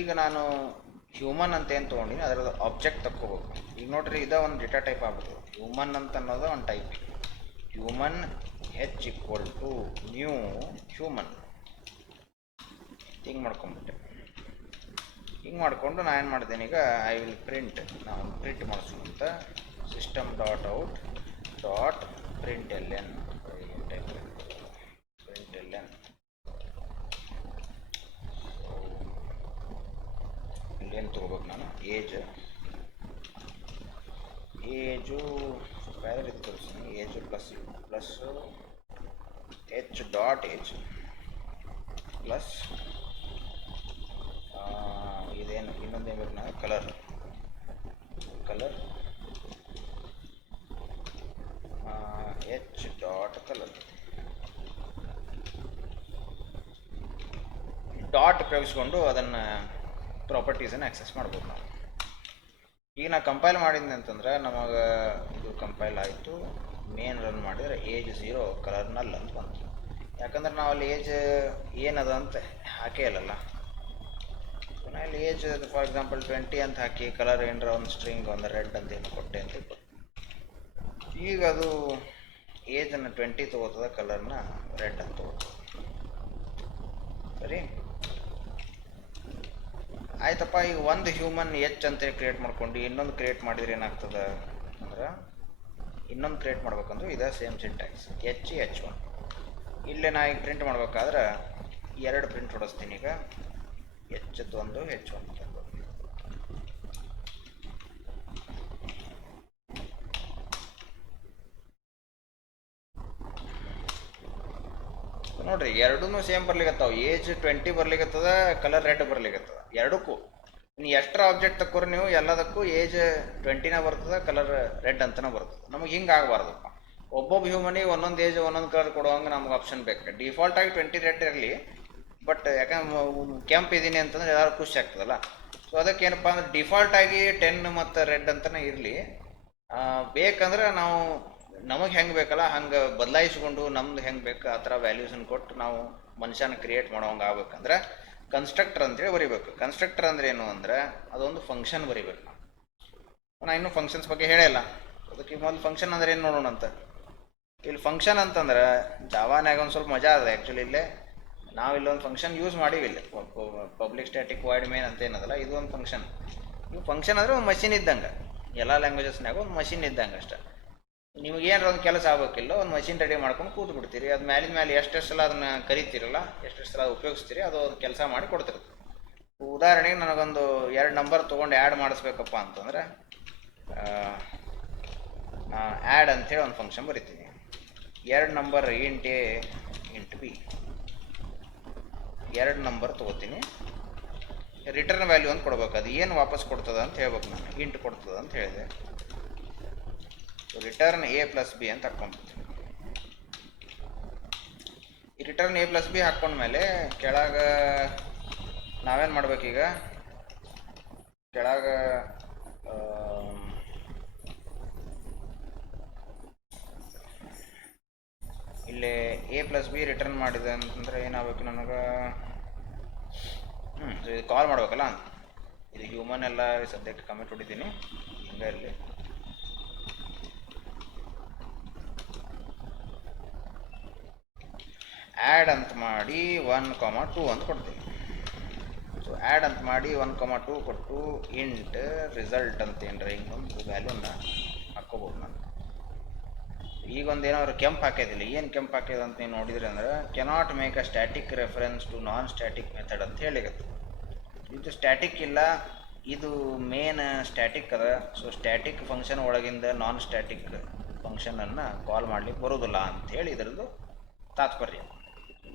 ಈಗ ನಾನು ಹ್ಯೂಮನ್ ಅಂತ ಏನು ತೊಗೊಂಡಿನಿ ಅದರದ್ದು ಆಬ್ಜೆಕ್ಟ್ ತಕ್ಕೋಬೇಕು. ಈಗ ನೋಡ್ರಿ, ಇದ ಒಂದು ಡೇಟಾ ಟೈಪ್ ಆಗ್ಬಿಡ್ತದೆ. ಹ್ಯೂಮನ್ ಅಂತ ಅನ್ನೋದು ಒಂದು type. Human H equal to new human ಹಿಂಗೆ ಮಾಡ್ಕೊಂಬಿಟ್ಟೆ. ಹಿಂಗೆ ಮಾಡಿಕೊಂಡು ನಾನು ಏನು ಮಾಡ್ತೇನೆ ಈಗ, ಐ ವಿಲ್ ಪ್ರಿಂಟ್, ನಾವು ಪ್ರಿಂಟ್ ಮಾಡಿಸೋಂತ system dot out dot print L N print L N ಏನು ತೊಗೋಬೇಕು ನಾನು, ಏಜು ಬೇರೆ ರೀತಿ ತೋರಿಸ್ತೀನಿ. Age plus H dot age plus ಇದೇನು ಇನ್ನೊಂದೇನು ಬೇಕು ನಾನು, colour H dot colour dot ಉಪಯೋಗಿಸ್ಕೊಂಡು ಅದನ್ನು ಪ್ರಾಪರ್ಟೀಸನ್ನು ಆಕ್ಸೆಸ್ ಮಾಡ್ಬೋದು ನಾವು. ಈಗ ನಾ ಕಂಪೈಲ್ ಮಾಡಿದ್ದೆ ಅಂತಂದ್ರೆ ನಮಗೆ ಇದು ಕಂಪೈಲ್ ಆಯಿತು. ಮೇನ್ ರನ್ ಮಾಡಿದರೆ ಏಜ್ 0 ಕಲರ್ ನಲ್ ಅಂತ ಬಂತು. ಯಾಕಂದ್ರೆ ನಾವು ಅಲ್ಲಿ ಏಜ್ ಏನದ ಅಂತ ಹಾಕೇ ಇಲ್ಲಲ್ಲ. ನಾ ಇಲ್ಲಿ ಏಜ್ ಫಾರ್ ಎಕ್ಸಾಂಪಲ್ 20 ಅಂತ ಹಾಕಿ ಕಲರ್ ಏನರ ಒಂದು ಸ್ಟ್ರಿಂಗ್ ಒಂದು ರೆಡ್ ಅಂತ ಏನು ಕೊಟ್ಟೆ ಅಂತ ಕೊಟ್ಟು, ಈಗ ಅದು ಏಜನ್ನು 20 ತೊಗೋತದ, ಕಲರ್ನ ರೆಡ್ ಅಂತ ತೊಗೋತದೆ. ಸರಿ ಆಯ್ತಪ್ಪ. ಈಗ ಒಂದು ಹ್ಯೂಮನ್ ಎಚ್ ಅಂತೇಳಿ ಕ್ರಿಯೇಟ್ ಮಾಡ್ಕೊಂಡು ಇನ್ನೊಂದು ಕ್ರಿಯೇಟ್ ಮಾಡಿದ್ರೆ ಏನಾಗ್ತದೆ ಅಂದ್ರೆ, ಇನ್ನೊಂದು ಕ್ರಿಯೇಟ್ ಮಾಡ್ಬೇಕಂದ್ರೆ ಇದೇ ಸೇಮ್ ಸಿಂಟ್ಯಾಕ್ಸ್ H1. ಇಲ್ಲೇ ನಾ ಈಗ ಪ್ರಿಂಟ್ ಮಾಡ್ಬೇಕಾದ್ರೆ 2 ಪ್ರಿಂಟ್ ಹೊಡಿಸ್ತೀನಿ. ಈಗ H1 H1 ನೋಡ್ರಿ, ಎರಡೂ ಸೇಮ್ ಬರ್ಲಿಕ್ಕತ್ತಾವ. ಏಜ್ 20 ಬರ್ಲಿಕ್ಕತ್ತದ, ಕಲರ್ ರೆಡ್ ಬರ್ಲಿಕ್ಕತ್ತದ. ಎರಡಕ್ಕೂ ನೀವು ಎಷ್ಟರ ಆಬ್ಜೆಕ್ಟ್ ತಕ್ಕೋರಿ ನೀವು ಎಲ್ಲದಕ್ಕೂ ಏಜ್ 20ನ ಬರ್ತದೆ, ಕಲರ್ ರೆಡ್ ಅಂತನೇ ಬರ್ತದೆ. ನಮಗೆ ಹಿಂಗೆ ಆಗಬಾರ್ದಪ್ಪ. ಒಬ್ಬೊಬ್ಬ ಹ್ಯೂಮನಿಗೆ ಒಂದೊಂದು ಏಜ್ ಒಂದೊಂದು ಕಲರ್ ಕೊಡುವಂಗೆ ನಮ್ಗೆ ಆಪ್ಷನ್ ಬೇಕು. ಡಿಫಾಲ್ಟಾಗಿ 20 ರೆಡ್ ಇರಲಿ, ಬಟ್ ಯಾಕಂದ್ರೆ ಕೆಂಪು ಇದ್ದೀನಿ ಅಂತಂದ್ರೆ ಎಲ್ಲರೂ ಖುಷಿ ಆಗ್ತದಲ್ಲ. ಸೊ ಅದಕ್ಕೆ ಏನಪ್ಪ ಅಂದ್ರೆ ಡಿಫಾಲ್ಟಾಗಿ 10 ಮತ್ತು ರೆಡ್ ಅಂತಲೇ ಇರಲಿ. ಬೇಕಂದ್ರೆ ನಾವು ನಮಗೆ ಹೆಂಗೆ ಬೇಕಲ್ಲ ಹಂಗೆ ಬದಲಾಯಿಸ್ಕೊಂಡು ನಮ್ದು ಹೆಂಗೆ ಬೇಕು ಆ ಥರ ವ್ಯಾಲ್ಯೂಸನ್ನು ಕೊಟ್ಟು ನಾವು ಮನುಷ್ಯನ ಕ್ರಿಯೇಟ್ ಮಾಡೋಂಗೆ ಆಗ್ಬೇಕಂದ್ರೆ ಕನ್ಸ್ಟ್ರಕ್ಟರ್ ಅಂತೇಳಿ ಬರಿಬೇಕು. ಕನ್ಸ್ಟ್ರಕ್ಟರ್ ಅಂದ್ರೆ ಏನು ಅಂದರೆ ಅದೊಂದು ಫಂಕ್ಷನ್ ಬರಿಬೇಕು. ನಾನು ಇನ್ನೂ ಫಂಕ್ಷನ್ಸ್ ಬಗ್ಗೆ ಹೇಳಿಲ್ಲ. ಅದಕ್ಕೆ ಮೊದಲು ಫಂಕ್ಷನ್ ಅಂದ್ರೆ ಏನು ನೋಡೋಣ ಅಂತ. ಇಲ್ಲಿ ಫಂಕ್ಷನ್ ಅಂತಂದ್ರೆ ಜಾವಾನ್ಯಾಗ ಒಂದು ಸ್ವಲ್ಪ ಮಜಾ ಅದ. ಆ್ಯಕ್ಚುಲಿ ಇಲ್ಲೇ ನಾವು ಇಲ್ಲೊಂದು ಫಂಕ್ಷನ್ ಯೂಸ್ ಮಾಡೀವಿ. ಇಲ್ಲಿ ಪಬ್ಲಿಕ್ ಸ್ಟ್ಯಾಟಿಕ್ ವಾಯ್ಡ್ ಮೇನ್ ಅಂತ ಏನದಲ್ಲ, ಇದು ಒಂದು ಫಂಕ್ಷನ್. ಇವು ಫಂಕ್ಷನ್ ಅಂದರೆ ಒಂದು ಮಷಿನ್ ಇದ್ದಂಗೆ. ಎಲ್ಲ ಲ್ಯಾಂಗ್ವೇಜಸ್ನಾಗ ಒಂದು ಮಷಿನ್ ಇದ್ದಂಗೆ ಅಷ್ಟೆ. ನಿಮ್ಗೆ ಏನಾರ ಒಂದು ಕೆಲಸ ಆಗಬೇಕಿಲ್ಲ, ಒಂದು ಮಷಿನ್ ರೆಡಿ ಮಾಡ್ಕೊಂಡು ಕೂತು ಬಿಡ್ತೀರಿ. ಅದು ಮ್ಯಾಲಿನ ಮೇಲೆ ಎಷ್ಟೆಷ್ಟು ಸಲ ಅದನ್ನು ಕರಿತೀರಲ್ಲ, ಎಷ್ಟೆಷ್ಟು ಸಲ ಉಪಯೋಗಿಸ್ತೀರಿ, ಅದು ಒಂದು ಕೆಲಸ ಮಾಡಿ ಕೊಡ್ತಿರುತ್ತೆ. ಉದಾಹರಣೆಗೆ ನನಗೊಂದು 2 ನಂಬರ್ ತೊಗೊಂಡು ಆ್ಯಡ್ ಮಾಡಿಸ್ಬೇಕಪ್ಪ ಅಂತಂದರೆ ಆ್ಯಡ್ ಅಂಥೇಳಿ ಒಂದು ಫಂಕ್ಷನ್ ಬರಿತೀನಿ. 2 number int A int B, 2 number ತೊಗೋತೀನಿ. ರಿಟರ್ನ್ ವ್ಯಾಲ್ಯೂ ಅಂತ ಕೊಡ್ಬೇಕು. ಅದು ಏನು ವಾಪಸ್ ಕೊಡ್ತದ ಅಂತ ಹೇಳ್ಬೇಕು. ನಾನು ಇಂಟ್ ಕೊಡ್ತದ ಅಂತ ಹೇಳಿದೆ. ರಿಟರ್ನ್ ಎ ಪ್ಲಸ್ ಬಿ ಅಂತ ಹಾಕ್ಕೊಂಡ್ಬಿಡ್ತೀನಿ. ಈ ರಿಟರ್ನ್ ಎ ಪ್ಲಸ್ ಬಿ ಹಾಕ್ಕೊಂಡ್ಮೇಲೆ ಕೆಳಗೆ ನಾವೇನು ಮಾಡ್ಬೇಕೀಗ, ಕೆಳಗೆ ಇಲ್ಲಿ ಎ ಪ್ಲಸ್ ಬಿ ರಿಟರ್ನ್ ಮಾಡಿದೆ ಅಂತಂದ್ರೆ ಏನಾಗಬೇಕು ನನಗೆ, ಇದು ಕಾಲ್ ಮಾಡ್ಬೇಕಲ್ಲ. ಇದು ಹ್ಯೂಮನ್ ಎಲ್ಲ ಸದ್ಯಕ್ಕೆ ಕಮೆಂಟ್ ಹೊಡಿತೀನಿ, ಹಿಂಗೆ ಇರಲಿ. ಆ್ಯಡ್ ಅಂತ ಮಾಡಿ 1,2 ಅಂತ ಕೊಡ್ತೀನಿ. ಸೊ ಆ್ಯಡ್ ಅಂತ ಮಾಡಿ 1,2 ಕೊಟ್ಟು ಇಂಟ್ ರಿಸಲ್ಟ್ ಅಂತ ಏನರ ಹಿಂಗೊಂದು ವ್ಯಾಲ್ಯೂನ ಹಾಕ್ಕೋಬೋದು ನಾನು. ಈಗೊಂದು ಏನಾದ್ರು ಕೆಂಪು ಹಾಕಿದಿಲ್ಲ. ಏನು ಕೆಂಪು ಹಾಕಿದೆ ಅಂತ ನೀವು ನೋಡಿದ್ರಿ ಅಂದ್ರೆ cannot make a static reference to non static method ಅಂತ ಹೇಳಿಗತ್ತೆ. ಇದು ಸ್ಟ್ಯಾಟಿಕ್ ಇಲ್ಲ, ಇದು ಮೇನ್ ಸ್ಟ್ಯಾಟಿಕ್ ಅದ. ಸೊ ಸ್ಟ್ಯಾಟಿಕ್ ಫಂಕ್ಷನ್ ಒಳಗಿಂದ ನಾನ್ ಸ್ಟ್ಯಾಟಿಕ್ ಫಂಕ್ಷನನ್ನು ಕಾಲ್ ಮಾಡ್ಲಿಕ್ಕೆ ಬರೋದಿಲ್ಲ ಅಂಥೇಳಿ ಇದರದ್ದು ತಾತ್ಪರ್ಯ.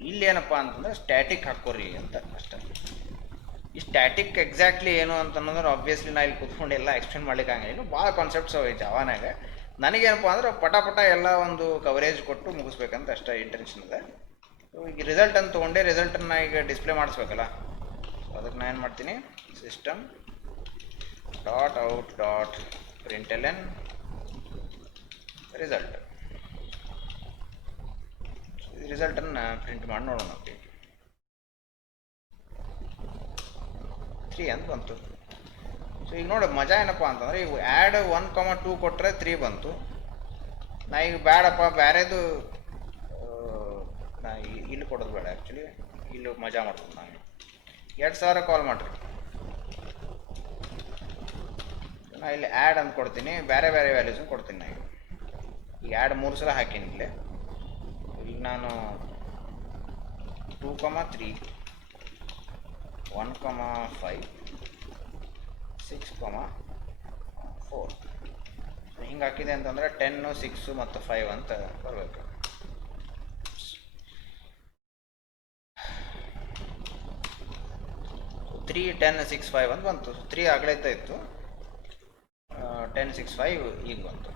ಇಲ್ಲೇನಪ್ಪ ಅಂತಂದ್ರೆ ಸ್ಟ್ಯಾಟಿಕ್ ಹಾಕೋರಿ ಅಂತ ಅಷ್ಟೇ. ಈ ಸ್ಟ್ಯಾಟಿಕ್ ಎಕ್ಸಾಕ್ಟ್ಲಿ ಏನು ಅಂತಂದ್ರೆ ಆಬ್ವಿಯಸ್ಲಿ ನಾ ಇಲ್ಲಿ ಕೂತ್ಕೊಂಡು ಎಲ್ಲ ಎಕ್ಸ್ಪ್ಲೇನ್ ಮಾಡ್ಲಿಕ್ಕೆ ಹಂಗೆ ಇನ್ನು ಭಾಳ ಕಾನ್ಸೆಪ್ಟ್ಸ್ ಅವ ಈ ಜಾವಾನಾಗ. ನನಗೇನಪ್ಪ ಅಂದ್ರೆ ಪಟ ಎಲ್ಲ ಒಂದು ಕವರೇಜ್ ಕೊಟ್ಟು ಮುಗಿಸ್ಬೇಕಂತ ಅಷ್ಟೇ ಇಂಟೆನ್ಷನ್ ಇದೆ. ಈಗ ರಿಸಲ್ಟ್ ಅಂತ ತೊಗೊಂಡೆ, ರಿಸಲ್ಟನ್ನು ಈಗ ಡಿಸ್ಪ್ಲೇ ಮಾಡಿಸ್ಬೇಕಲ್ಲ. ಸೊ ಅದಕ್ಕೆ ನಾನು ಏನು ಮಾಡ್ತೀನಿ, system dot out dot println ರಿಸಲ್ಟನ್ನು ಪ್ರಿಂಟ್ ಮಾಡಿ ನೋಡೋಣ. 3 ಅಂತ ಬಂತು. ಸೊ ಈಗ ನೋಡಿ ಮಜಾ ಏನಪ್ಪ ಅಂತಂದ್ರೆ, ಈಗ ಆ್ಯಡ್ 1,2 ಕೊಟ್ಟರೆ 3 ಬಂತು. ನಾ ಈಗ ಬೇಡಪ್ಪ ಬೇರೆದು, ನಾ ಇಲ್ಲಿ ಕೊಡೋದು ಬೇಡ, ಆ್ಯಕ್ಚುಲಿ ಇಲ್ಲಿ ಮಜಾ ಮಾಡ್ತೀನಿ. ನಾನು 2,000 ಕಾಲ್ ಮಾಡಿರಿ, ನಾ ಇಲ್ಲಿ ಆ್ಯಡ್ ಅಂತ ಕೊಡ್ತೀನಿ, ಬೇರೆ ವ್ಯಾಲ್ಯೂಸನ್ನು ಕೊಡ್ತೀನಿ. ನಾ ಈಗ ಆ್ಯಡ್ 3 ಸಲ ಹಾಕೀನಿ ಇಲ್ಲೇ. ಈಗ ನಾನು 2,3 1,5 6,4 ಹಿಂಗೆ ಹಾಕಿದೆ ಅಂತಂದರೆ 10 6 ಮತ್ತು 5 ಅಂತ ಬರಬೇಕು. 3 10 6 5 ಅಂತ ಬಂತು. 3 ಆಗ್ಲೈತಾ ಇತ್ತು, 10 6 5 ಈಗ ಬಂತು.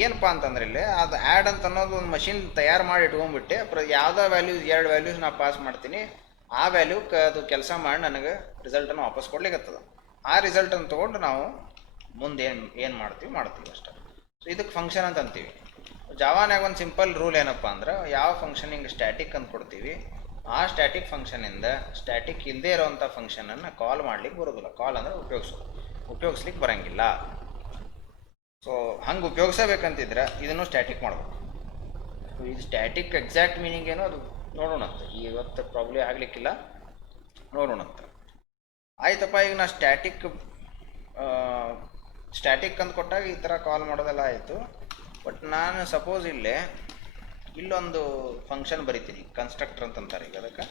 ಏನಪ್ಪ ಅಂತಂದ್ರೆ ಇಲ್ಲಿ ಅದು ಆ್ಯಡ್ ಅಂತ ಅನ್ನೋದು ಒಂದು ಮಷಿನ್ ತಯಾರು ಮಾಡಿ ಇಟ್ಕೊಂಡ್ಬಿಟ್ಟೆ. ಯಾವುದೋ ವ್ಯಾಲ್ಯೂಸ್ 2 ವ್ಯಾಲ್ಯೂಸ್ ನಾ ಪಾಸ್ ಮಾಡ್ತೀನಿ, ಆ ವ್ಯಾಲ್ಯೂಕ್ಕೆ ಅದು ಕೆಲಸ ಮಾಡಿ ನನಗೆ ರಿಸಲ್ಟನ್ನು ವಾಪಸ್ ಕೊಡ್ಲಿಕ್ಕತ್ತದ. ಆ ರಿಸಲ್ಟನ್ನು ತೊಗೊಂಡು ನಾವು ಮುಂದೆ ಏನು ಮಾಡ್ತೀವಿ ಅಷ್ಟೇ. ಸೊ ಇದಕ್ಕೆ ಫಂಕ್ಷನ್ ಅಂತ ಅಂತೀವಿ. ಜಾವಾನಾಗ ಒಂದು ಸಿಂಪಲ್ ರೂಲ್ ಏನಪ್ಪ ಅಂದ್ರೆ, ಯಾವ ಫಂಕ್ಷನಿಂಗ್ ಸ್ಟ್ಯಾಟಿಕ್ ಅಂತ ಕೊಡ್ತೀವಿ, ಆ ಸ್ಟ್ಯಾಟಿಕ್ ಫಂಕ್ಷನಿಂದ ಸ್ಟ್ಯಾಟಿಕ್ ಇಲ್ಲದೆ ಇರೋವಂಥ ಫಂಕ್ಷನನ್ನು ಕಾಲ್ ಮಾಡ್ಲಿಕ್ಕೆ ಬರೋದಿಲ್ಲ. ಕಾಲ್ ಅಂದರೆ ಉಪಯೋಗಿಸ್ಲಿಕ್ಕೆ ಬರೋಂಗಿಲ್ಲ. ಸೊ ಹಂಗೆ ಉಪಯೋಗಿಸಬೇಕಂತಿದ್ರೆ ಇದನ್ನು ಸ್ಟ್ಯಾಟಿಕ್ ಮಾಡ್ಬೇಕು. ಇದು ಸ್ಟ್ಯಾಟಿಕ್ ಎಕ್ಸಾಕ್ಟ್ ಮೀನಿಂಗ್ ಏನೋ ಅದು ನೋಡೋಣಂತ. ಇವತ್ತು ಪ್ರಾಬ್ಲಿ ಆಗಲಿಕ್ಕಿಲ್ಲ, ನೋಡೋಣಂತ. ಆಯ್ತಪ್ಪ, ಈಗ ನಾ ಸ್ಟ್ಯಾಟಿಕ್ ಅಂತ ಕೊಟ್ಟಾಗ ಈ ಥರ ಕಾಲ್ ಮಾಡೋದೆಲ್ಲ ಆಯಿತು. ಬಟ್ ನಾನು ಸಪೋಸ್ ಇಲ್ಲೊಂದು ಫಂಕ್ಷನ್ ಬರಿತೀನಿ, ಕನ್ಸ್ಟ್ರಕ್ಟರ್ ಅಂತಂತಾರೆ. ಈಗ ಅದಕ್ಕೆ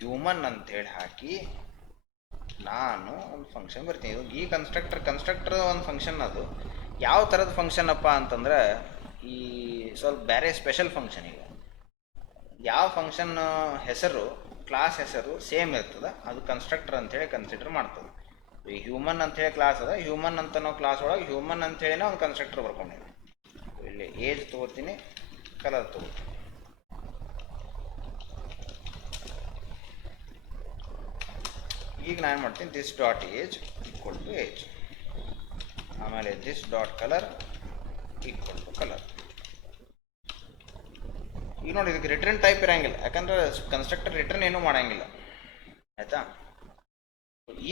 ಹ್ಯೂಮನ್ ಅಂತೇಳಿ ಹಾಕಿ ನಾನು ಒಂದು ಫಂಕ್ಷನ್ ಬರ್ತೀನಿ. ಈ ಕನ್ಸ್ಟ್ರಕ್ಟರ್ ಒಂದು ಫಂಕ್ಷನ್. ಅದು ಯಾವ ಥರದ ಫಂಕ್ಷನ್ ಅಪ್ಪ ಅಂತಂದ್ರೆ, ಈ ಸ್ವಲ್ಪ ಬೇರೆ ಸ್ಪೆಷಲ್ ಫಂಕ್ಷನ್. ಈಗ ಯಾವ ಫಂಕ್ಷನ್ ಹೆಸರು, ಕ್ಲಾಸ್ ಹೆಸರು ಸೇಮ್ ಇರ್ತದೆ, ಅದು ಕನ್ಸ್ಟ್ರಕ್ಟರ್ ಅಂಥೇಳಿ ಕನ್ಸಿಡರ್ ಮಾಡ್ತದೆ. ಈ ಹ್ಯೂಮನ್ ಅಂಥೇಳಿ ಕ್ಲಾಸ್ ಅದ, ಹ್ಯೂಮನ್ ಅಂತ ನಾವು ಕ್ಲಾಸ್ ಒಳಗೆ ಹ್ಯೂಮನ್ ಅಂಥೇಳಿನೇ ಒಂದು ಕನ್ಸ್ಟ್ರಕ್ಟರ್ ಬರ್ಕೊಂಡಿದ್ದೀನಿ. ಇಲ್ಲಿ ಏಜ್ ತೊಗೋತೀನಿ, ಕಲರ್ ತೊಗೋತೀನಿ. ಈಗ ನಾನು ಮಾಡ್ತೀನಿ this dot age equal to age, ಆಮೇಲೆ this dot colour equal to colour. ಈಗ ನೋಡಿ, ಇದಕ್ಕೆ ರಿಟರ್ನ್ ಟೈಪ್ ಇರೋಂಗಿಲ್ಲ, ಯಾಕಂದ್ರೆ ಕನ್ಸ್ಟ್ರಕ್ಟರ್ ರಿಟರ್ನ್ ಏನೂ ಮಾಡೋಂಗಿಲ್ಲ. ಆಯಿತಾ?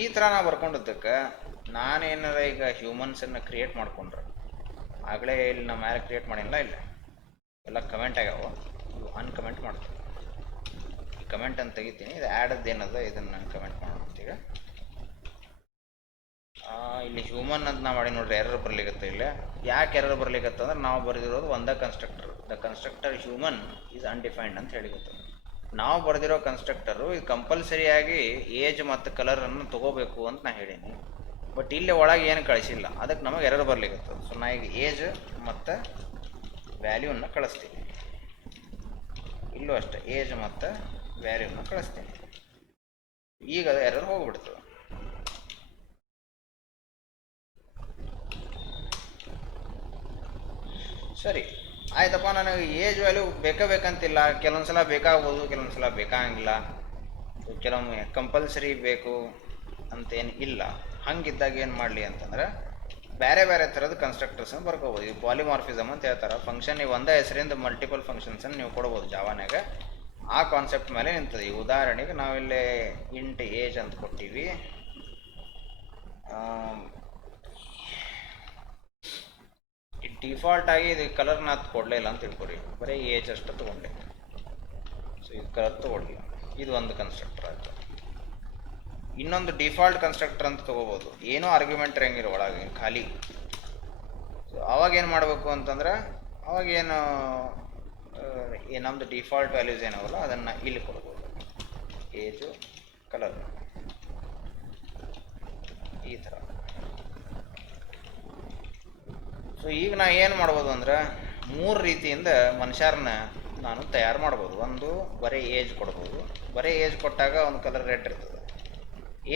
ಈ ಥರ ನಾವು ಬರ್ಕೊಂಡಿದ್ದಕ್ಕೆ ನಾನೇನಾರ ಈಗ ಹ್ಯೂಮನ್ಸನ್ನು ಕ್ರಿಯೇಟ್ ಮಾಡ್ಕೊಂಡ್ರೆ, ಆಗಲೇ ಇಲ್ಲಿ ನಮ್ಮ ಮ್ಯಾಲೆ ಕ್ರಿಯೇಟ್ ಮಾಡಿಲ್ಲ, ಇಲ್ಲ ಎಲ್ಲ ಕಮೆಂಟ್ ಆಗ್ಯಾವ, ಇವು ಅನ್ಕಮೆಂಟ್ ಮಾಡ್ತೀನಿ. ಈ ಕಮೆಂಟ್ ಅಂತ ತೆಗಿತೀನಿ. ಇದು ಆ್ಯಡದ್ದು ಏನದ ಇದನ್ನು ನಾನು ಕಮೆಂಟ್ ಮಾಡ್ತೀನಿ. ಈಗ ಇಲ್ಲಿ ಹ್ಯೂಮನ್ ಅಂತ ನಾವು ಮಾಡಿ ನೋಡ್ರಿ, ಎರರ್ ಬರ್ಲಿಕ್ಕತ್ತ. ಇಲ್ಲ ಯಾಕೆ ಎರರ್ ಬರ್ಲಿಕ್ಕತ್ತ ಅಂದ್ರೆ, ನಾವು ಬರೆದಿರೋದು ಒಂದೇ constructor. The constructor human is undefined ಅಂತ ಹೇಳಿಕತ್ತ. ನಾವು ಬರೆದಿರೋ ಕನ್ಸ್ಟ್ರಕ್ಟರು ಇದು ಕಂಪಲ್ಸರಿಯಾಗಿ ಏಜ್ ಮತ್ತು ಕಲರನ್ನು ತೊಗೋಬೇಕು ಅಂತ ನಾನು ಹೇಳೀನಿ. ಬಟ್ ಇಲ್ಲಿ ಒಳಗೆ ಏನು ಕಳಿಸಿಲ್ಲ, ಅದಕ್ಕೆ ನಮಗೆ ಎರರ್ ಬರ್ಲಿಕ್ಕತ್ತದ. ಸೊ ನಾ ಈಗ ಏಜ್ ಮತ್ತು ವ್ಯಾಲ್ಯೂನ ಕಳಿಸ್ತೀನಿ. ಇಲ್ಲೂ ಅಷ್ಟೇ ಏಜ್ ಮತ್ತು ವ್ಯಾಲ್ಯೂನ ಕಳಿಸ್ತೀನಿ. ಈಗ ಅದು ಎರರ್ ಹೋಗ್ಬಿಡ್ತದೆ. ಸರಿ ಆಯ್ತಪ್ಪ, ನನಗೆ ಏಜ್ ವ್ಯಾಲ್ಯೂ ಬೇಕಂತಿಲ್ಲ. ಕೆಲವೊಂದು ಸಲ ಬೇಕಾಗ್ಬೋದು, ಕೆಲವೊಂದು ಸಲ ಬೇಕಾಗಿಲ್ಲ. ಕೆಲವೊಮ್ಮೆ ಕಂಪಲ್ಸರಿ ಬೇಕು ಅಂತೇನು ಇಲ್ಲ. ಹಂಗಿದ್ದಾಗ ಏನು ಮಾಡಲಿ ಅಂತಂದ್ರೆ, ಬೇರೆ ಥರದ ಕನ್ಸ್ಟ್ರಕ್ಟರ್ಸನ್ನು ಬರ್ಕೋಬೋದು. ಇದು ಪಾಲಿಮಾರ್ಫಿಸಮ್ ಅಂತ ಹೇಳ್ತಾರೆ. ಫಂಕ್ಷನ್ ನೀವು ಒಂದೇ ಹೆಸರಿಂದ ಮಲ್ಟಿಪಲ್ ಫಂಕ್ಷನ್ಸನ್ನು ನೀವು ಕೊಡ್ಬೋದು ಜಾವಾನಾಗ. ಆ ಕಾನ್ಸೆಪ್ಟ್ ಮೇಲೆ ನಿಂತದೆ. ಈ ಉದಾಹರಣೆಗೆ ನಾವಿಲ್ಲಿ ಇಂಟ್ ಏಜ್ ಅಂತ ಕೊಟ್ಟಿವಿ. ಈ ಡಿಫಾಲ್ಟ್ ಆಗಿ ಇದು ಕಲರ್ನ ಅದು ಕೊಡಲೇ ಇಲ್ಲ ಅಂತ ತಿಳ್ಕೊರಿ, ಬರೀ ಏಜ್ ಅಷ್ಟು ತೊಗೊಂಡೆ. ಸೊ ಇದು ಕಲರ್ ತೊಗೊಳ್ಳಿಲ್ಲ. ಇದು ಒಂದು ಕನ್ಸ್ಟ್ರಕ್ಟರ್ ಆಯಿತು. ಇನ್ನೊಂದು ಡಿಫಾಲ್ಟ್ ಕನ್ಸ್ಟ್ರಕ್ಟರ್ ಅಂತ ತೊಗೋಬೋದು, ಏನೂ ಆರ್ಗ್ಯುಮೆಂಟ್ ಇರಂಗಿರೋ ಒಳಗೆ, ಖಾಲಿ. ಸೊ ಅವಾಗೇನು ಮಾಡಬೇಕು ಅಂತಂದ್ರೆ, ಅವಾಗೇನು ನಮ್ಮದು ಡಿಫಾಲ್ಟ್ ವ್ಯಾಲ್ಯೂಸ್ ಏನಾವಲ್ಲ ಅದನ್ನು ಇಲ್ಲಿ ಕೊಡ್ಬೋದು. ಏಜು, ಕಲರ್, ಈ ಥರ. ಸೊ ಈಗ ನಾ ಏನು ಮಾಡ್ಬೋದು ಅಂದ್ರೆ, 3 ರೀತಿಯಿಂದ ಮನುಷ್ಯರನ್ನ ನಾನು ತಯಾರು ಮಾಡ್ಬೋದು. ಒಂದು ಬರೀ ಏಜ್ ಕೊಡ್ಬೋದು. ಬರೀ ಏಜ್ ಕೊಟ್ಟಾಗ ಒಂದು ಕಲರ್ ರೆಡ್ ಇರ್ತದೆ.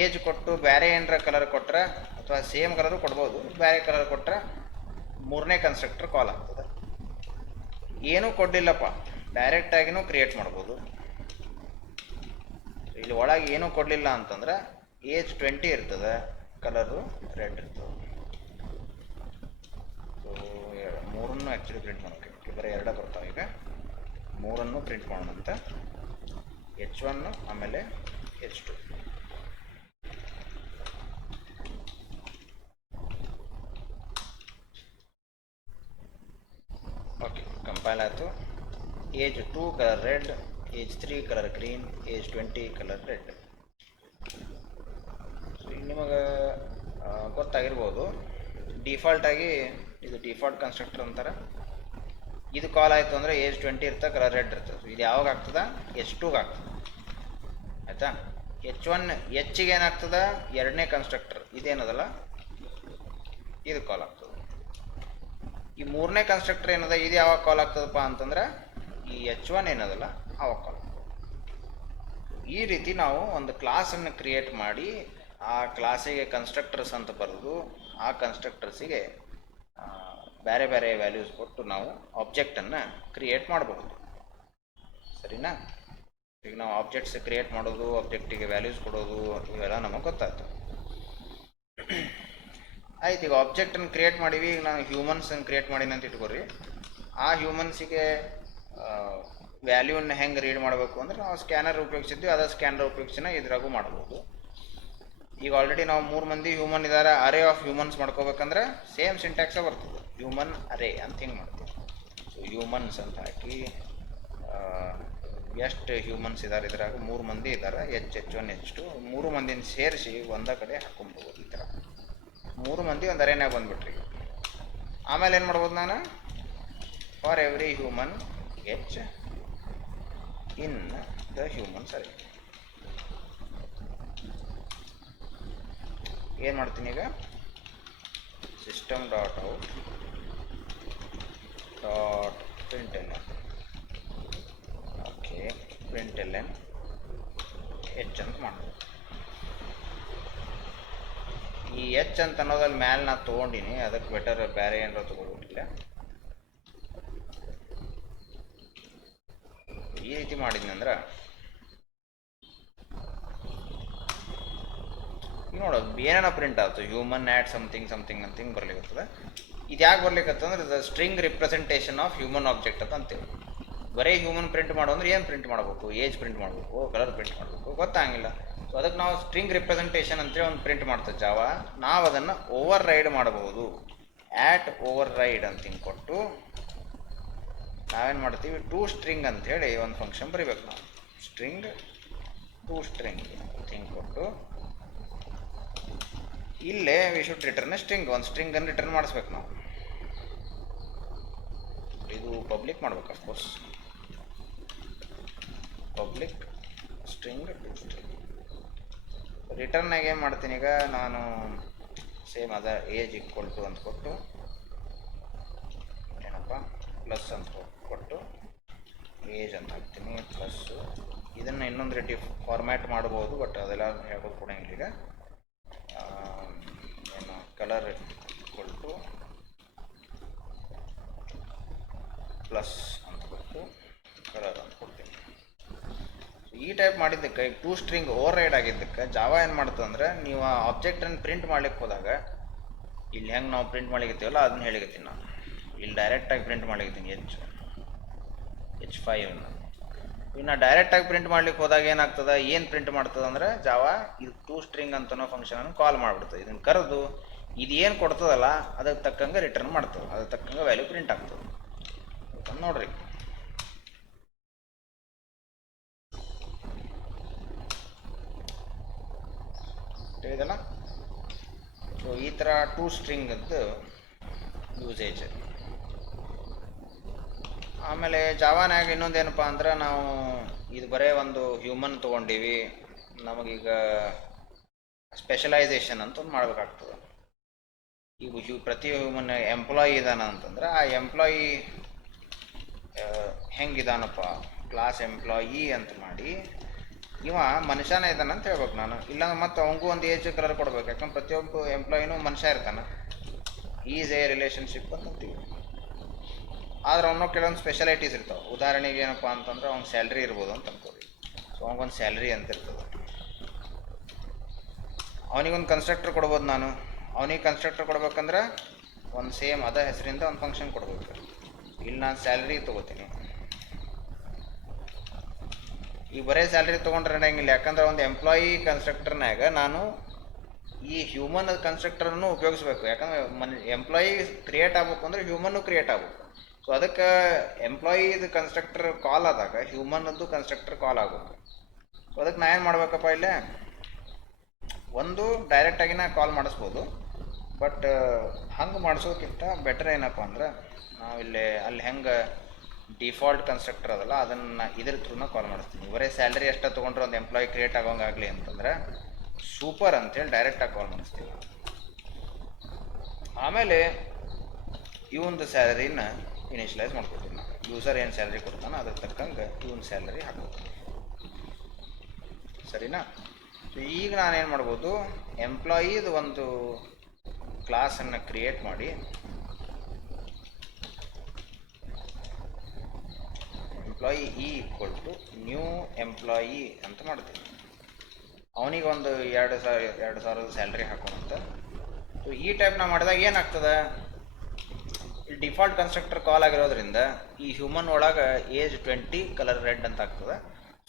ಏಜ್ ಕೊಟ್ಟು ಬೇರೆ ಏನರ ಕಲರ್ ಕೊಟ್ಟರೆ ಅಥವಾ ಸೇಮ್ ಕಲರು ಕೊಡ್ಬೋದು, ಬೇರೆ ಕಲರ್ ಕೊಟ್ಟರೆ ಮೂರನೇ ಕನ್ಸ್ಟ್ರಕ್ಟರ್ ಕಾಲ್ ಆಗ್ತದೆ. ಏನೂ ಕೊಡಲಿಲ್ಲಪ್ಪ, ಡೈರೆಕ್ಟಾಗಿನೂ ಕ್ರಿಯೇಟ್ ಮಾಡ್ಬೋದು. ಇಲ್ಲಿ ಒಳಗೆ ಏನೂ ಕೊಡಲಿಲ್ಲ ಅಂತಂದ್ರೆ ಏಜ್ 20 ಇರ್ತದೆ, ಕಲರು ರೆಡ್ ಇರ್ತದೆ. ಸೊ ಮೂರನ್ನು ಆ್ಯಕ್ಚುಲಿ ಪ್ರಿಂಟ್ ಮಾಡೋಕ್ಕೆ ಬರೀ 2 ಬರ್ತಾವೆ. ಈಗ 3 ಪ್ರಿಂಟ್ ಮಾಡೋಣಂತ, H1 ಆಮೇಲೆ H2. ಓಕೆ, ಕಂಪೈಲ್ ಆಯಿತು. Age 2 colour red, age 3 colour green, age 20 colour red. So ಈಗ ನಿಮಗೆ ಗೊತ್ತಾಗಿರ್ಬೋದು, ಡಿಫಾಲ್ಟಾಗಿ ಇದು ಡಿಫಾಲ್ಟ್ ಕನ್ಸ್ಟ್ರಕ್ಟರ್ ಅಂತಾರೆ. ಇದು ಕಾಲ್ ಆಯಿತು ಅಂದರೆ ಏಜ್ 20 ಇರ್ತದೆ, ಕಲರ್ ರೆಡ್ ಇರ್ತದೆ. ಸೊ ಇದು ಯಾವಾಗ ಆಗ್ತದೆ? H2ಗೆ ಆಗ್ತದೆ, ಆಯಿತಾ. H1 Hಗೆ ಏನಾಗ್ತದೆ? ಎರಡನೇ ಕನ್ಸ್ಟ್ರಕ್ಟರ್ ಇದೇನದಲ್ಲ ಇದು ಕಾಲ್ ಆಗ್ತದೆ. ಈ ಮೂರನೇ ಕನ್ಸ್ಟ್ರಕ್ಟರ್ ಏನದ ಇದು ಯಾವಾಗ ಕಾಲ್ ಆಗ್ತದಪ್ಪ ಅಂತಂದ್ರೆ ಈ H1 ಏನದಲ್ಲ ಅವಾಗ ಕಾಲ್ ಆಗ್ತದೆ. ಈ ರೀತಿ ನಾವು ಒಂದು ಕ್ಲಾಸನ್ನು ಕ್ರಿಯೇಟ್ ಮಾಡಿ ಆ ಕ್ಲಾಸಿಗೆ ಕನ್ಸ್ಟ್ರಕ್ಟರ್ಸ್ ಅಂತ ಬರೆದು ಆ ಕನ್ಸ್ಟ್ರಕ್ಟರ್ಸಿಗೆ ಬೇರೆ ಬೇರೆ ವ್ಯಾಲ್ಯೂಸ್ ಕೊಟ್ಟು ನಾವು ಆಬ್ಜೆಕ್ಟನ್ನು ಕ್ರಿಯೇಟ್ ಮಾಡಬಹುದು. ಸರಿನಾ? ಈಗ ನಾವು ಆಬ್ಜೆಕ್ಟ್ಸ್ ಕ್ರಿಯೇಟ್ ಮಾಡೋದು, ಆಬ್ಜೆಕ್ಟಿಗೆ ವ್ಯಾಲ್ಯೂಸ್ ಕೊಡೋದು, ಇವೆಲ್ಲ ನಮಗೆ ಗೊತ್ತಾಯ್ತು. ಆಯ್ತು, ಈಗ ಆಬ್ಜೆಕ್ಟನ್ನು ಕ್ರಿಯೇಟ್ ಮಾಡೀವಿ. ಈಗ ನಾನು ಹ್ಯೂಮನ್ಸನ್ನು ಕ್ರಿಯೇಟ್ ಮಾಡೀನಿ ಅಂತ ಇಟ್ಕೊರಿ. ಆ ಹ್ಯೂಮನ್ಸಿಗೆ ವ್ಯಾಲ್ಯೂನ ಹೆಂಗೆ ರೀಡ್ ಮಾಡಬೇಕು ಅಂದ್ರೆ ನಾವು ಸ್ಕ್ಯಾನರ್ ಉಪಯೋಗಿಸಿದ್ವಿ, ಅದೇ ಸ್ಕ್ಯಾನರ್ ಉಪಯೋಗಿಸಿನ ಇದ್ರಾಗೂ ಮಾಡ್ಬೋದು. ಈಗ ಆಲ್ರೆಡಿ ನಾವು 3 ಮಂದಿ ಹ್ಯೂಮನ್ ಇದ್ದಾರೆ, ಅರೇ ಆಫ್ ಹ್ಯೂಮನ್ಸ್ ಮಾಡ್ಕೋಬೇಕಂದ್ರೆ ಸೇಮ್ ಸಿಂಟ್ಯಾಕ್ಸೇ ಬರ್ತದೆ, ಹ್ಯೂಮನ್ ಅರೇ ಅಂತ ಹಿಂಗೆ ಮಾಡ್ತೀವಿ. ಸೊ ಹ್ಯೂಮನ್ಸ್ ಅಂತ ಹಾಕಿ ಎಷ್ಟು ಹ್ಯೂಮನ್ಸ್ ಇದ್ದಾರೆ ಇದ್ರಾಗ 3 ಮಂದಿ ಇದ್ದಾರೆ, H1 H2 3 ಮಂದಿನ ಸೇರಿಸಿ ಒಂದೇ ಕಡೆ ಹಾಕ್ಕೊಬೋದು. ಈ ಥರ 3 ಮಂದಿ ಒಂದು ಅರೇನಾಗ ಬಂದುಬಿಟ್ರಿ. ಆಮೇಲೆ ಏನು ಮಾಡ್ಬೋದು ನಾನು? For every human H in the humans array ಏನು ಮಾಡ್ತೀನಿ ಈಗ? System dot out dot println. Okay, println H ಅಂತ ಮಾಡ್ಬೋದು. ಈ H ಅಂತ ಅನ್ನೋದಲ್ಲಿ ಮ್ಯಾಲೆ ನಾನು ತೊಗೊಂಡಿನಿ, ಅದಕ್ಕೆ ಬೆಟರ್ ಬೇರೆ ಏನಾರ ತೊಗೊಳ್ಬಿಟ್ಟಿಲ್ಲ. ಈ ರೀತಿ ಮಾಡಿದ್ನಿ ಅಂದ್ರೆ ಈಗ ನೋಡೋದು ಏನೇನೋ ಪ್ರಿಂಟ್ ಆಯ್ತು, ಹ್ಯೂಮನ್ ಆ್ಯಡ್ ಸಮಥಿಂಗ್ ಸಮಥಿಂಗ್ ಅಂತ ಹಿಂಗೆ ಬರ್ಲಿಕ್ಕತ್ತದ. ಇದು ಯಾಕೆ ಬರ್ಲಿಕ್ಕತ್ತಂದ್ರೆ ಇದು string representation of human object ಅಂತ ಅಂತೇಳಿ. ಬರೀ ಹ್ಯೂಮನ್ ಪ್ರಿಂಟ್ ಮಾಡೋ ಅಂದ್ರೆ ಏನು ಪ್ರಿಂಟ್ ಮಾಡಬೇಕು? ಏಜ್ ಪ್ರಿಂಟ್ ಮಾಡಬೇಕು, ಕಲರ್ ಪ್ರಿಂಟ್ ಮಾಡಬೇಕು, ಗೊತ್ತಾಗಿಲ್ಲ. ಸೊ ಅದಕ್ಕೆ ನಾವು ಸ್ಟ್ರಿಂಗ್ ರಿಪ್ರೆಸೆಂಟೇಷನ್ ಅಂತೇಳಿ ಒಂದು ಪ್ರಿಂಟ್ ಮಾಡ್ತೇವೆ ಜಾವ. ನಾವು ಅದನ್ನು ಓವರ್ ರೈಡ್ ಮಾಡಬಹುದು. ಆ್ಯಟ್ ಓವರ್ ರೈಡ್ ಅಂತ ಹಿಂಗೆ ಕೊಟ್ಟು ನಾವೇನು ಮಾಡ್ತೀವಿ? ಟು ಸ್ಟ್ರಿಂಗ್ ಅಂಥೇಳಿ ಒಂದು ಫಂಕ್ಷನ್ ಬರಿಬೇಕು ನಾವು. ಸ್ಟ್ರಿಂಗ್ ಟು ಸ್ಟ್ರಿಂಗ್ ಅಂತ ಹಿಂಗೆ ಕೊಟ್ಟು ಇಲ್ಲೇ ವಿ ಶುಡ್ ರಿಟರ್ನ್ ಸ್ಟ್ರಿಂಗ್, ಒಂದು ಸ್ಟ್ರಿಂಗನ್ನು ರಿಟರ್ನ್ ಮಾಡಿಸ್ಬೇಕು ನಾವು. ಇದು ಪಬ್ಲಿಕ್ ಮಾಡ್ಬೇಕು of course. Public string to string. ರಿಟರ್ನಾಗ ಏನು ಮಾಡ್ತೀನಿ ಈಗ ನಾನು? ಸೇಮ್ ಅದ ಏಜ್ ಈಕ್ವಲ್ ಟು ಅಂತ ಕೊಟ್ಟು ಏನಪ್ಪ ಪ್ಲಸ್ ಅಂತ ಕೊಟ್ಟು ಏಜ್ ಅಂತ ಹಾಕ್ತೀನಿ ಪ್ಲಸ್ಸು. ಇದನ್ನು ಇನ್ನೊಂದು ರೀತಿ ಫಾರ್ಮ್ಯಾಟ್ ಮಾಡ್ಬೋದು, ಬಟ್ ಅದೆಲ್ಲ ಹೇಳ್ಬೋದು ಕೊಡಂಗಿಲ್ಲ. ಈಗ ಏನು ಕಲರ್ ಈಕ್ವಲ್ ಟು ಪ್ಲಸ್ ಅಂತ ಕೊಟ್ಟು ಕಲರ್ ಅಂತ ಕೊಡ್ತೀನಿ. ಈ ಟೈಪ್ ಮಾಡಿದ್ದಕ್ಕೆ ಈಗ ಟು ಸ್ಟ್ರಿಂಗ್ ಓವರ್ ರೈಡ್ ಆಗಿದ್ದಕ್ಕೆ ಜಾವ ಏನು ಮಾಡ್ತದೆ ಅಂದರೆ, ನೀವು ಆ ಆಬ್ಜೆಕ್ಟನ್ನು ಪ್ರಿಂಟ್ ಮಾಡ್ಲಿಕ್ಕೆ ಹೋದಾಗ ಇಲ್ಲಿ ಹೆಂಗೆ ನಾವು ಪ್ರಿಂಟ್ ಮಾಡ್ಲಿಕ್ಕತ್ತೀವಲ್ಲ ಅದನ್ನ ಹೇಳಿಕತ್ತೀನಿ ನಾನು. ಇಲ್ಲಿ ಡೈರೆಕ್ಟಾಗಿ ಪ್ರಿಂಟ್ ಮಾಡ್ಲಿಕ್ಕತ್ತೀನಿ H5 ಇನ್ನು ಡೈರೆಕ್ಟಾಗಿ ಪ್ರಿಂಟ್ ಮಾಡ್ಲಿಕ್ಕೆ ಹೋದಾಗ ಏನಾಗ್ತದೆ? ಏನು ಪ್ರಿಂಟ್ ಮಾಡ್ತದೆ ಅಂದರೆ ಜಾವ ಇದು ಟು ಸ್ಟ್ರಿಂಗ್ ಅಂತನೋ ಫಂಕ್ಷನನ್ನು ಕಾಲ್ ಮಾಡಿಬಿಡ್ತದೆ. ಇದನ್ನು ಕರೆದು ಇದು ಏನು ಕೊಡ್ತದಲ್ಲ ಅದಕ್ಕೆ ತಕ್ಕಂಗೆ ರಿಟರ್ನ್ ಮಾಡ್ತದೆ, ಅದಕ್ಕೆ ತಕ್ಕಂಗೆ ವ್ಯಾಲ್ಯೂ ಪ್ರಿಂಟ್ ಆಗ್ತದೆ. ನೋಡ್ರಿ, ಇದಲ್ಲ. ಸೊ ಈ ಥರ ಟು ಸ್ಟ್ರಿಂಗ್ ಅಂತ ಯೂಸೇಜ್. ಆಮೇಲೆ ಜಾವಾನಾಗ ಇನ್ನೊಂದೇನಪ್ಪ ಅಂದ್ರೆ, ನಾವು ಇದು ಬರೀ ಒಂದು ಹ್ಯೂಮನ್ ತೊಗೊಂಡೀವಿ, ನಮಗೀಗ ಸ್ಪೆಷಲೈಸೇಷನ್ ಅಂತ ಒಂದು ಮಾಡಬೇಕಾಗ್ತದೆ. ಈಗ ಪ್ರತಿ ಹ್ಯೂಮನ್ ಎಂಪ್ಲಾಯಿ ಇದಾನ ಅಂತಂದ್ರೆ ಆ ಎಂಪ್ಲಾಯಿ ಹೆಂಗಿದಾನಪ್ಪ? ಕ್ಲಾಸ್ ಎಂಪ್ಲಾಯಿ ಅಂತ ಮಾಡಿ ಇವ ಮನುಷ್ಯನೇ ಇದ್ದಾನೆ ಅಂತ ಹೇಳ್ಬೇಕು ನಾನು, ಇಲ್ಲಾಂದ್ರೆ ಮತ್ತೆ ಅವನಿಗೂ ಒಂದು ಏಜ್ ಕಲರ್ ಕೊಡ್ಬೇಕು. ಯಾಕಂದ್ರೆ ಪ್ರತಿಯೊಬ್ಬ ಎಂಪ್ಲಾಯಿನೂ ಮನುಷ್ಯ ಇರ್ತಾನೆ, ಈಸ್ ಎ ರಿಲೇಷನ್ಶಿಪ್ ಅಂತೀವಿ. ಆದ್ರೆ ಅವನು ಕೆಲವೊಂದು ಸ್ಪೆಷಾಲಿಟೀಸ್ ಇರ್ತಾವೆ. ಉದಾಹರಣೆಗೆ ಏನಪ್ಪ ಅಂತಂದ್ರೆ ಅವ್ನ ಸ್ಯಾಲ್ರಿ ಇರ್ಬೋದು ಅಂತ ಅನ್ಕೋರಿ. ಸೊ ಅವ್ನಿಗೊಂದು ಸ್ಯಾಲ್ರಿ ಅಂತ ಇರ್ತದೆ. ಅವನಿಗೊಂದು ಕನ್ಸ್ಟ್ರಕ್ಟರ್ ಕೊಡ್ಬೋದು ನಾನು. ಅವನಿಗೆ ಕನ್ಸ್ಟ್ರಕ್ಟರ್ ಕೊಡ್ಬೇಕಂದ್ರೆ ಒಂದು ಸೇಮ್ ಅದ ಹೆಸರಿಂದ ಒಂದು ಫಂಕ್ಷನ್ ಕೊಡ್ಬೇಕು. ಇಲ್ಲಿ ನಾನು ಸ್ಯಾಲ್ರಿ ತೊಗೋತೀನಿ. ಈಗ ಬರೀ ಸ್ಯಾಲ್ರಿ ತೊಗೊಂಡ್ರೆ ನಡೆಯಂಗಿಲ್ಲ. ಯಾಕಂದ್ರೆ ಒಂದು ಎಂಪ್ಲಾಯಿ ಕನ್ಸ್ಟ್ರಕ್ಟರ್ನಾಗ ನಾನು ಈ ಹ್ಯೂಮನ್ ಕನ್ಸ್ಟ್ರಕ್ಟರನ್ನು ಉಪಯೋಗಿಸ್ಬೇಕು. ಯಾಕಂದ್ರೆ ಎಂಪ್ಲಾಯಿ ಕ್ರಿಯೇಟ್ ಆಗ್ಬೇಕು ಅಂದ್ರೆ ಹ್ಯೂಮನ್ನು ಕ್ರಿಯೇಟ್ ಆಗ್ಬೇಕು. ಸೊ ಅದಕ್ಕೆ ಎಂಪ್ಲಾಯಿದು ಕನ್ಸ್ಟ್ರಕ್ಟರ್ ಕಾಲ್ ಆದಾಗ ಹ್ಯೂಮನ್ನದ್ದು ಕನ್ಸ್ಟ್ರಕ್ಟರ್ ಕಾಲ್ ಆಗಬೇಕು. ಸೊ ಅದಕ್ಕೆ ನಾ ಏನು ಮಾಡ್ಬೇಕಪ್ಪ, ಇಲ್ಲೇ ಒಂದು ಡೈರೆಕ್ಟಾಗಿ ನಾ ಕಾಲ್ ಮಾಡಿಸ್ಬೋದು. ಬಟ್ ಹಂಗೆ ಮಾಡಿಸೋಕ್ಕಿಂತ ಬೆಟರ್ ಏನಪ್ಪ ಅಂದ್ರೆ ನಾವಿಲ್ಲಿ ಅಲ್ಲಿ ಹೆಂಗೆ ಡಿಫಾಲ್ಟ್ ಕನ್ಸ್ಟ್ರಕ್ಟರ್ ಅದಲ್ಲ ಅದನ್ನು ಇದ್ರ ಥ್ರೂನ ಕಾಲ್ ಮಾಡಿಸ್ತೀನಿ. ಬರೀ ಸ್ಯಾಲ್ರಿ ಎಷ್ಟು ತೊಗೊಂಡ್ರೆ ಒಂದು ಎಂಪ್ಲಾಯಿ ಕ್ರಿಯೇಟ್ ಆಗೋಂಗಾಗಲಿ ಅಂತಂದ್ರೆ ಸೂಪರ್ ಅಂತೇಳಿ ಡೈರೆಕ್ಟಾಗಿ ಕಾಲ್ ಮಾಡಿಸ್ತೀವಿ. ಆಮೇಲೆ ಇವೊಂದು ಸ್ಯಾಲರಿನ ಇನಿಷಿಯಲೈಸ್ ಮಾಡ್ಕೊತೀನಿ ನಾನು. ಯೂಸರ್ ಏನು ಸ್ಯಾಲ್ರಿ ಕೊಡ್ತಾನೆ ಅದ್ರ ತಕ್ಕಂಗೆ ಇವನ್ ಸ್ಯಾಲರಿ ಹಾಕೋತೀನಿ. ಸರಿನಾ? ಸೊ ಈಗ ನಾನೇನು ಮಾಡ್ಬೋದು, ಎಂಪ್ಲಾಯಿದು ಒಂದು ಕ್ಲಾಸನ್ನು ಕ್ರಿಯೇಟ್ ಮಾಡಿ ಎಂಪ್ಲಾಯಿ ನ್ಯೂ ಎಂಪ್ಲಾಯಿ ಅಂತ ಮಾಡ್ತೀನಿ. ಅವನಿಗೆ ಒಂದು 2,000 ಸ್ಯಾಲ್ರಿ ಹಾಕೋಣಂತ. ಸೊ ಈ ಟೈಪ್ ನಾವು ಮಾಡಿದಾಗ ಏನಾಗ್ತದೆ, ಈ ಡಿಫಾಲ್ಟ್ ಕನ್ಸ್ಟ್ರಕ್ಟರ್ ಕಾಲ್ ಆಗಿರೋದ್ರಿಂದ ಈ ಹ್ಯೂಮನ್ ಒಳಗೆ ಏಜ್ 20 ಕಲರ್ ರೆಡ್ ಅಂತ ಆಗ್ತದೆ.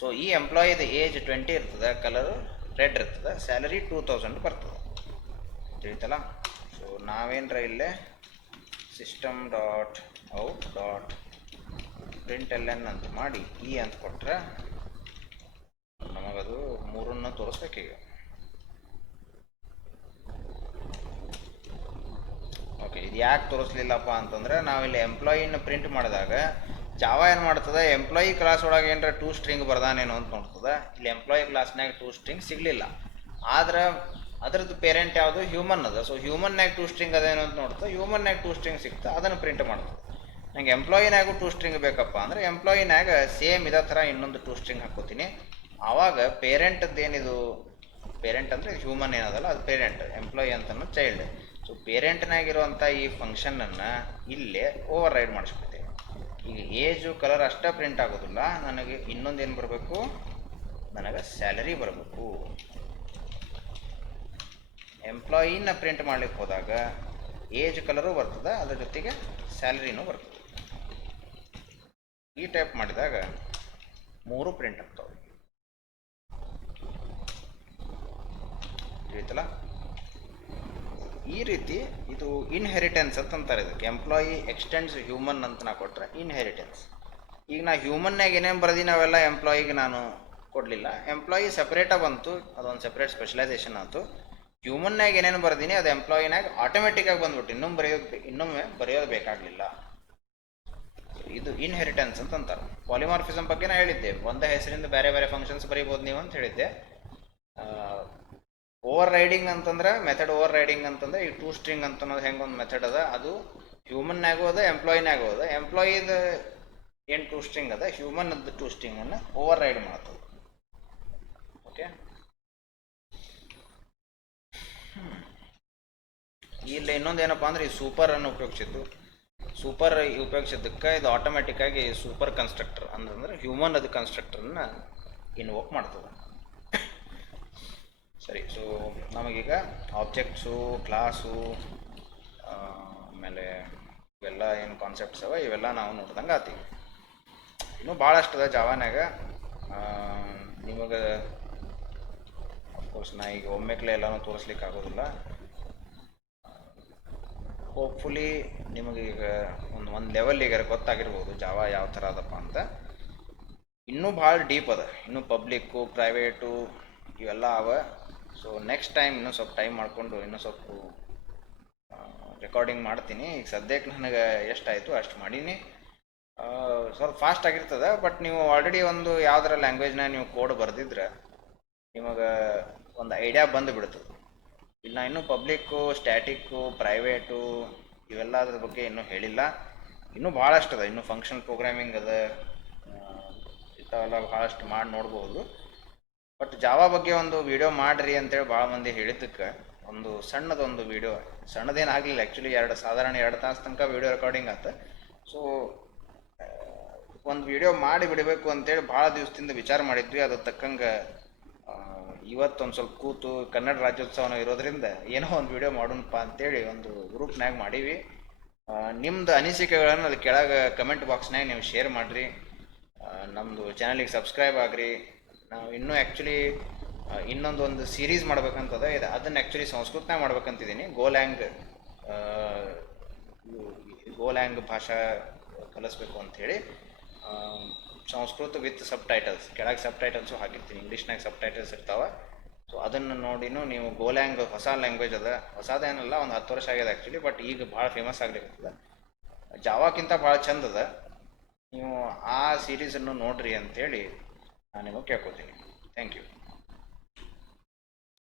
ಸೊ ಈ ಎಂಪ್ಲಾಯಿದು ಏಜ್ 20 ಇರ್ತದೆ, ಕಲರ್ ರೆಡ್ ಇರ್ತದೆ, ಸ್ಯಾಲರಿ 2,000 ಬರ್ತದೆ. ತಿಳಿತಲ್ಲ? ಸೊ ನಾವೇನರ ಇಲ್ಲೇ system dot out dot println ಅಂತ ಮಾಡಿ ಅಂತ ಕೊಟ್ಟರೆ ನಮಗದು ಮೂರನ್ನು ತೋರಿಸ್ಬೇಕೀಗ. ಓಕೆ, ಇದು ಯಾಕೆ ತೋರಿಸ್ಲಿಲ್ಲಪ್ಪ ಅಂತಂದ್ರೆ ನಾವಿಲ್ಲಿ ಎಂಪ್ಲಾಯಿನ ಪ್ರಿಂಟ್ ಮಾಡಿದಾಗ ಜಾವಾ ಏನು ಮಾಡ್ತದೆ, ಎಂಪ್ಲಾಯಿ ಕ್ಲಾಸ್ ಒಳಗೆ ಏನರ 2 ಸ್ಟ್ರಿಂಗ್ ಬರ್ದಾನೇನೋ ಅಂತ ನೋಡ್ತದೆ. ಇಲ್ಲಿ ಎಂಪ್ಲಾಯಿ ಕ್ಲಾಸ್ನಾಗ 2 ಸ್ಟ್ರಿಂಗ್ ಸಿಗಲಿಲ್ಲ. ಆದ್ರೆ ಅದ್ರದ್ದು ಪೇರೆಂಟ್ ಯಾವುದು, ಹ್ಯೂಮನ್ ಅದ. ಸೊ ಹ್ಯೂಮನ್ನಾಗ 2 ಸ್ಟ್ರಿಂಗ್ ಅದೇನೋ ಅಂತ ನೋಡ್ತದೆ. ಹ್ಯೂಮನ್ನಾಗ 2 ಸ್ಟ್ರಿಂಗ್ ಸಿಗ್ತದೆ, ಅದನ್ನು ಪ್ರಿಂಟ್ ಮಾಡ್ತದೆ. ನಂಗೆ ಎಂಪ್ಲಾಯಿನಾಗೂ 2 ಸ್ಟ್ರಿಂಗ್ ಬೇಕಪ್ಪ ಅಂದರೆ ಎಂಪ್ಲಾಯಿನಾಗ ಸೇಮ್ ಇದೇ ಥರ ಇನ್ನೊಂದು 2 ಸ್ಟ್ರಿಂಗ್ ಹಾಕ್ಕೋತೀನಿ. ಆವಾಗ ಪೇರೆಂಟದ್ದೇನಿದು, ಪೇರೆಂಟ್ ಅಂದರೆ ಹ್ಯೂಮನ್ ಏನದಲ್ಲ ಅದು ಪೇರೆಂಟ್, ಎಂಪ್ಲಾಯಿ ಅಂತನೂ ಚೈಲ್ಡ್. ಸೊ ಪೇರೆಂಟ್ನಾಗಿರುವಂಥ ಈ ಫಂಕ್ಷನನ್ನು ಇಲ್ಲೇ ಓವರ್ ರೈಡ್ ಮಾಡಿಸ್ಬಿಡ್ತೇವೆ. ಈಗ ಏಜು ಕಲರ್ ಅಷ್ಟೇ ಪ್ರಿಂಟ್ ಆಗೋದಿಲ್ಲ, ನನಗೆ ಇನ್ನೊಂದು ಏನು ಬರಬೇಕು, ನನಗೆ ಸ್ಯಾಲರಿ ಬರಬೇಕು. ಎಂಪ್ಲಾಯಿನ ಪ್ರಿಂಟ್ ಮಾಡ್ಲಿಕ್ಕೆ ಹೋದಾಗ ಏಜ್ ಕಲರು ಬರ್ತದೆ, ಅದ್ರ ಜೊತೆಗೆ ಸ್ಯಾಲರಿನೂ ಬರ್ತದೆ. ಈ ಟೈಪ್ ಮಾಡಿದಾಗ 3 ಪ್ರಿಂಟ್ ಆಗ್ತವೆ. ತಿಳಿತಲ್ಲ? ಈ ರೀತಿ ಇದು ಇನ್ಹೆರಿಟೆನ್ಸ್ ಅಂತಾರೆ. ಇದಕ್ಕೆ ಎಂಪ್ಲಾಯಿ ಎಕ್ಸ್ಟೆಂಡ್ಸ್ ಹ್ಯೂಮನ್ ಅಂತ ನಾ ಕೊಟ್ಟರೆ ಇನ್ಹೆರಿಟೆನ್ಸ್. ಈಗ ನಾ ಹ್ಯೂಮನ್ನಾಗ ಏನೇನು ಬರ್ದೀನಿ ಅವೆಲ್ಲ ಎಂಪ್ಲಾಯಿಗೆ ನಾನು ಕೊಡಲಿಲ್ಲ. ಎಂಪ್ಲಾಯಿ ಸಪ್ರೇಟಾಗಿ ಬಂತು, ಅದೊಂದು ಸಪ್ರೇಟ್ ಸ್ಪೆಷಲೈಸೇಷನ್ ಆಯಿತು. ಹ್ಯೂಮನ್ನಾಗ ಏನೇನು ಬರ್ದೀನಿ ಅದು ಎಂಪ್ಲಾಯಿನಾಗ ಆಟೋಮೆಟಿಕ್ಕಾಗಿ ಬಂದ್ಬಿಟ್ಟು ಇನ್ನೊಮ್ಮೆ ಬರೆಯೋದು ಬೇಕಾಗಲಿಲ್ಲ. ಇದು ಇನ್ಹೆರಿಟೆನ್ಸ್ ಅಂತಾರೆ. ಪಾಲಿಮಾರ್ಫಿಸಮ್ ಬಗ್ಗೆ ನಾ ಹೇಳಿದ್ದೆ, ಒಂದೇ ಹೆಸರಿಂದ ಬೇರೆ ಬೇರೆ ಫಂಕ್ಷನ್ಸ್ ಬರೀಬೋದು ನೀವು ಅಂತ ಹೇಳಿದ್ದೆ. ಓವರ್ ರೈಡಿಂಗ್ ಅಂತಂದ್ರೆ ಮೆಥಡ್ ಓವರ್ ರೈಡಿಂಗ್ ಅಂತಂದ್ರೆ ಈ 2 ಸ್ಟ್ರಿಂಗ್ ಅಂತ ಅನ್ನೋದು ಹೆಂಗೆ ಒಂದು ಮೆಥಡ್ ಅದ, ಅದು ಹ್ಯೂಮನ್ನಾಗೂ ಅದ ಎಂಪ್ಲಾಯಿನಾಗೂ ಅದ. ಎಂಪ್ಲಾಯಿದು ಏನು 2 ಸ್ಟ್ರಿಂಗ್ ಅದ, ಹ್ಯೂಮನ್ನದ್ದು 2 ಸ್ಟ್ರಿಂಗನ್ನು ಓವರ್ ರೈಡ್ ಮಾಡ್ತದೆ. ಓಕೆ, ಇಲ್ಲಿ ಇನ್ನೊಂದು ಏನಪ್ಪ ಅಂದ್ರೆ ಈ ಸೂಪರನ್ನು ಉಪಯೋಗಿಸಿದ್ದು. ಸೂಪರ್ ಉಪಯೋಗಿಸಿದ್ದಕ್ಕೆ ಇದು ಆಟೋಮೆಟಿಕ್ಕಾಗಿ ಸೂಪರ್ ಕನ್ಸ್ಟ್ರಕ್ಟರ್ ಅಂತಂದ್ರೆ ಹ್ಯೂಮನ್ ಅದು ಕನ್ಸ್ಟ್ರಕ್ಟರ್ನ ಇನ್ವೋಕ್ ಮಾಡ್ತದೆ. ಸರಿ, ಸೊ ನಮಗೀಗ ಆಬ್ಜೆಕ್ಟ್ಸು, ಕ್ಲಾಸು, ಆಮೇಲೆ ಇವೆಲ್ಲ ಏನು ಕಾನ್ಸೆಪ್ಟ್ಸ್ ಅವ ಇವೆಲ್ಲ ನಾವು ನೋಡ್ದಂಗೆ ಆತೀವಿ. ಇನ್ನೂ ಭಾಳಷ್ಟು ಅದ ಜಾವಾನಾಗ. ನಿಮಗೆ ಅಫ್ಕೋರ್ಸ್ ನಾ ಈಗ ಒಮ್ಮೆಕ್ಲೆ ಎಲ್ಲನೂ ತೋರಿಸ್ಲಿಕ್ಕೆ ಆಗೋದಿಲ್ಲ. ಹೋಪ್ಫುಲಿ ನಿಮಗೀಗ ಒಂದು ಲೆವೆಲ್ಲಿಗೆ ಗೊತ್ತಾಗಿರ್ಬೋದು ಜಾವಾ ಯಾವ ಥರ ಅದಪ್ಪ ಅಂತ. ಇನ್ನೂ ಭಾಳ ಡೀಪ್ ಅದ, ಇನ್ನೂ ಪಬ್ಲಿಕ್ಕು ಪ್ರೈವೇಟು ಇವೆಲ್ಲ ಅವ. ಸೊ ನೆಕ್ಸ್ಟ್ ಟೈಮ್ ಇನ್ನೂ ಸ್ವಲ್ಪ ಟೈಮ್ ಮಾಡಿಕೊಂಡು ಇನ್ನೂ ಸ್ವಲ್ಪ ರೆಕಾರ್ಡಿಂಗ್ ಮಾಡ್ತೀನಿ. ಈಗ ಸದ್ಯಕ್ಕೆ ನನಗೆ ಎಷ್ಟಾಯಿತು ಅಷ್ಟು ಮಾಡೀನಿ. ಸ್ವಲ್ಪ ಫಾಸ್ಟ್ ಆಗಿರ್ತದೆ. ಬಟ್ ನೀವು ಆಲ್ರೆಡಿ ಒಂದು ಯಾವುದರ ಲ್ಯಾಂಗ್ವೇಜ್ನ ನೀವು ಕೋಡ್ ಬರೆದಿದ್ರೆ ನಿಮಗೆ ಒಂದು ಐಡಿಯಾ ಬಂದು ಬಿಡ್ತದೆ. ಇಲ್ಲ ಇನ್ನೂ ಪಬ್ಲಿಕ್ಕು, ಸ್ಟ್ಯಾಟಿಕ್ಕು, ಪ್ರೈವೇಟು ಇವೆಲ್ಲ ಅದ್ರ ಬಗ್ಗೆ ಇನ್ನೂ ಹೇಳಿಲ್ಲ. ಇನ್ನೂ ಭಾಳಷ್ಟು ಅದ. ಇನ್ನೂ ಫಂಕ್ಷನ್ ಪ್ರೋಗ್ರಾಮಿಂಗ್ ಅದ, ಇಂಥವೆಲ್ಲ ಭಾಳಷ್ಟು ಮಾಡಿ ನೋಡ್ಬೋದು. ಬಟ್ ಜಾವಾ ಬಗ್ಗೆ ಒಂದು ವಿಡಿಯೋ ಮಾಡಿರಿ ಅಂತೇಳಿ ಭಾಳ ಮಂದಿ ಹೇಳಿದ್ದಕ್ಕೆ ಒಂದು ಸಣ್ಣದೊಂದು ವಿಡಿಯೋ, ಸಣ್ಣದೇನಾಗಲಿಲ್ಲ ಆ್ಯಕ್ಚುಲಿ, ಸಾಧಾರಣ 2 ತಾಸು ತನಕ ವಿಡಿಯೋ ರೆಕಾರ್ಡಿಂಗ್ ಆಯ್ತು. ಸೊ ಒಂದು ವಿಡಿಯೋ ಮಾಡಿ ಬಿಡಬೇಕು ಅಂತೇಳಿ ಭಾಳ ದಿವಸದಿಂದ ವಿಚಾರ ಮಾಡಿದ್ವಿ. ಅದ್ರ ತಕ್ಕಂಗೆ ಇವತ್ತೊಂದು ಸ್ವಲ್ಪ ಕೂತು ಕನ್ನಡ ರಾಜ್ಯೋತ್ಸವನ ಇರೋದ್ರಿಂದ ಏನೋ ಒಂದು ವಿಡಿಯೋ ಮಾಡೋಣಪ್ಪ ಅಂತೇಳಿ ಒಂದು ಗ್ರೂಪ್ನಾಗ ಮಾಡೀವಿ. ನಿಮ್ಮದು ಅನಿಸಿಕೆಗಳನ್ನು ಅಲ್ಲಿ ಕೆಳಗೆ ಕಮೆಂಟ್ ಬಾಕ್ಸ್ನಾಗ ನೀವು ಶೇರ್ ಮಾಡಿರಿ. ನಮ್ಮದು ಚಾನಲಿಗೆ ಸಬ್ಸ್ಕ್ರೈಬ್ ಆಗಿರಿ. ನಾವು ಇನ್ನೂ ಆ್ಯಕ್ಚುಲಿ ಇನ್ನೊಂದು ಸೀರೀಸ್ ಮಾಡ್ಬೇಕಂತದ ಇದೆ, ಅದನ್ನು ಆ್ಯಕ್ಚುಲಿ ಸಂಸ್ಕೃತನಾಗ ಮಾಡ್ಬೇಕಂತಿದ್ದೀನಿ. ಗೋಲ್ಯಾಂಗ್ ಭಾಷಾ ಕಲಿಸ್ಬೇಕು ಅಂಥೇಳಿ. ಸಂಸ್ಕೃತ ವಿತ್ ಸಬ್ ಟೈಟಲ್ಸ್, ಕೆಳಗೆ ಸಬ್ ಟೈಟಲ್ಸು ಹಾಕಿರ್ತೀನಿ, ಇಂಗ್ಲೀಷ್ನಾಗ ಸಬ್ ಟೈಟಲ್ಸ್ ಇರ್ತಾವೆ. ಸೊ ಅದನ್ನು ನೋಡಿನೂ ನೀವು ಗೋಲ್ಯಾಂಗ್ ಹೊಸ ಲ್ಯಾಂಗ್ವೇಜ್ ಅದ, ಹೊಸದೇನಲ್ಲ, ಒಂದು 10 ವರ್ಷ ಆಗಿದೆ ಆ್ಯಕ್ಚುಲಿ, ಬಟ್ ಈಗ ಭಾಳ ಫೇಮಸ್ ಆಗ್ಲಿಕ್ಕತ್ತದ. ಜಾವಾಕ್ಕಿಂತ ಭಾಳ ಚಂದ ಅದ. ನೀವು ಆ ಸೀರೀಸನ್ನು ನೋಡ್ರಿ ಅಂಥೇಳಿ ನಾನು ನಿಮಗೆ ಕೇಳ್ಕೊತೀನಿ. Thank you.